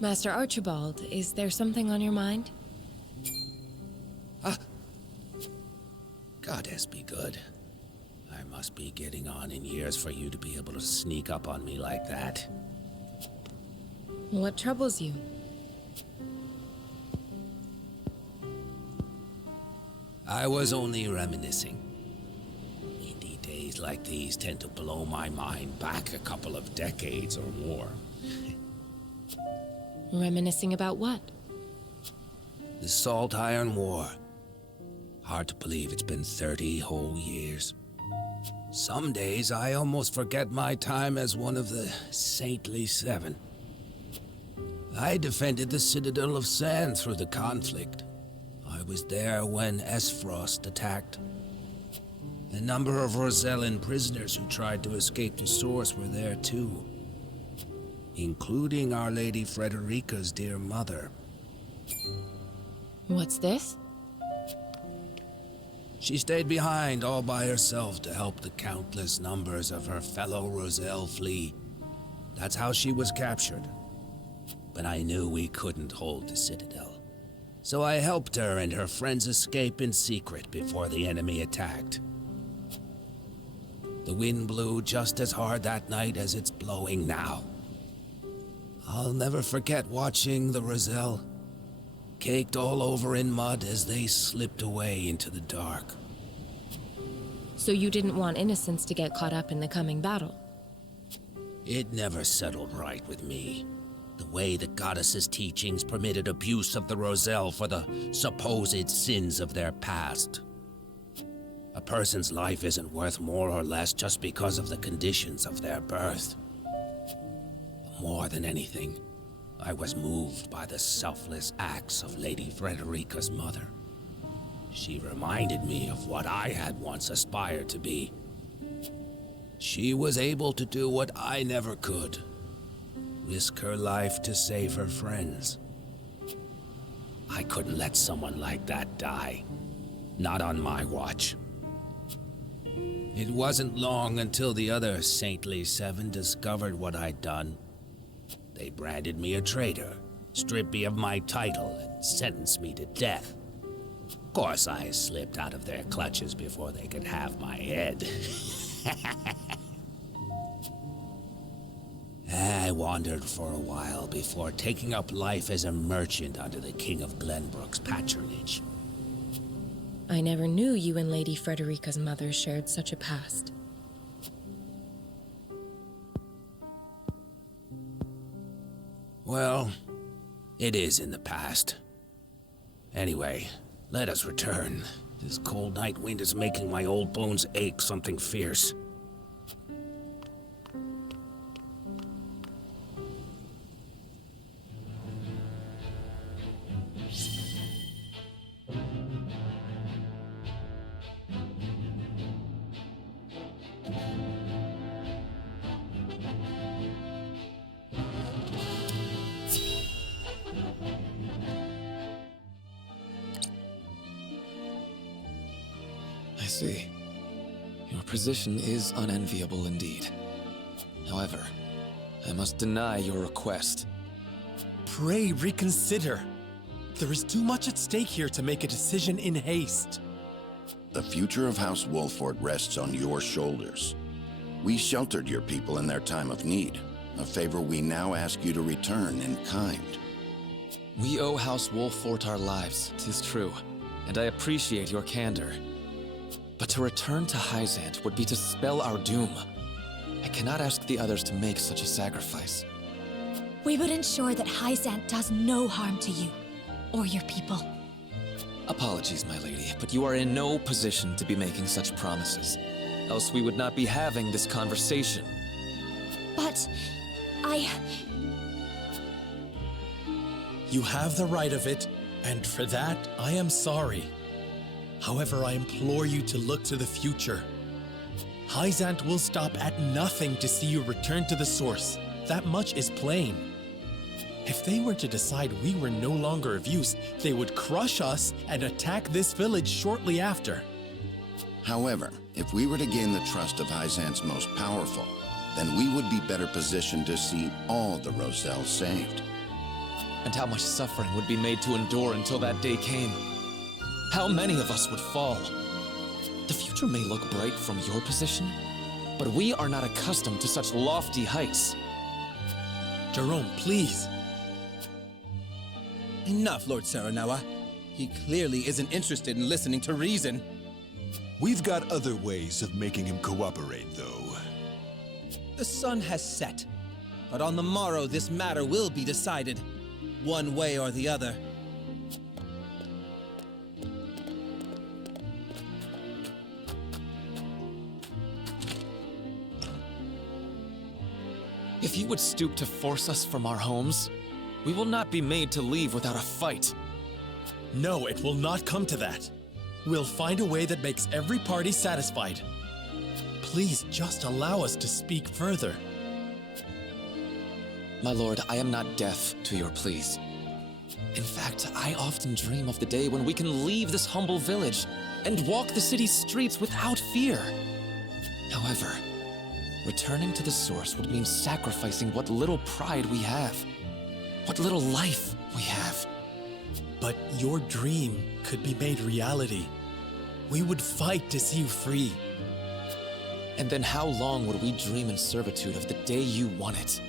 Master Archibald, is there something on your mind? Goddess be good. I must be getting on in years for you to be able to sneak up on me like that. What troubles you? I was only reminiscing. Indeed, days like these tend to blow my mind back a couple of decades or more. Reminiscing about what? The Salt Iron War. Hard to believe it's been 30 whole years. Some days I almost forget my time as one of the Saintly Seven. I defended the Citadel of Sand through the conflict. I was there when Esfrost attacked. A number of Rosellan prisoners who tried to escape the Source were there too, including Our Lady Frederica's dear mother. What's this? She stayed behind all by herself to help the countless numbers of her fellow Roselle flee. That's how she was captured. But I knew we couldn't hold the Citadel. So I helped her and her friends escape in secret before the enemy attacked. The wind blew just as hard that night as it's blowing now. I'll never forget watching the Roselle, caked all over in mud as they slipped away into the dark. So you didn't want innocents to get caught up in the coming battle? It never settled right with me. The way the goddess's teachings permitted abuse of the Roselle for the supposed sins of their past. A person's life isn't worth more or less just because of the conditions of their birth. More than anything, I was moved by the selfless acts of Lady Frederica's mother. She reminded me of what I had once aspired to be. She was able to do what I never could. Risk her life to save her friends. I couldn't let someone like that die. Not on my watch. It wasn't long until the other saintly seven discovered what I'd done. They branded me a traitor, stripped me of my title, and sentenced me to death. Of course, I slipped out of their clutches before they could have my head. I wandered for a while before taking up life as a merchant under the King of Glenbrook's patronage. I never knew you and Lady Frederica's mother shared such a past. Well, it is in the past. Anyway, let us return. This cold night wind is making my old bones ache something fierce. I see. Your position is unenviable indeed. However, I must deny your request. Pray reconsider. There is too much at stake here to make a decision in haste. The future of House Wolford rests on your shoulders. We sheltered your people in their time of need, a favor we now ask you to return in kind. We owe House Wolford our lives, 'tis true, and I appreciate your candor. But to return to Hyzant would be to spell our doom. I cannot ask the others to make such a sacrifice. We would ensure that Hyzant does no harm to you or your people. Apologies, my lady, but you are in no position to be making such promises. Else we would not be having this conversation. But You have the right of it, and for that, I am sorry. However, I implore you to look to the future. Hyzant will stop at nothing to see you return to the source. That much is plain. If they were to decide we were no longer of use, they would crush us and attack this village shortly after. However, if we were to gain the trust of Hyzant's most powerful, then we would be better positioned to see all the Roselle saved. And how much suffering would be made to endure until that day came. How many of us would fall? The future may look bright from your position, but we are not accustomed to such lofty heights. Jerome, please. Enough, Lord Saranawa. He clearly isn't interested in listening to reason. We've got other ways of making him cooperate, though. The sun has set, but on the morrow this matter will be decided, one way or the other. If you would stoop to force us from our homes, we will not be made to leave without a fight. No, it will not come to that. We'll find a way that makes every party satisfied. Please just allow us to speak further. My lord, I am not deaf to your pleas. In fact, I often dream of the day when we can leave this humble village and walk the city's streets without fear. However, returning to the source would mean sacrificing what little pride we have, what little life we have. But your dream could be made reality. We would fight to see you free. And then how long would we dream in servitude of the day you won it?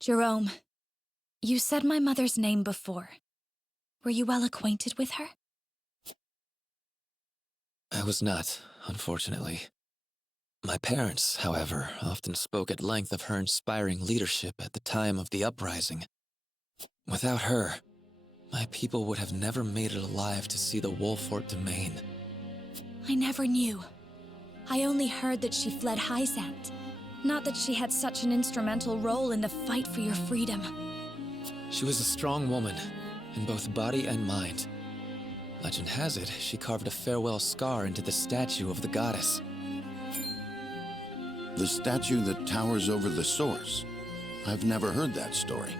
Jerome, you said my mother's name before. Were you well acquainted with her? I was not, unfortunately. My parents, however, often spoke at length of her inspiring leadership at the time of the uprising. Without her, my people would have never made it alive to see the Wolfort domain. I never knew. I only heard that she fled Hyzant. Not that she had such an instrumental role in the fight for your freedom. She was a strong woman, in both body and mind. Legend has it, she carved a farewell scar into the statue of the goddess. The statue that towers over the source? I've never heard that story.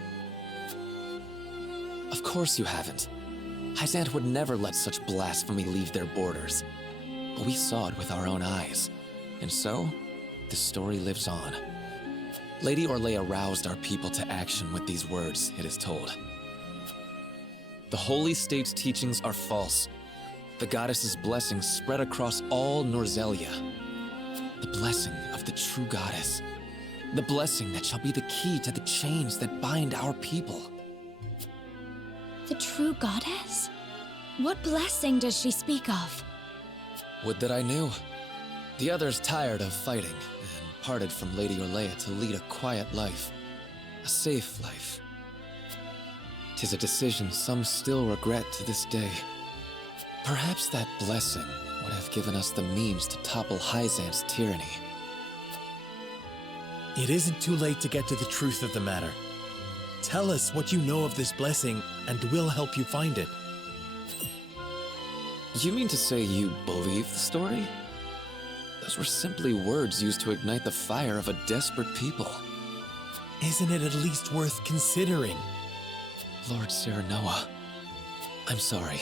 Of course you haven't. Hyzant would never let such blasphemy leave their borders. But we saw it with our own eyes. And so, the story lives on. Lady Orlea roused our people to action with these words, it is told. The Holy State's teachings are false. The goddess's blessing spread across all Norzelia. The blessing of the true goddess. The blessing that shall be the key to the chains that bind our people. The true goddess? What blessing does she speak of? Would that I knew. The others tired of fighting and parted from Lady Orlea to lead a quiet life. A safe life. 'Tis a decision some still regret to this day. Perhaps that blessing would have given us the means to topple Hyzant's tyranny. It isn't too late to get to the truth of the matter. Tell us what you know of this blessing, and we'll help you find it. You mean to say you believe the story? Those were simply words used to ignite the fire of a desperate people. Isn't it at least worth considering? Lord Serenoa, I'm sorry.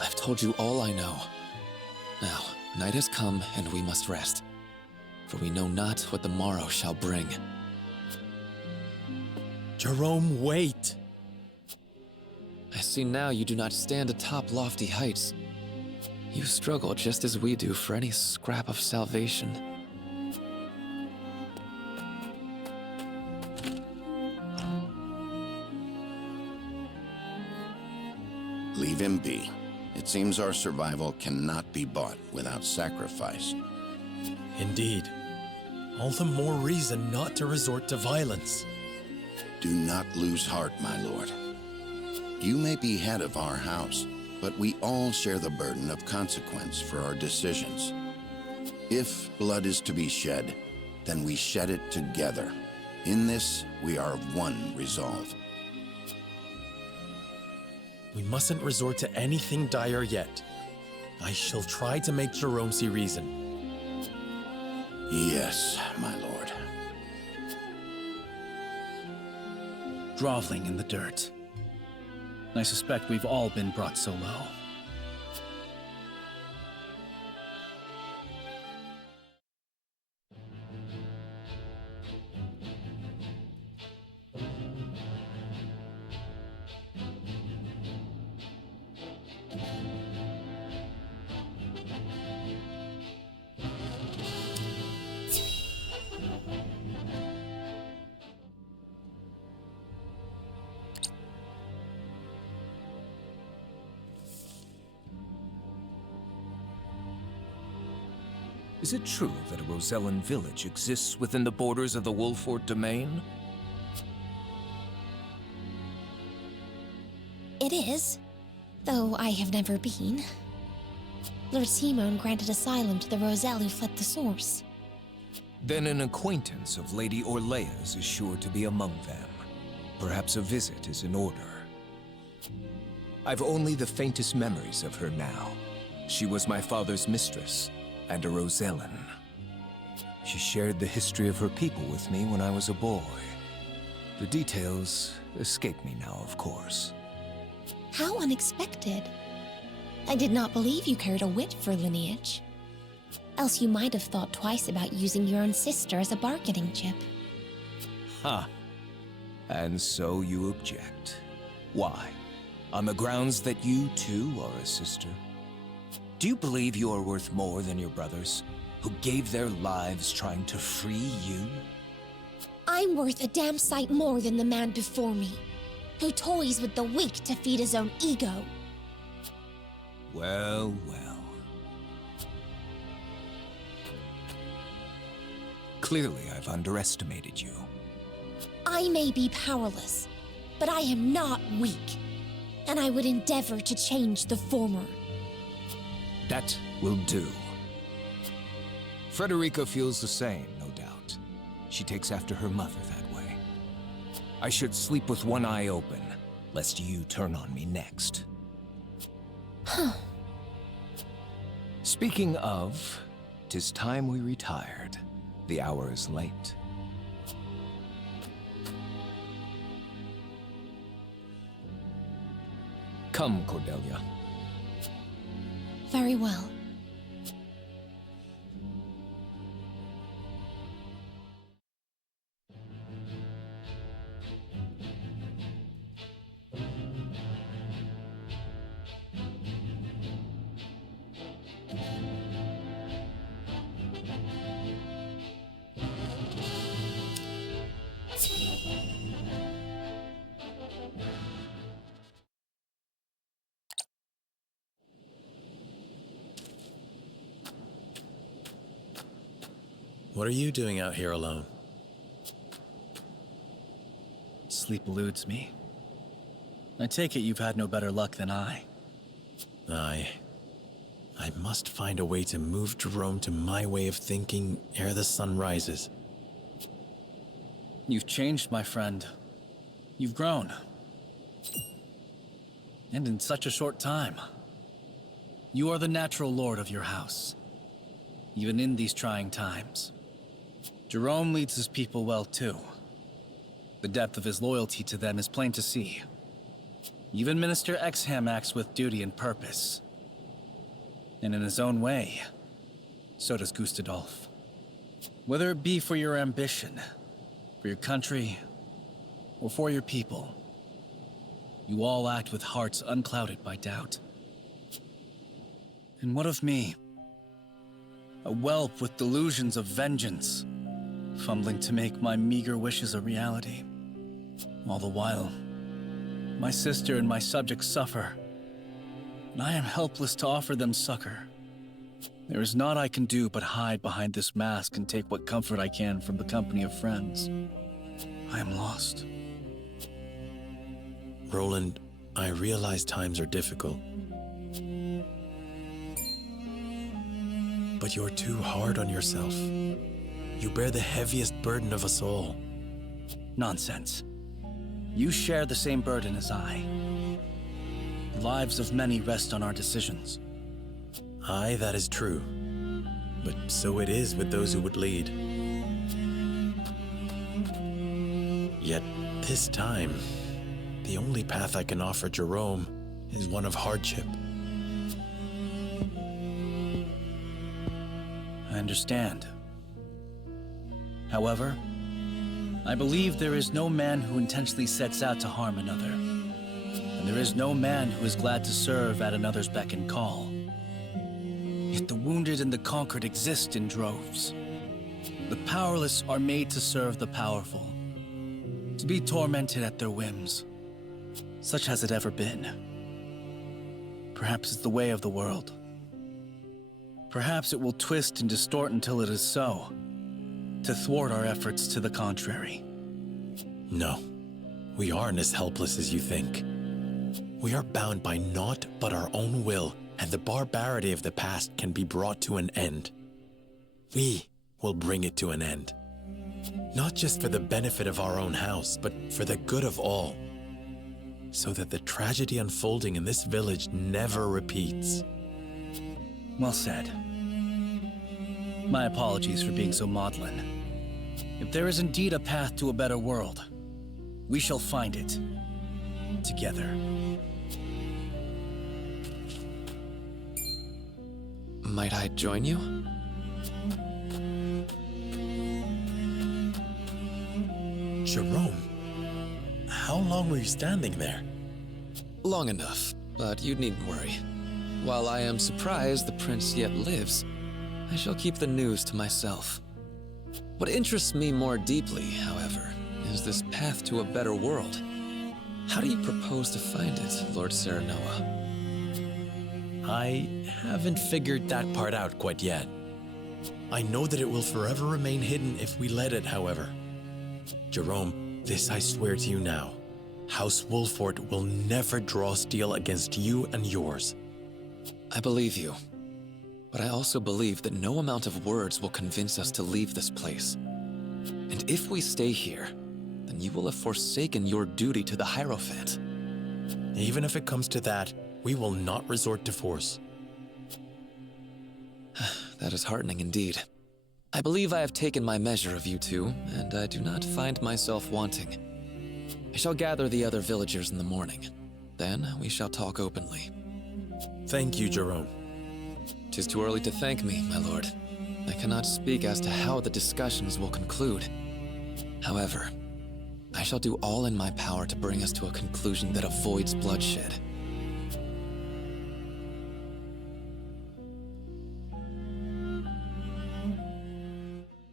I've told you all I know. Now, night has come and we must rest, for we know not what the morrow shall bring. Jerome, wait! I see now you do not stand atop lofty heights. You struggle just as we do for any scrap of salvation. Leave him be. It seems our survival cannot be bought without sacrifice. Indeed. All the more reason not to resort to violence. Do not lose heart, my lord. You may be head of our house, but we all share the burden of consequence for our decisions. If blood is to be shed, then we shed it together. In this, we are of one resolve. We mustn't resort to anything dire yet. I shall try to make Jerome see reason. Yes, my lord. Groveling in the dirt. I suspect we've all been brought so low. Is it true that a Rosellan village exists within the borders of the Wolfort domain? It is, though I have never been. Lord Simone granted asylum to the Roselle who fled the source. Then an acquaintance of Lady Orlea's is sure to be among them. Perhaps a visit is in order. I've only the faintest memories of her now. She was my father's mistress, and a Rosellan. She shared the history of her people with me when I was a boy. The details escape me now, of course. How unexpected. I did not believe you cared a whit for lineage. Else you might have thought twice about using your own sister as a bargaining chip. Ha! And so you object. Why? On the grounds that you too are a sister? Do you believe you are worth more than your brothers, who gave their lives trying to free you? I'm worth a damn sight more than the man before me, who toys with the weak to feed his own ego. Well, well. Clearly, I've underestimated you. I may be powerless, but I am not weak, and I would endeavor to change the former. That will do. Frederica feels the same, no She takes after her mother that way. I should sleep with one eye open, lest you turn on me next. Speaking of, 'tis time we retired. The hour is late. Come, Cordelia. Very well. What are you doing out here alone? Sleep eludes me. I take it you've had no better luck than I. I must find a way to move Jerome to my way of thinking ere the sun rises. You've changed, my friend. You've grown. And in such a short time. You are the natural lord of your house, even in these trying times. Jerome leads his people well, too. The depth of his loyalty to them is plain to see. Even Minister Exham acts with duty and purpose. And in his own way, so does Gustadolf. Whether it be for your ambition, for your country, or for your people, you all act with hearts unclouded by doubt. And what of me? A whelp with delusions of vengeance, fumbling to make my meager wishes a reality. All the while, my sister and my subjects suffer, and I am helpless to offer them succor. There is naught I can do but hide behind this mask and take what comfort I can from the company of friends. I am lost. Roland, I realize times are difficult. But you're too hard on yourself. You bear the heaviest burden of us all. Nonsense. You share the same burden as I. The lives of many rest on our decisions. Aye, that is true. But so it is with those who would lead. Yet, this time, the only path I can offer Jerome is one of hardship. I understand. However, I believe there is no man who intentionally sets out to harm another. And there is no man who is glad to serve at another's beck and call. Yet the wounded and the conquered exist in droves. The powerless are made to serve the powerful, to be tormented at their whims. Such has it ever been. Perhaps it's the way of the world. Perhaps it will twist and distort until it is so, to thwart our efforts to the contrary. No, we aren't as helpless as you think. We are bound by naught but our own will, and the barbarity of the past can be brought to an end. We will bring it to an end. Not just for the benefit of our own house, but for the good of all. So that the tragedy unfolding in this village never repeats. Well said. My apologies for being so maudlin. If there is indeed a path to a better world, we shall find it together. Might I join you? Jerome, how long were you standing there? Long enough, but you needn't worry. While I am surprised the prince yet lives, I shall keep the news to myself. What interests me more deeply, however, is this path to a better world. How do you propose to find it, Lord Serenoa? I haven't figured that part out quite yet. I know that it will forever remain hidden if we let it, however. Jerome, this I swear to you now. House Wolfort will never draw steel against you and yours. I believe you. But I also believe that no amount of words will convince us to leave this place. And if we stay here, then you will have forsaken your duty to the Hierophant. Even if it comes to that, we will not resort to force. That is heartening indeed. I believe I have taken my measure of you two, and I do not find myself wanting. I shall gather the other villagers in the morning. Then we shall talk openly. Thank you, Jerome. 'Tis too early to thank me, my lord. I cannot speak as to how the discussions will conclude. However, I shall do all in my power to bring us to a conclusion that avoids bloodshed.